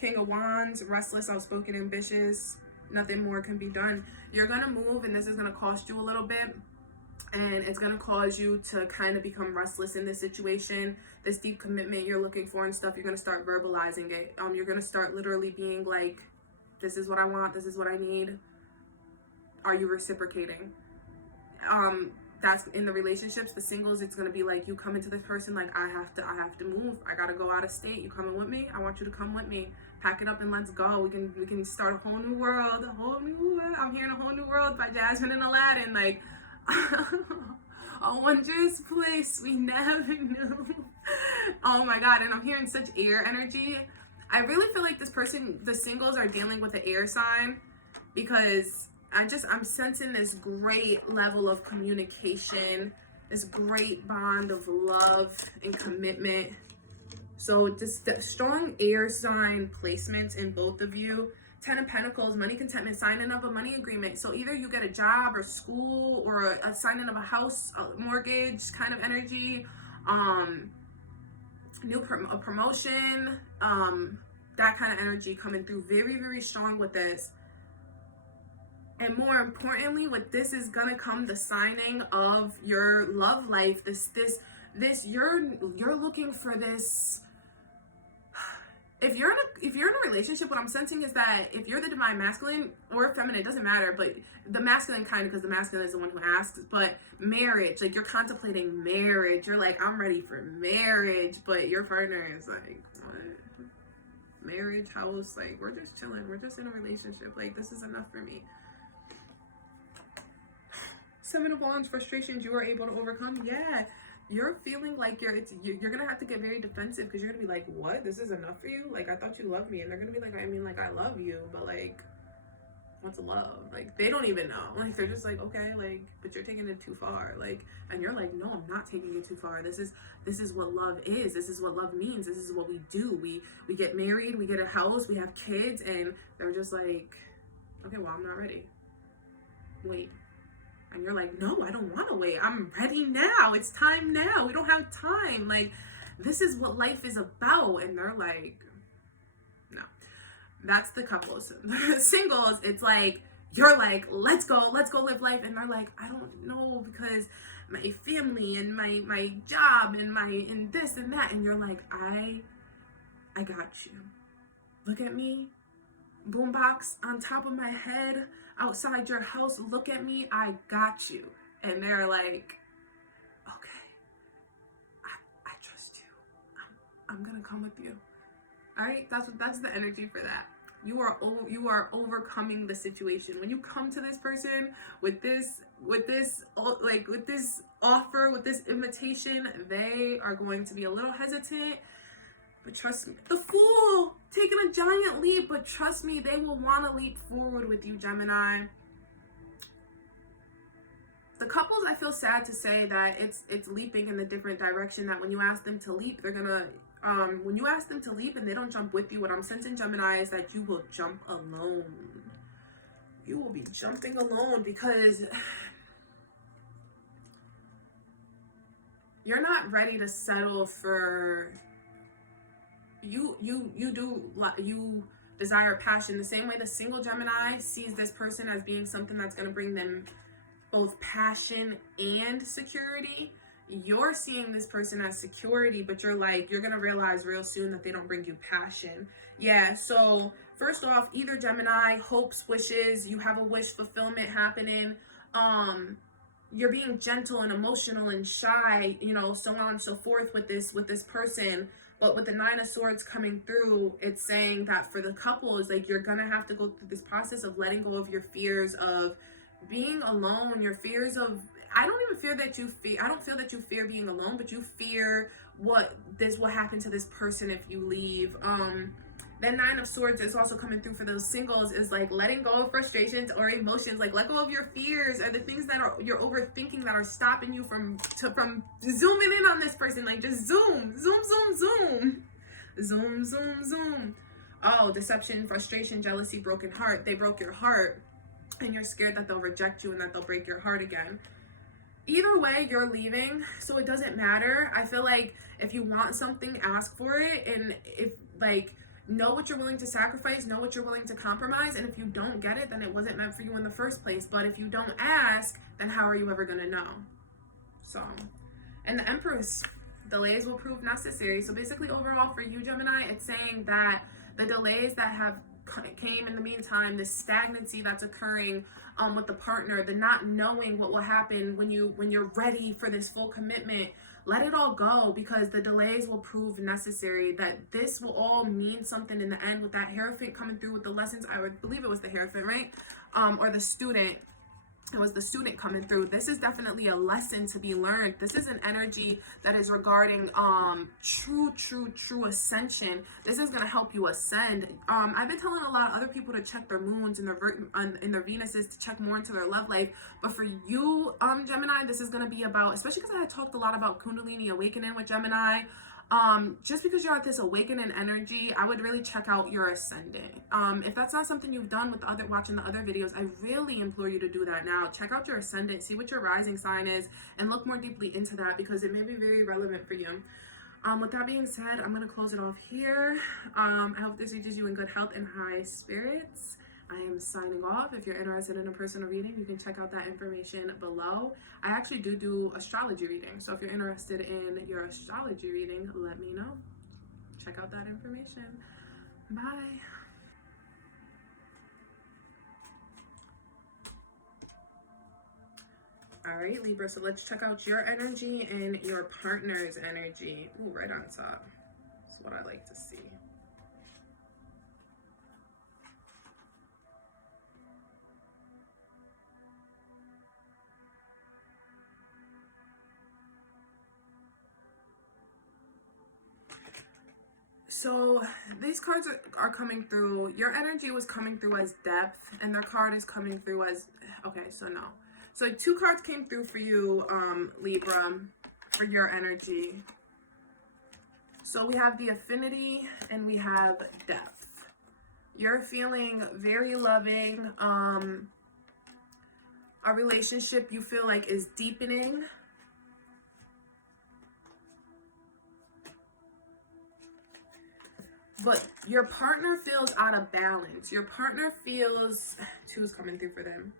King of Wands, restless, outspoken, ambitious. Nothing more can be done. You're going to move, and this is going to cost you a little bit. And it's going to cause you to kind of become restless in this situation. This deep commitment you're looking for and stuff, you're going to start verbalizing it. You're going to start literally being like, this is what I want. This is what I need. Are you reciprocating? That's in the relationships. The singles, it's gonna be like you come into this person like, I have to move. I gotta go out of state. You coming with me? I want you to come with me. Pack it up and let's go. We can start a whole new world. A whole new world. I'm hearing A Whole New World by Jasmine and Aladdin. Like a wondrous place we never knew. Oh my God! And I'm hearing such air energy. I really feel like this person, the singles, are dealing with the air sign, because I'm sensing this great level of communication, this great bond of love and commitment. So just the strong air sign placements in both of you. 10 of Pentacles, money contentment, signing of a money agreement. So either you get a job or school, or a signing of a house, a mortgage kind of energy, a promotion, that kind of energy coming through very, very strong with this. And more importantly, with this is gonna come the signing of your love life. This you're looking for this. If you're in a relationship, what I'm sensing is that if you're the divine masculine or feminine, it doesn't matter, but the masculine kind, because the masculine is the one who asks, but marriage, like you're contemplating marriage, you're like, I'm ready for marriage, but your partner is like, what? Marriage, house, like we're just chilling, we're just in a relationship, like this is enough for me. 7 of Wands, frustrations you were able to overcome. Yeah, you're feeling like you're gonna have to get very defensive, because you're gonna be like, what? This is enough for you? Like, I thought you loved me. And they're gonna be like, I mean, like, I love you, but like, what's love? Like, they don't even know. Like, they're just like, okay, like, but you're taking it too far. Like, and you're like, no, I'm not taking it too far. This is what love is. This is what love means. This is what we do. We get married, we get a house, we have kids, and they're just like, okay, well, I'm not ready. Wait. And you're like, no, I don't want to wait. I'm ready now. It's time now. We don't have time. Like, this is what life is about. And they're like, no. That's the couples. Singles, it's like, you're like, let's go live life. And they're like, I don't know, because my family and my job and this and that. And you're like, I got you. Look at me. Boombox on top of my head. Outside your house, look at me, I got you. And they're like, okay, I trust you. I'm gonna come with you. All right, that's the energy for that. You are overcoming the situation. When you come to this person with this offer, with this invitation, they are going to be a little hesitant. But trust me, the Fool taking a giant leap, but trust me, they will want to leap forward with you, Gemini. The couples, I feel sad to say that it's leaping in the different direction, that when you ask them to leap, they're gonna when you ask them to leap and they don't jump with you, what I'm sensing, Gemini, is that you will jump alone. You will be jumping alone because you're not ready to settle for you desire passion the same way the single Gemini sees this person as being something that's going to bring them both passion and security. You're seeing this person as security, but you're going to realize real soon that they don't bring you passion. Yeah, so first off, either Gemini, hopes, wishes, you have a wish fulfillment happening. You're being gentle and emotional and shy, so on and so forth with this person. But with the Nine of Swords coming through, it's saying that for the couples, you're going to have to go through this process of letting go of your fears of being alone, your fears of, I don't feel that you fear being alone, but you fear what happen to this person if you leave. Then Nine of Swords is also coming through for those singles, is letting go of frustrations or emotions, let go of your fears or the things that you're overthinking that are stopping you from zooming in on this person. Just zoom. Oh, deception, frustration, jealousy, broken heart. They broke your heart and you're scared that they'll reject you and that they'll break your heart again. Either way, you're leaving, so it doesn't matter. I feel like if you want something, ask for it, and if know what you're willing to sacrifice, know what you're willing to compromise, and if you don't get it, then it wasn't meant for you in the first place. But if you don't ask, then how are you ever going to know? So, and the Empress, delays will prove necessary. So basically, overall for you, Gemini, it's saying that the delays that have came in the meantime, the stagnancy that's occurring with the partner, the not knowing what will happen when you're ready for this full commitment, let it all go, because the delays will prove necessary, that this will all mean something in the end. With that Hierophant coming through with the lessons, I would believe it was the Hierophant, right? Or the student. It was the student coming through. This is definitely a lesson to be learned. This is an energy that is regarding true ascension. This is going to help you ascend. I've been telling a lot of other people to check their moons and their Venuses, to check more into their love life. But for you, Gemini, this is going to be about, especially because I had talked a lot about Kundalini awakening with Gemini. Just because you're at this awakening energy, I would really check out your ascendant. If that's not something you've done with watching the other videos, I really implore you to do that now. Check out your ascendant, see what your rising sign is, and look more deeply into that, because it may be very relevant for you. With that being said, I'm going to close it off here. I hope this reaches you in good health and high spirits. I am signing off. If you're interested in a personal reading, you can check out that information below. I actually do astrology reading. So if you're interested in your astrology reading, let me know. Check out that information. Bye. All right, Libra. So let's check out your energy and your partner's energy. Ooh, right on top. That's what I like to see. So these cards are coming through. Your energy was coming through as depth, and their card is coming through as, okay, so no. So two cards came through for you, Libra, for your energy. So we have the affinity and we have depth. You're feeling very loving. A relationship you feel like is deepening. But your partner feels out of balance. Your partner feels, two is coming through for them.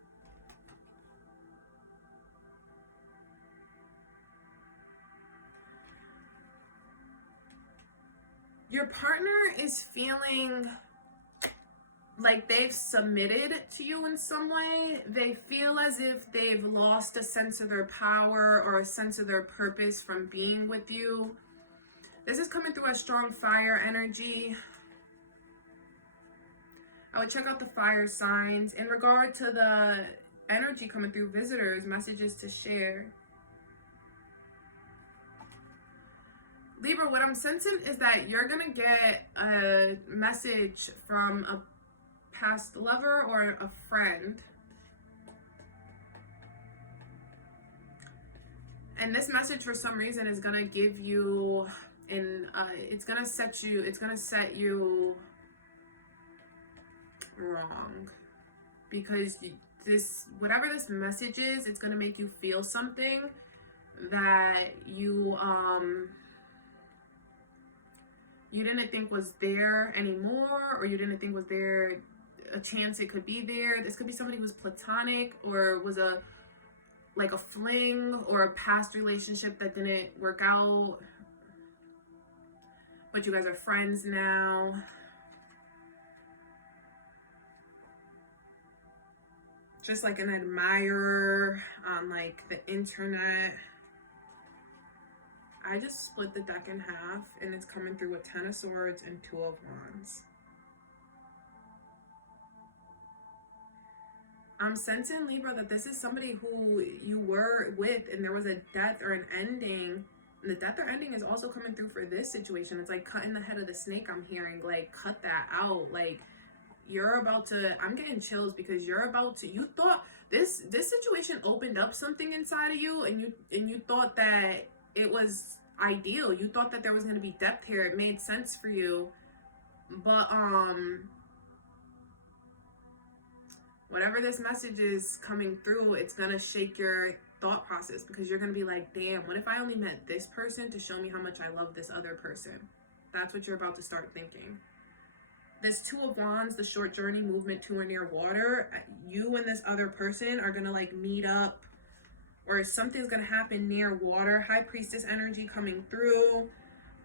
Your partner is feeling like they've submitted to you in some way. They feel as if they've lost a sense of their power or a sense of their purpose from being with you. This is coming through a strong fire energy. I would check out the fire signs. In regard to the energy coming through, visitors, messages to share. Libra, what I'm sensing is that you're going to get a message from a past lover or a friend. And this message, for some reason, is going to give you, it's going to set you wrong. Because whatever this message is, it's going to make you feel something that you didn't think was there anymore, or you didn't think was there a chance it could be there. This could be somebody who was platonic, or was like a fling, or a past relationship that didn't work out, but you guys are friends now. Just like an admirer on like the internet. I just split the deck in half, and it's coming through with 10 of Swords and 2 of Wands. I'm sensing, Libra, that this is somebody who you were with and there was a death or an ending. And the death or ending is also coming through for this situation. It's like cutting the head of the snake, I'm hearing. Like, cut that out. Like, you're about to, I'm getting chills because you're about to, you thought this situation opened up something inside of you, and you thought that it was ideal. You thought that there was going to be depth here. It made sense for you. But whatever this message is coming through, it's going to shake your thought process, because you're going to be like, damn, what if I only met this person to show me how much I love this other person? That's what you're about to start thinking. This 2 of Wands, the short journey, movement to or near water, you and this other person are going to like meet up, or something's going to happen near water. High Priestess energy coming through.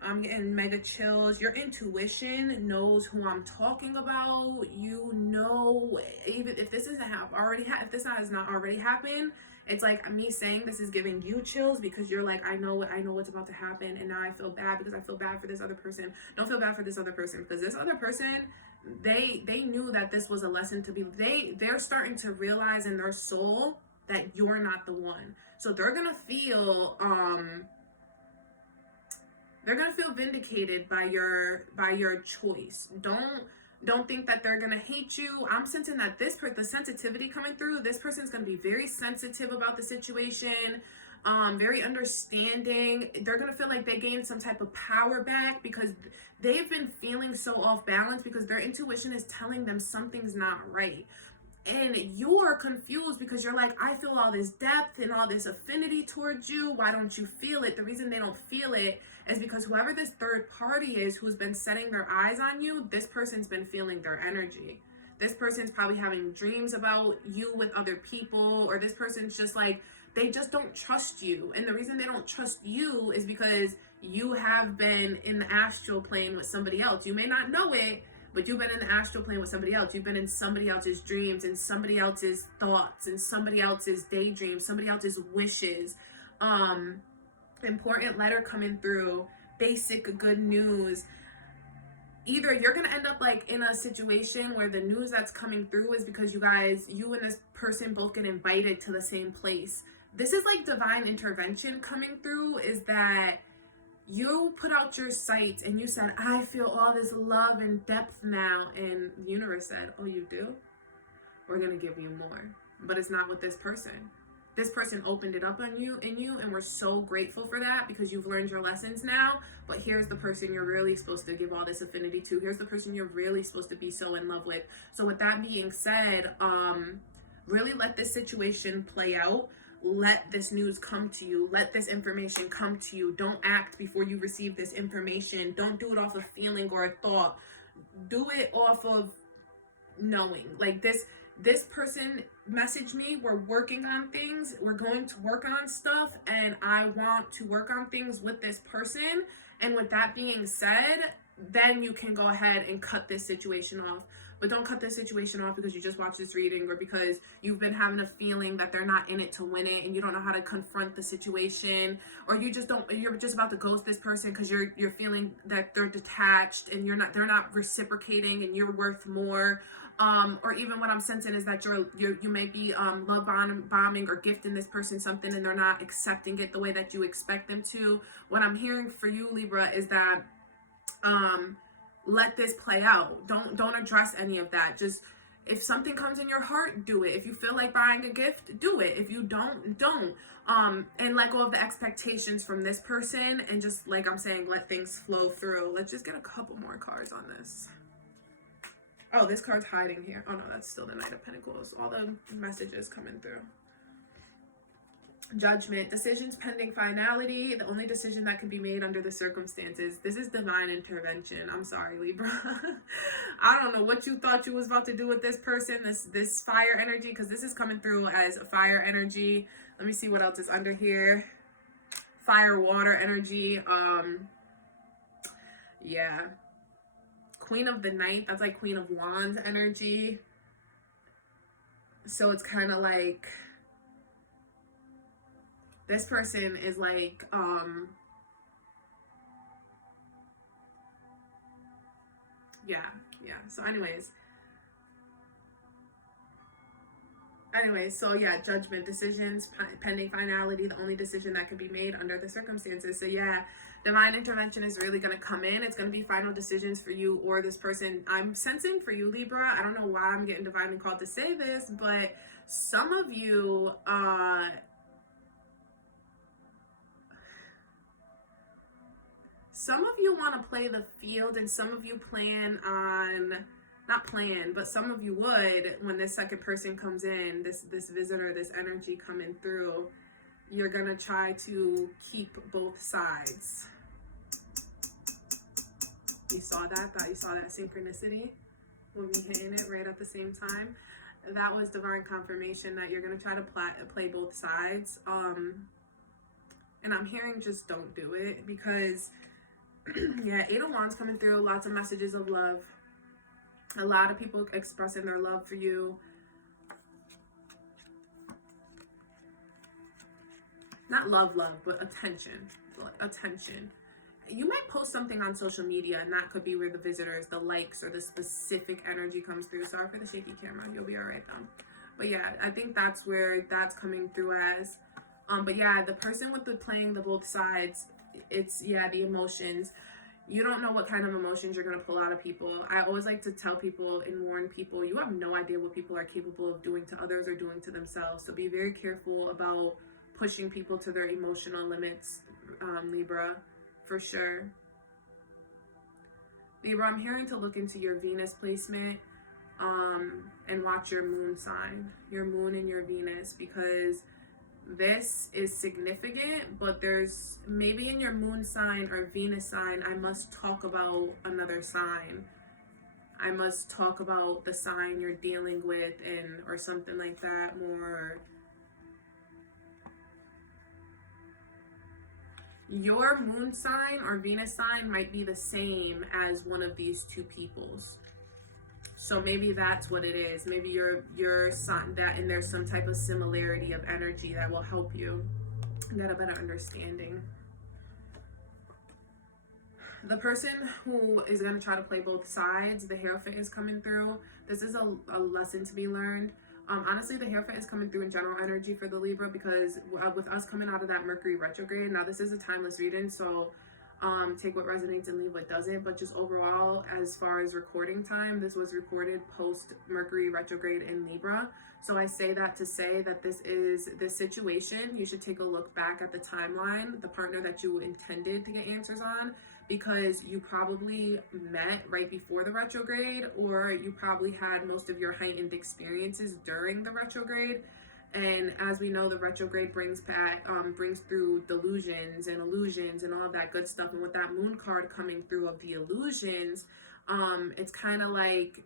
I'm getting mega chills. Your intuition knows who I'm talking about. You know, even if this isn't if this has not already happened, it's like me saying this is giving you chills, because you're like, I know what's about to happen, and now I feel bad because I feel bad for this other person. Don't feel bad for this other person, because this other person, they knew that this was a lesson to be. They're starting to realize in their soul that you're not the one. So they're gonna feel vindicated by your choice. Don't think that they're gonna hate you. I'm sensing that the sensitivity coming through, this person's gonna be very sensitive about the situation, very understanding. They're gonna feel like they gained some type of power back, because they've been feeling so off balance, because their intuition is telling them something's not right. And you're confused because you're like, I feel all this depth and all this affinity towards you. Why don't you feel it? The reason they don't feel it is because whoever this third party is who's been setting their eyes on you, this person's been feeling their energy. This person's probably having dreams about you with other people, or this person's just like, they just don't trust you. And the reason they don't trust you is because you have been in the astral plane with somebody else. You may not know it, but you've been in the astral plane with somebody else. You've been in somebody else's dreams and somebody else's thoughts and somebody else's daydreams, somebody else's wishes. Important letter coming through, basic good news. Either you're going to end up like in a situation where the news that's coming through is because you and this person both get invited to the same place. This is like divine intervention coming through, is that you put out your sights and you said, I feel all this love and depth now. And the universe said, oh, you do? We're going to give you more. But it's not with this person. This person opened it up in you, and we're so grateful for that, because you've learned your lessons now. But here's the person you're really supposed to give all this affinity to. Here's the person you're really supposed to be so in love with. So with that being said, really let this situation play out. Let this news come to you. Let this information come to you. Don't act before you receive this information. Don't do it off of feeling or a thought. Do it off of knowing. Like this person messaged me. We're working on things. We're going to work on stuff, and I want to work on things with this person. And with that being said, then you can go ahead and cut this situation off. But don't cut this situation off because you just watched this reading, or because you've been having a feeling that they're not in it to win it and you don't know how to confront the situation, or you're just about to ghost this person because you're feeling that they're detached and they're not reciprocating and you're worth more. Or even what I'm sensing is that you may be love bombing or gifting this person something and they're not accepting it the way that you expect them to. What I'm hearing for you, Libra, is that let this play out. Don't address any of that. Just, if something comes in your heart, do it. If you feel like buying a gift, do it. If you don't. And let go of the expectations from this person, and just, like I'm saying, let things flow through. Let's just get a couple more cards on this. Oh, this card's hiding here. Oh no, that's still the Knight of Pentacles. All the messages coming through. Judgment, decisions pending finality, the only decision that can be made under the circumstances. This is divine intervention. I'm sorry, Libra. I don't know what you thought you was about to do with this person, this fire energy, because this is coming through as fire energy. Let me see what else is under here. Fire, water energy. Yeah. Queen of the Ninth, that's like Queen of Wands energy. So it's kind of like this person is like, yeah. So anyways, so yeah, judgment, decisions pending finality, the only decision that can be made under the circumstances. So yeah, divine intervention is really going to come in. It's going to be final decisions for you or this person. I'm sensing for you, Libra. I don't know why I'm getting divinely called to say this, but some of you, want to play the field, and some of you plan on, not plan, but some of you would, when this second person comes in, this visitor, this energy coming through, you're going to try to keep both sides. You saw that? Thought you saw that synchronicity with me hitting it right at the same time? That was divine confirmation that you're going to try to play both sides. And I'm hearing just don't do it, because yeah, Eight of Wands coming through, lots of messages of love. A lot of people expressing their love for you. Not love, but attention. Attention. You might post something on social media, and that could be where the visitors, the likes, or the specific energy comes through. Sorry for the shaky camera. You'll be all right, though. But yeah, I think that's where that's coming through as. But yeah, the person with the playing the both sides, it's, yeah, the emotions. You don't know what kind of emotions you're going to pull out of people. I always like to tell people and warn people, you have no idea what people are capable of doing to others or doing to themselves. So be very careful about pushing people to their emotional limits, Libra, for sure. Libra, I'm hearing to look into your Venus placement, and watch your moon sign, your moon and your Venus, because this is significant, but there's maybe in your moon sign or Venus sign, I must talk about another sign. I must talk about the sign you're dealing with, and or something like that more. Your moon sign or Venus sign might be the same as one of these two people's. So maybe that's what it is. Maybe your sign, that, and there's some type of similarity of energy that will help you get a better understanding. The person who is going to try to play both sides, the Hierophant is coming through. This is a lesson to be learned. Honestly, the Hierophant is coming through in general energy for the Libra, because with us coming out of that Mercury retrograde, now this is a timeless reading, so take what resonates and leave what doesn't. But just overall, as far as recording time, this was recorded post Mercury retrograde in Libra. So I say that to say that this situation, you should take a look back at the timeline, the partner that you intended to get answers on, because you probably met right before the retrograde, or you probably had most of your heightened experiences during the retrograde. And as we know, the retrograde brings through delusions and illusions and all that good stuff. And with that moon card coming through of the illusions, it's kind of like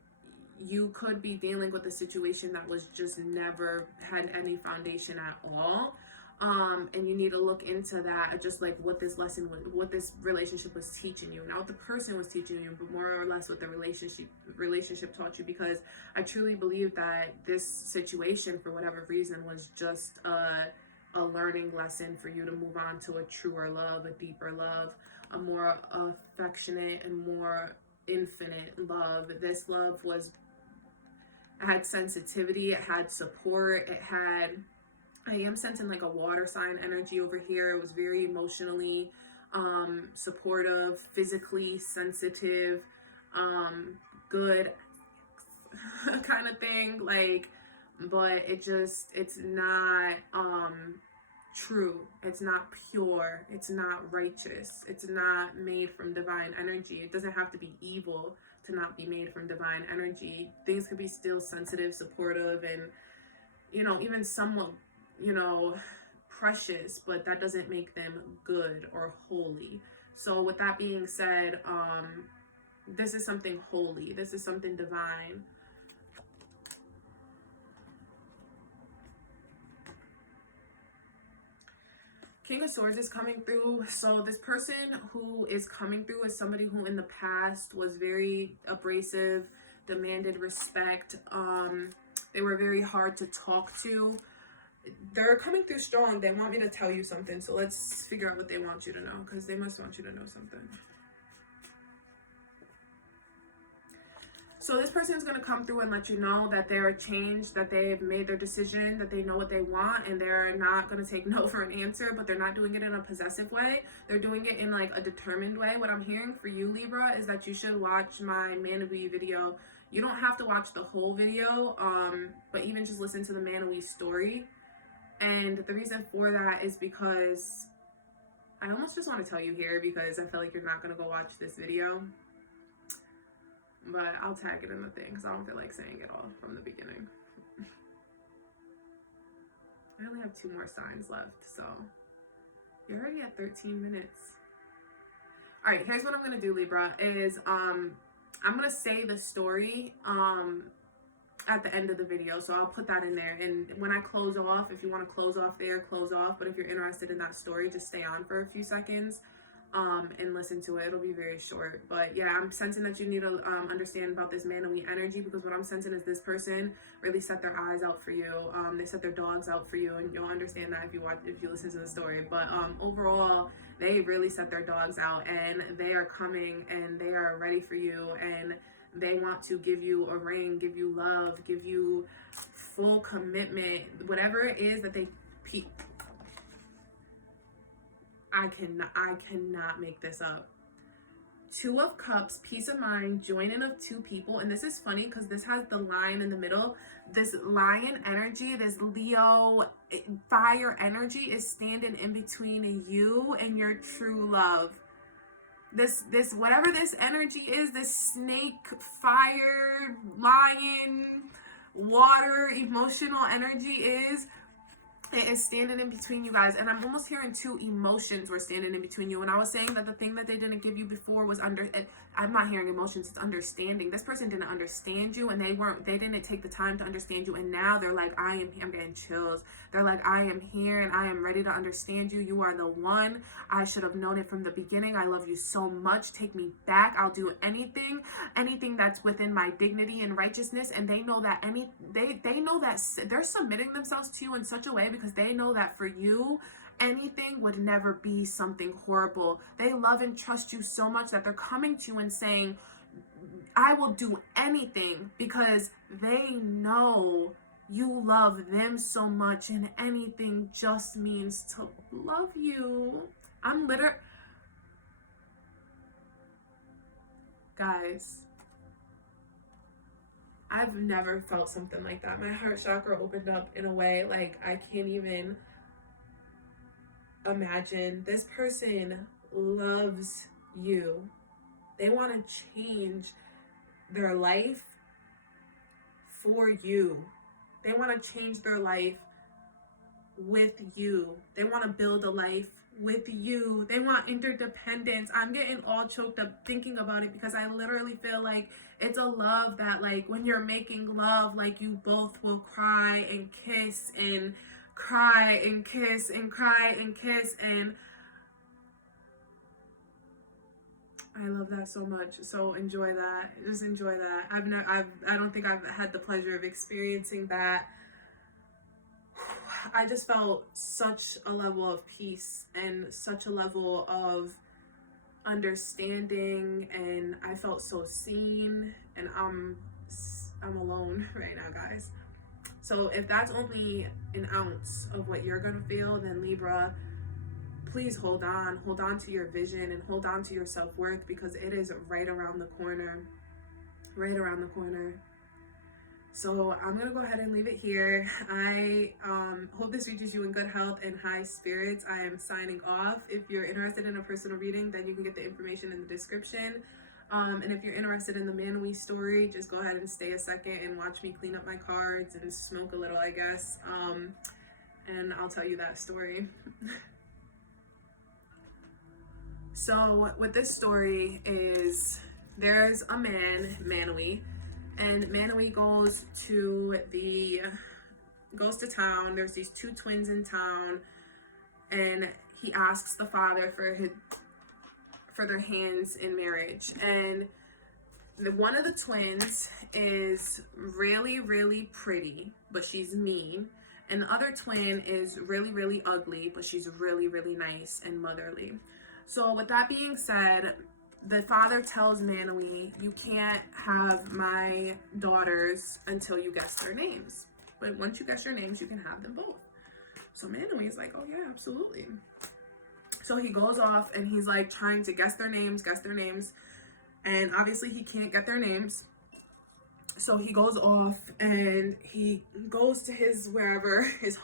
you could be dealing with a situation that was just never had any foundation at all. And you need to look into that, just like what this lesson was, what this relationship was teaching you, not what the person was teaching you, but more or less what the relationship taught you. Because I truly believe that this situation, for whatever reason, was just a learning lesson for you to move on to a truer love, a deeper love, a more affectionate and more infinite love. This love was It had sensitivity, it had support, it had, I am sensing like a water sign energy over here. It was very emotionally supportive, physically sensitive, good kind of thing. Like, but it's not true. It's not pure. It's not righteous. It's not made from divine energy. It doesn't have to be evil to not be made from divine energy. Things could be still sensitive, supportive, and, you know, even somewhat, you know, precious, but that doesn't make them good or holy. So with that being said, this is something holy. This is something divine. King of Swords is coming through. So this person who is coming through is somebody who in the past was very abrasive, demanded respect. They were very hard to talk to. They're coming through strong. They want me to tell you something. So let's figure out what they want you to know, because they must want you to know something. So this person is going to come through and let you know that they're changed, that they've made their decision, that they know what they want, and they're not going to take no for an answer, but they're not doing it in a possessive way. They're doing it in like a determined way. What I'm hearing for you, Libra, is that you should watch my Manawee video. You don't have to watch the whole video, but even just listen to the Manawee Story. And the reason for that is because I almost just want to tell you here, because I feel like you're not going to go watch this video. But I'll tag it in the thing because I don't feel like saying it all from the beginning. I only have 2 more signs left, so you're already at 13 minutes. All right, here's what I'm gonna do, Libra, is I'm gonna say the story at the end of the video, so I'll put that in there. And when I close off, if you want to close off there, close off. But if you're interested in that story, just stay on for a few seconds. And listen to it. It'll be very short. But yeah, I'm sensing that you need to understand about this Manawee energy, because what I'm sensing is this person really set their eyes out for you. They set their dogs out for you, and you'll understand that if you listen to the story. But overall, they really set their dogs out, and they are coming, and they are ready for you, and they want to give you a ring, give you love, give you full commitment, whatever it is that they I cannot make this up. 2 of Cups, peace of mind, joining of 2 people. And this is funny because this has the lion in the middle. This lion energy, this Leo fire energy is standing in between you and your true love. This whatever this energy is, this snake, fire, lion, water, emotional energy is, it is standing in between you guys. And I'm almost hearing 2 emotions were standing in between you. And I was saying that the thing that they didn't give you before was I'm not hearing emotions, it's understanding. This person didn't understand you, and they didn't take the time to understand you. And now they're like, I'm getting chills. They're like, I am here and I am ready to understand you. You are the one. I should have known it from the beginning. I love you so much. Take me back. I'll do anything that's within my dignity and righteousness. And they know that they know that they're submitting themselves to you in such a way because they know that for you, anything would never be something horrible. They love and trust you so much that they're coming to you and saying, I will do anything, because they know you love them so much, and anything just means to love you. I'm literally, guys, I've never felt something like that. My heart chakra opened up in a way like I can't even imagine. This person loves you. They want to change their life for you. They want to change their life with you. They want to build a life with you. They want interdependence. I'm getting all choked up thinking about it, because I literally feel like it's a love that, like, when you're making love, like, you both will cry and kiss and cry and kiss and cry and kiss. And I love that so much. So enjoy that. Just enjoy that. I don't think I've had the pleasure of experiencing that. I just felt such a level of peace and such a level of understanding, and I felt so seen, and I'm alone right now, guys. So if that's only an ounce of what you're gonna feel, then Libra, please hold on to your vision and hold on to your self-worth, because it is right around the corner. So I'm gonna go ahead and leave it here. I hope this reaches you in good health and high spirits. I am signing off. If you're interested in a personal reading, then you can get the information in the description. And if you're interested in the Manawee story, just go ahead and stay a second and watch me clean up my cards and smoke a little, I guess. And I'll tell you that story. So what this story is, there's a man, Manawee, and Manawee goes to town. There's these two twins in town, and he asks the father for their hands in marriage. And one of the twins is really, really pretty, but she's mean. And the other twin is really, really ugly, but she's really, really nice and motherly. So with that being said, the father tells Manawee, you can't have my daughters until you guess their names. But once you guess your names, you can have them both. So Manawee is like, oh yeah, absolutely. So he goes off and he's like trying to guess their names. And obviously he can't get their names. So he goes off and he goes to his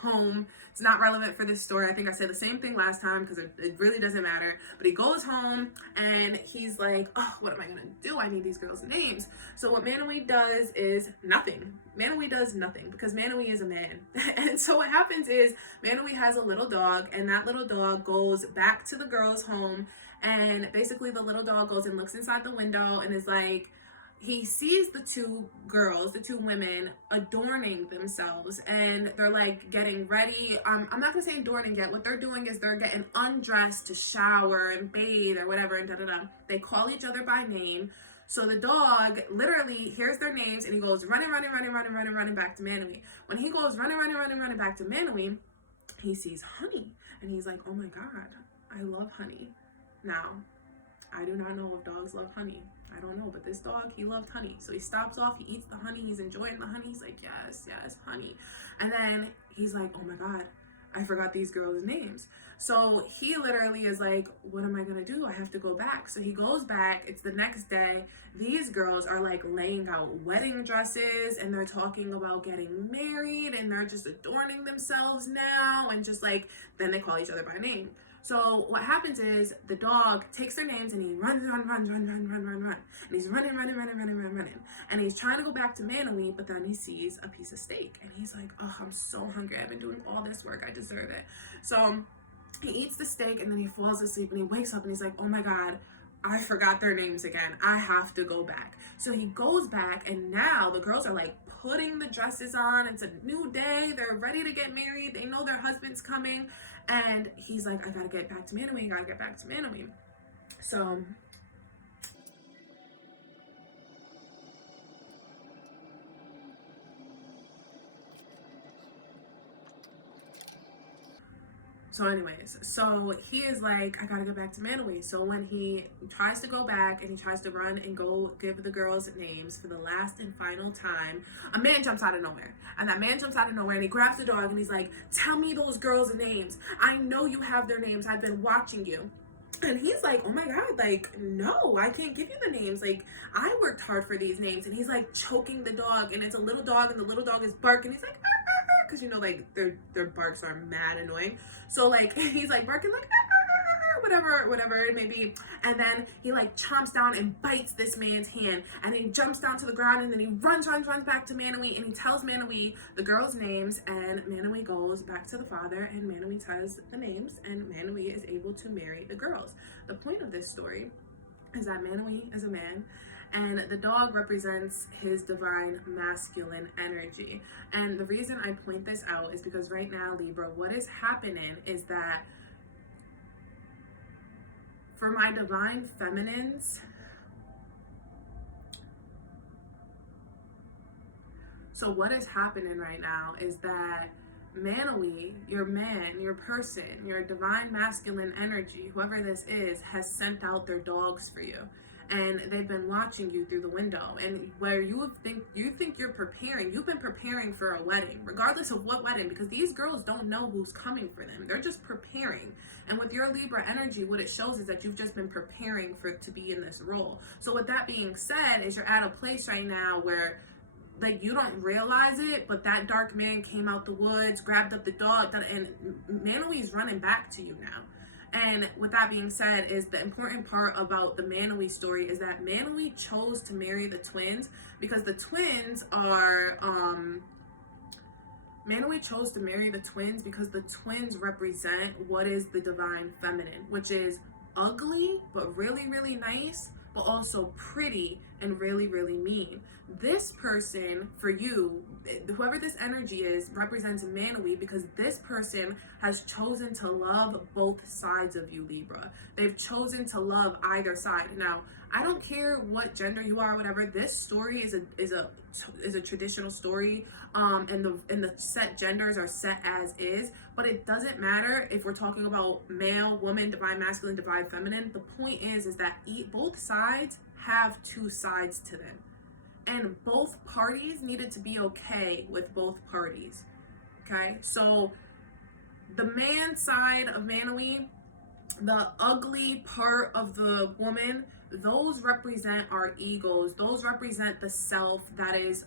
home. It's not relevant for this story. I think I said the same thing last time because it really doesn't matter. But he goes home and he's like, oh, what am I going to do? I need these girls' names. So what Manawee does is nothing. Manawee does nothing because Manawee is a man. And so what happens is Manawee has a little dog, and that little dog goes back to the girls' home. And basically the little dog goes and looks inside the window and is like, he sees the two women adorning themselves, and they're like getting ready. I'm not gonna say adorning yet. What they're doing is they're getting undressed to shower and bathe or whatever, and They call each other by name. So the dog literally hears their names and he goes running back to Manawee. When he goes running back to Manawee, he sees Honey, and he's like, oh my God, I love Honey. Now, I do not know if dogs love honey. I don't know, but this dog, he loved honey. So he stops off, he eats the honey, he's enjoying the honey. He's like, yes, honey. And then he's like, oh my God, I forgot these girls' names. So he literally is like, what am I gonna do? I have to go back. So he goes back, it's the next day. These girls are like laying out wedding dresses, and they're talking about getting married, and they're just adorning themselves now, and just like, then they call each other by name. So what happens is the dog takes their names and he runs. And he's running. And he's trying to go back to Manawee, but then he sees a piece of steak. And he's like, oh, I'm so hungry. I've been doing all this work. I deserve it. So he eats the steak and then he falls asleep and he wakes up and he's like, oh my God, I forgot their names again. I have to go back. So he goes back, and now the girls are like putting the dresses on. It's a new day. They're ready to get married. They know their husband's coming. And he's like, I gotta get back to Manawee. So anyways, so he is like, I gotta get back to Manawee. So when he tries to go back and he tries to run and go give the girls names for the last and final time, a man jumps out of nowhere. And that man jumps out of nowhere and he grabs the dog and he's like, tell me those girls' names. I know you have their names. I've been watching you. And he's like, oh my God, like, no, I can't give you the names. Like, I worked hard for these names. And he's like choking the dog, and it's a little dog, and the little dog is barking. He's like, because you know, like their barks are mad annoying. So like he's like barking like whatever it may be, and then he like chomps down and bites this man's hand, and he jumps down to the ground, and then he runs back to Manawee, and he tells Manawee the girls' names, and Manawee goes back to the father, and Manawee tells the names, and Manawee is able to marry the girls. The point of this story is that Manawee is a man, and the dog represents his divine masculine energy. And the reason I point this out is because right now, Libra, what is happening is that for my divine feminines, so what is happening right now is that Manawee, your man, your person, your divine masculine energy, whoever this is, has sent out their dogs for you. and they've been watching you through the window. And where you think you're preparing, you've been preparing for a wedding, regardless of what wedding, because these girls don't know who's coming for them. They're just preparing. And with your Libra energy, what it shows is that you've just been preparing to be in this role. So with that being said, is you're at a place right now where, like, you don't realize it, but that dark man came out the woods, grabbed up the dog, and Manawee's running back to you now. And with that being said, is the important part about the Manawee story is that Manawee chose to marry the twins because the twins are, Manawee chose to marry the twins because the twins represent what is the divine feminine, which is ugly, but really, really nice, but also pretty and really, really mean. This person, for you, whoever this energy is, represents Manawee because this person has chosen to love both sides of you, Libra. They've chosen to love either side. Now, I don't care what gender you are, whatever. This story is a traditional story, and the set genders are set as is. But it doesn't matter if we're talking about male, woman, divine masculine, divine feminine. The point is that both sides have two sides to them, and both parties needed to be okay with both parties. Okay, so the man side of Manawee, the ugly part of the woman, those represent our egos. Those represent the self that is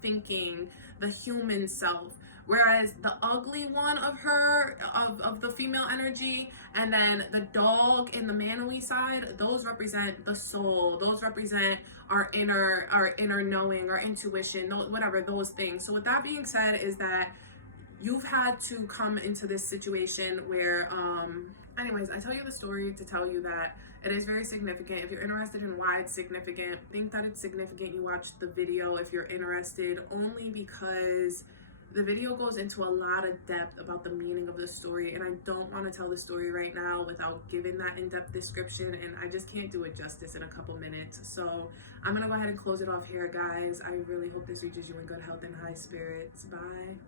thinking, the human self. Whereas the ugly one of her, of the female energy, and then the dog in the Manawee side, those represent the soul. Those represent our inner knowing, our intuition, whatever, those things. So with that being said, is that you've had to come into this situation where, anyways, I tell you the story to tell you that it is very significant. If you're interested in why it's significant, think that it's significant, you watch the video if you're interested, only because the video goes into a lot of depth about the meaning of the story, and I don't want to tell the story right now without giving that in-depth description, and I just can't do it justice in a couple minutes. So I'm gonna go ahead and close it off here, guys. I really hope this reaches you in good health and high spirits. Bye.